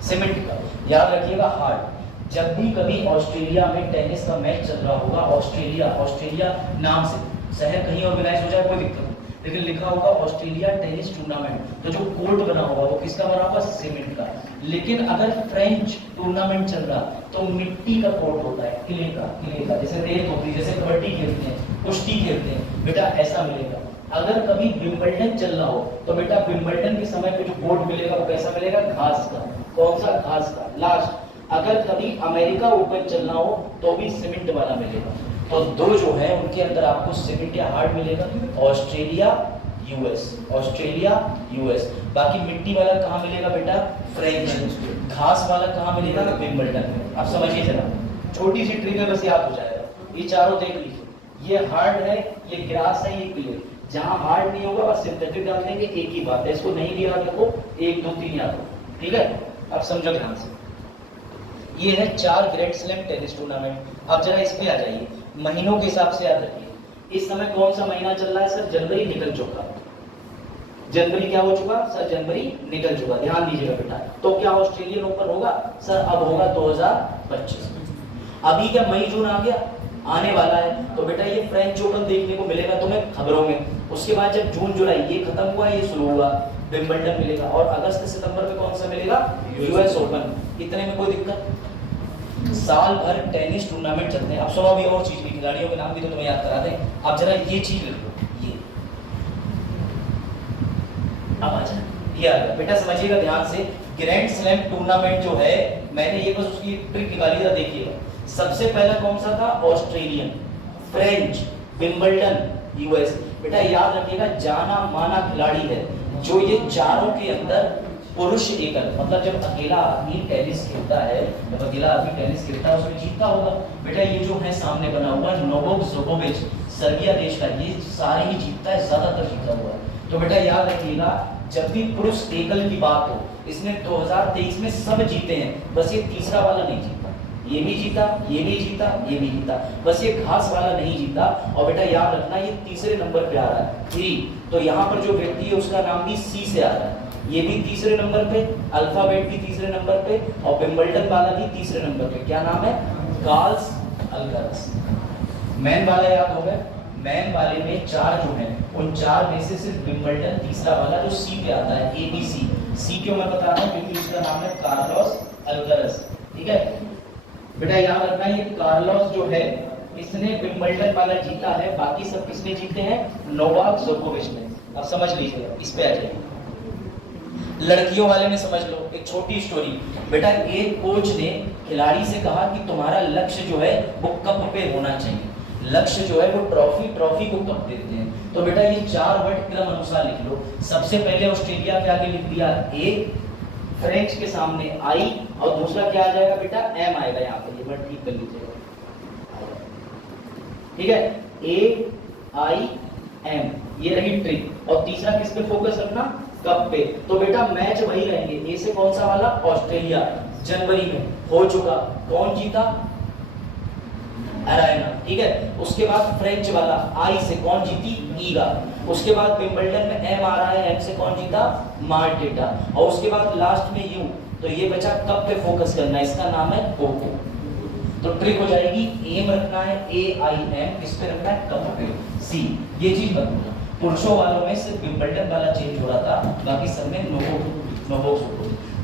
सीमेंट का। याद रखिएगा हार्ड। जब भी कभी ऑस्ट्रेलिया में टेनिस का मैच चल रहा होगा, ऑस्ट्रेलिया, ऑस्ट्रेलिया नाम से, शहर कहीं ऑर्गेनाइज हो जाए कोई दिक्कत नहीं, लेकिन लिखा होगा ऑस्ट्रेलिया टेनिस टूर्नामेंट, तो जो कोर्ट बना होगा वो किसका बना होगा? सीमेंट का। लेकिन अगर फ्रेंच टूर्नामेंट चल रहा तो मिट्टी का कोर्ट होता है, किले का, किले का, जैसे रेत होती है, जैसे कबड्डी खेलते हैं, कुश्ती खेलते हैं, बेटा ऐसा मिलेगा। अगर कभी विंबलडन चल रहा हो तो बेटा विंबलडन के समय पे जो कोर्ट मिलेगा वो कैसा मिलेगा? घास का। कौन सा? घास का। लास्ट, अगर कभी अमेरिका ओपन चलना हो तो भी सीमेंट वाला मिलेगा। तो दो जो है उनके अंदर आपको सीमेंट या हार्ड मिलेगा, ऑस्ट्रेलिया यूएस, ऑस्ट्रेलिया यूएस। बाकी मिट्टी वाला कहाँ मिलेगा बेटा? फ्रेंच। घास वाला कहाँ मिलेगा? विंबलडन में। आप समझिए जरा, छोटी सी ट्रिक है, बस याद हो जाएगा। ये चारों देख लीजिए, ये हार्ड है, ये ग्रास है, ये क्ले। जहां हार्ड नहीं होगा बस सिंथेटिक डाल देंगे, एक ही बात है। इसको नहीं भी याद रखो, 1 2 3 याद रखो, ठीक है? अब समझो ध्यान से, ये है 4 ग्रैंड स्लैम टेनिस टूर्नामेंट। अब जरा इस पे आ जाइए, महीनों के हिसाब से याद रखिए। इस समय कौन सा महीना चल रहा है सर? जनवरी निकल चुका। जनवरी क्या हो चुका सर? जनवरी निकल चुका। ध्यान दीजिएगा बेटा। तो क्या ऑस्ट्रेलियन ओपन होगा सर? अब होगा 2025। अभी क्या मई जून आ गया? आने वाला है। तो बेटा ये फ्रेंच ओपन देखने को मिलेगा तुम्हें खबरों में। उसके बाद जब जून जुलाई ये खत्म हुआ, ये शुरू हुआ, विंबलडन मिलेगा। और अगस्त सितंबर में कौन सा मिलेगा? US open. इतने में कोई दिक्कत? साल भर टेनिस टूर्नामेंट चलते हैं। अब सुनो अभी और चीज भी, खिलाड़ियों के नाम भी तो तुम्हें याद करा दें। अब जरा ये चीज लिख लो, ये अब आ जाए, ये आ गया बेटा। समझिएगा ध्यान से, ग्रैंड स्लैम टूर्नामेंट जो है, मैंने ये बस उसकी ट्रिक निकाली था, देखिएगा। सबसे पहला कौन सा था? Australian, French, Wimbledon, US. बेटा याद रखिएगा, जाना माना खिलाड़ी है जो ये चारों के अंदर पुरुष एकल, मतलब जब अकेला आदमी टेनिस खेलता है, जब अकेला आदमी टेनिस खेलता है उसमें जीतता होगा। बेटा ये जो है सामने बना हुआ नोवाक जोकोविच, सर्बिया देश का, ये सारे ही जीतता है, ज्यादातर जीता हुआ है। तो बेटा याद रखिएगा, जब भी पुरुष एकल की बात हो, इसने 2023 में सब जीते हैं, बस ये तीसरा वाला नहीं जीता। ये भी जीता, ये भी जीता, ये भी जीता, बस ये घास वाला नहीं जीता। और बेटा याद रखना, ये तीसरे नंबर पे आ रहा है, 3। तो यहाँ पर जो व्यक्ति है उसका नाम भी सी से आ रहा है। ये भी तीसरे नंबर पे, अल्फाबेट भी तीसरे नंबर पे, और विंबलडन वाला भी तीसरे नंबर पे। क्या नाम है? Carlos Alcaraz. मैन वाला याद हो गया। मैन वाले में 4 जो हैं, उन 4 में से सिर्फ विंबलडन तीसरा वाला जो सी पे आता है, ABC। सी क्यों मैं बता रहा हूँ? क्योंकि उसका नाम है कार्लोस अल्काराज, ठीक है बेटा। याद रखना, ये कार्लोस जो है इसने विंबलडन वाला जीता है, बाकी सब किसने जीते हैं? नोवाक जोकोविच ने। अब समझ लीजिए, इस पे आ जाइए। लड़कियों वाले में समझ लो, एक छोटी स्टोरी। बेटा एक कोच ने खिलाड़ी से कहा कि तुम्हारा लक्ष्य जो है वो कप पे होना चाहिए। लक्ष्य जो है वो ट्रॉफी को कप देते हैं। तो बेटा ये 4 वर्ड क्रम अनुसार लिख लो। सबसे पहले ऑस्ट्रेलिया के आगे लिख दिया A, फ्रेंच के सामने I, और दूसरा क्या आ जाएगा बेटा? M आएगा यहाँ पे। ये वर्ड ठीक कर लीजिएगा, ठीक है? AIM, ये रही ट्रिक। और तीसरा किस पे फोकस रखना? कप पे। तो बेटा मैच वही रहेंगे। ए से कौन सा वाला? ऑस्ट्रेलिया, जनवरी में हो चुका। कौन जीता? अरायना, ठीक है। उसके बाद फ्रेंच वाला आई से कौन जीती? ईगा। उसके बाद विंबलडन में एम आ रहा है, एम से कौन जीता? मार्टेटा। और उसके बाद लास्ट में यू। तो ये बचा कप पे फोकस करना, इसका नाम है कोको। तो ट्रिक हो जाएगी, एम रखना है AIM, किस पे रखना है? कप पे, सी। ये चीज बनूंगा। पुरुषों वालों में सिर्फ विंबलडन वाला चेंज हो रहा था, बाकी सब में नोवाक।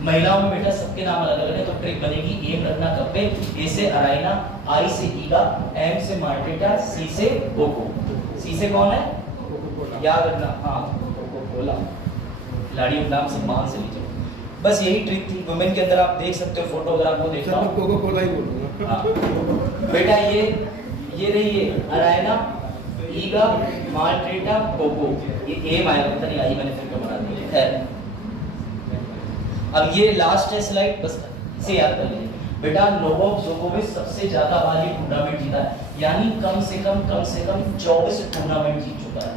महिलाओं में बेटा सबके नाम अलग अलग है। तो ट्रिक बनेगी, एम रखना कप पे, ए से अराइना, आई से ईगा, एम से मार्टेटा, सी से कोको। सी से कौन है? याद रखना, हाँ कोको कोला। खिलाड़ियों के नाम सम्मान से लीजिए। बस यही ट्रिक थी। वुमेन के अंदर आप देख सकते हो, फोटो अगर आपको देखना हो, कोको कोला ही बोलूंगा। बेटा ये रही है अराइना, ईगा, मार्टेटा, कोको। ये एम आएगा, पता नहीं आई मैंने फिर क्यों बना दी है। अब ये लास्ट है स्लाइड, बस इसे याद कर लीजिए बेटा। नोवाक जोकोविच सबसे ज्यादा बार ये टूर्नामेंट जीता है, यानी कम से कम 24 टूर्नामेंट जीत चुका है।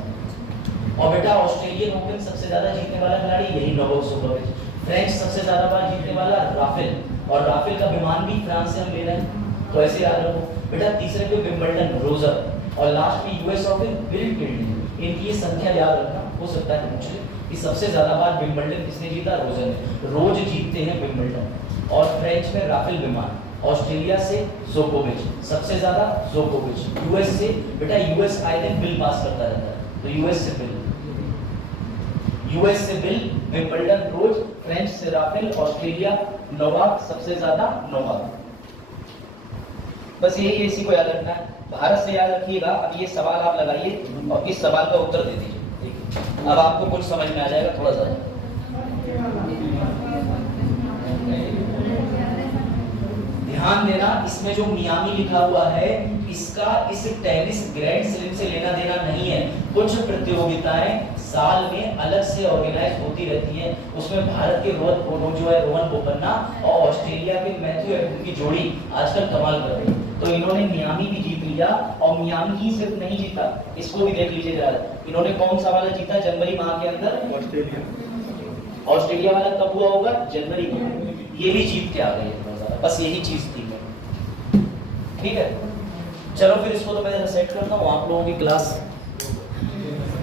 और बेटा ऑस्ट्रेलियन ओपन सबसे ज्यादा जीतने वाला खिलाड़ी यही नोवाक जोकोविच। फ्रेंच सबसे ज्यादा बार जीतने वाला राफेल, और राफेल का विमान भी फ्रांस से हम ले रहे हैं, तो ऐसे याद रखो बेटा। तीसरे पे विंबलडन, रोजर, और लास्ट में यूएस ओपन, बिल टिल्डे। इनकी ये संख्या याद रखना, हो सकता है पूछे कि सबसे ज्यादा बार विंबलडन किसने जीता, रोजर ने, रोज जीतते हैं विंबलडन। और फ्रेंच में राफेल विमान, ऑस्ट्रेलिया से जोकोविच, सबसे ज्यादा जोकोविच। यूएस से बेटा, यूएस आए दिन बिल पास करता रहता है, तो यूएस से बिल, यूएस से बिल, विंबलडन रोज, फ्रेंच से राफेल, ऑस्ट्रेलिया नोवाक, सबसे ज्यादा नोवाक। बस यही इसी को याद रखना है। भारत से याद रखिएगा। अब ये सवाल आप लगाइए और इस सवाल का उत्तर दे दीजिए। अब आपको कुछ समझ में आ जाएगा थोड़ा सा। ध्यान देना, इसमें जो मियामी लिखा हुआ है इसका इस टेनिस ग्रैंड स्लैम से लेना देना नहीं है। कुछ प्रतियोगिताएं साल में अलग से ऑर्गेनाइज होती रहती हैं, उसमें भारत के रोहन बोपन्ना और ऑस्ट्रेलिया के मैथ्यू एडम की जोड़ी आजकल कमाल कर रही है। तो इन्होंने मियामी भी जीत लिया, और मियामी ही सिर्फ नहीं जीता, इसको भी देख लीजिए जरा। इन्होंने कौन सा वाला जीता जनवरी माह के अंदर? ऑस्ट्रेलिया। ऑस्ट्रेलिया वाला कब हुआ होगा? जनवरी में। ये भी जीत के आ गए हैं। बस यही चीज थी। ठीक है, चलो फिर इसको तो मैं सेट करता हूँ। आप लोगों की क्लास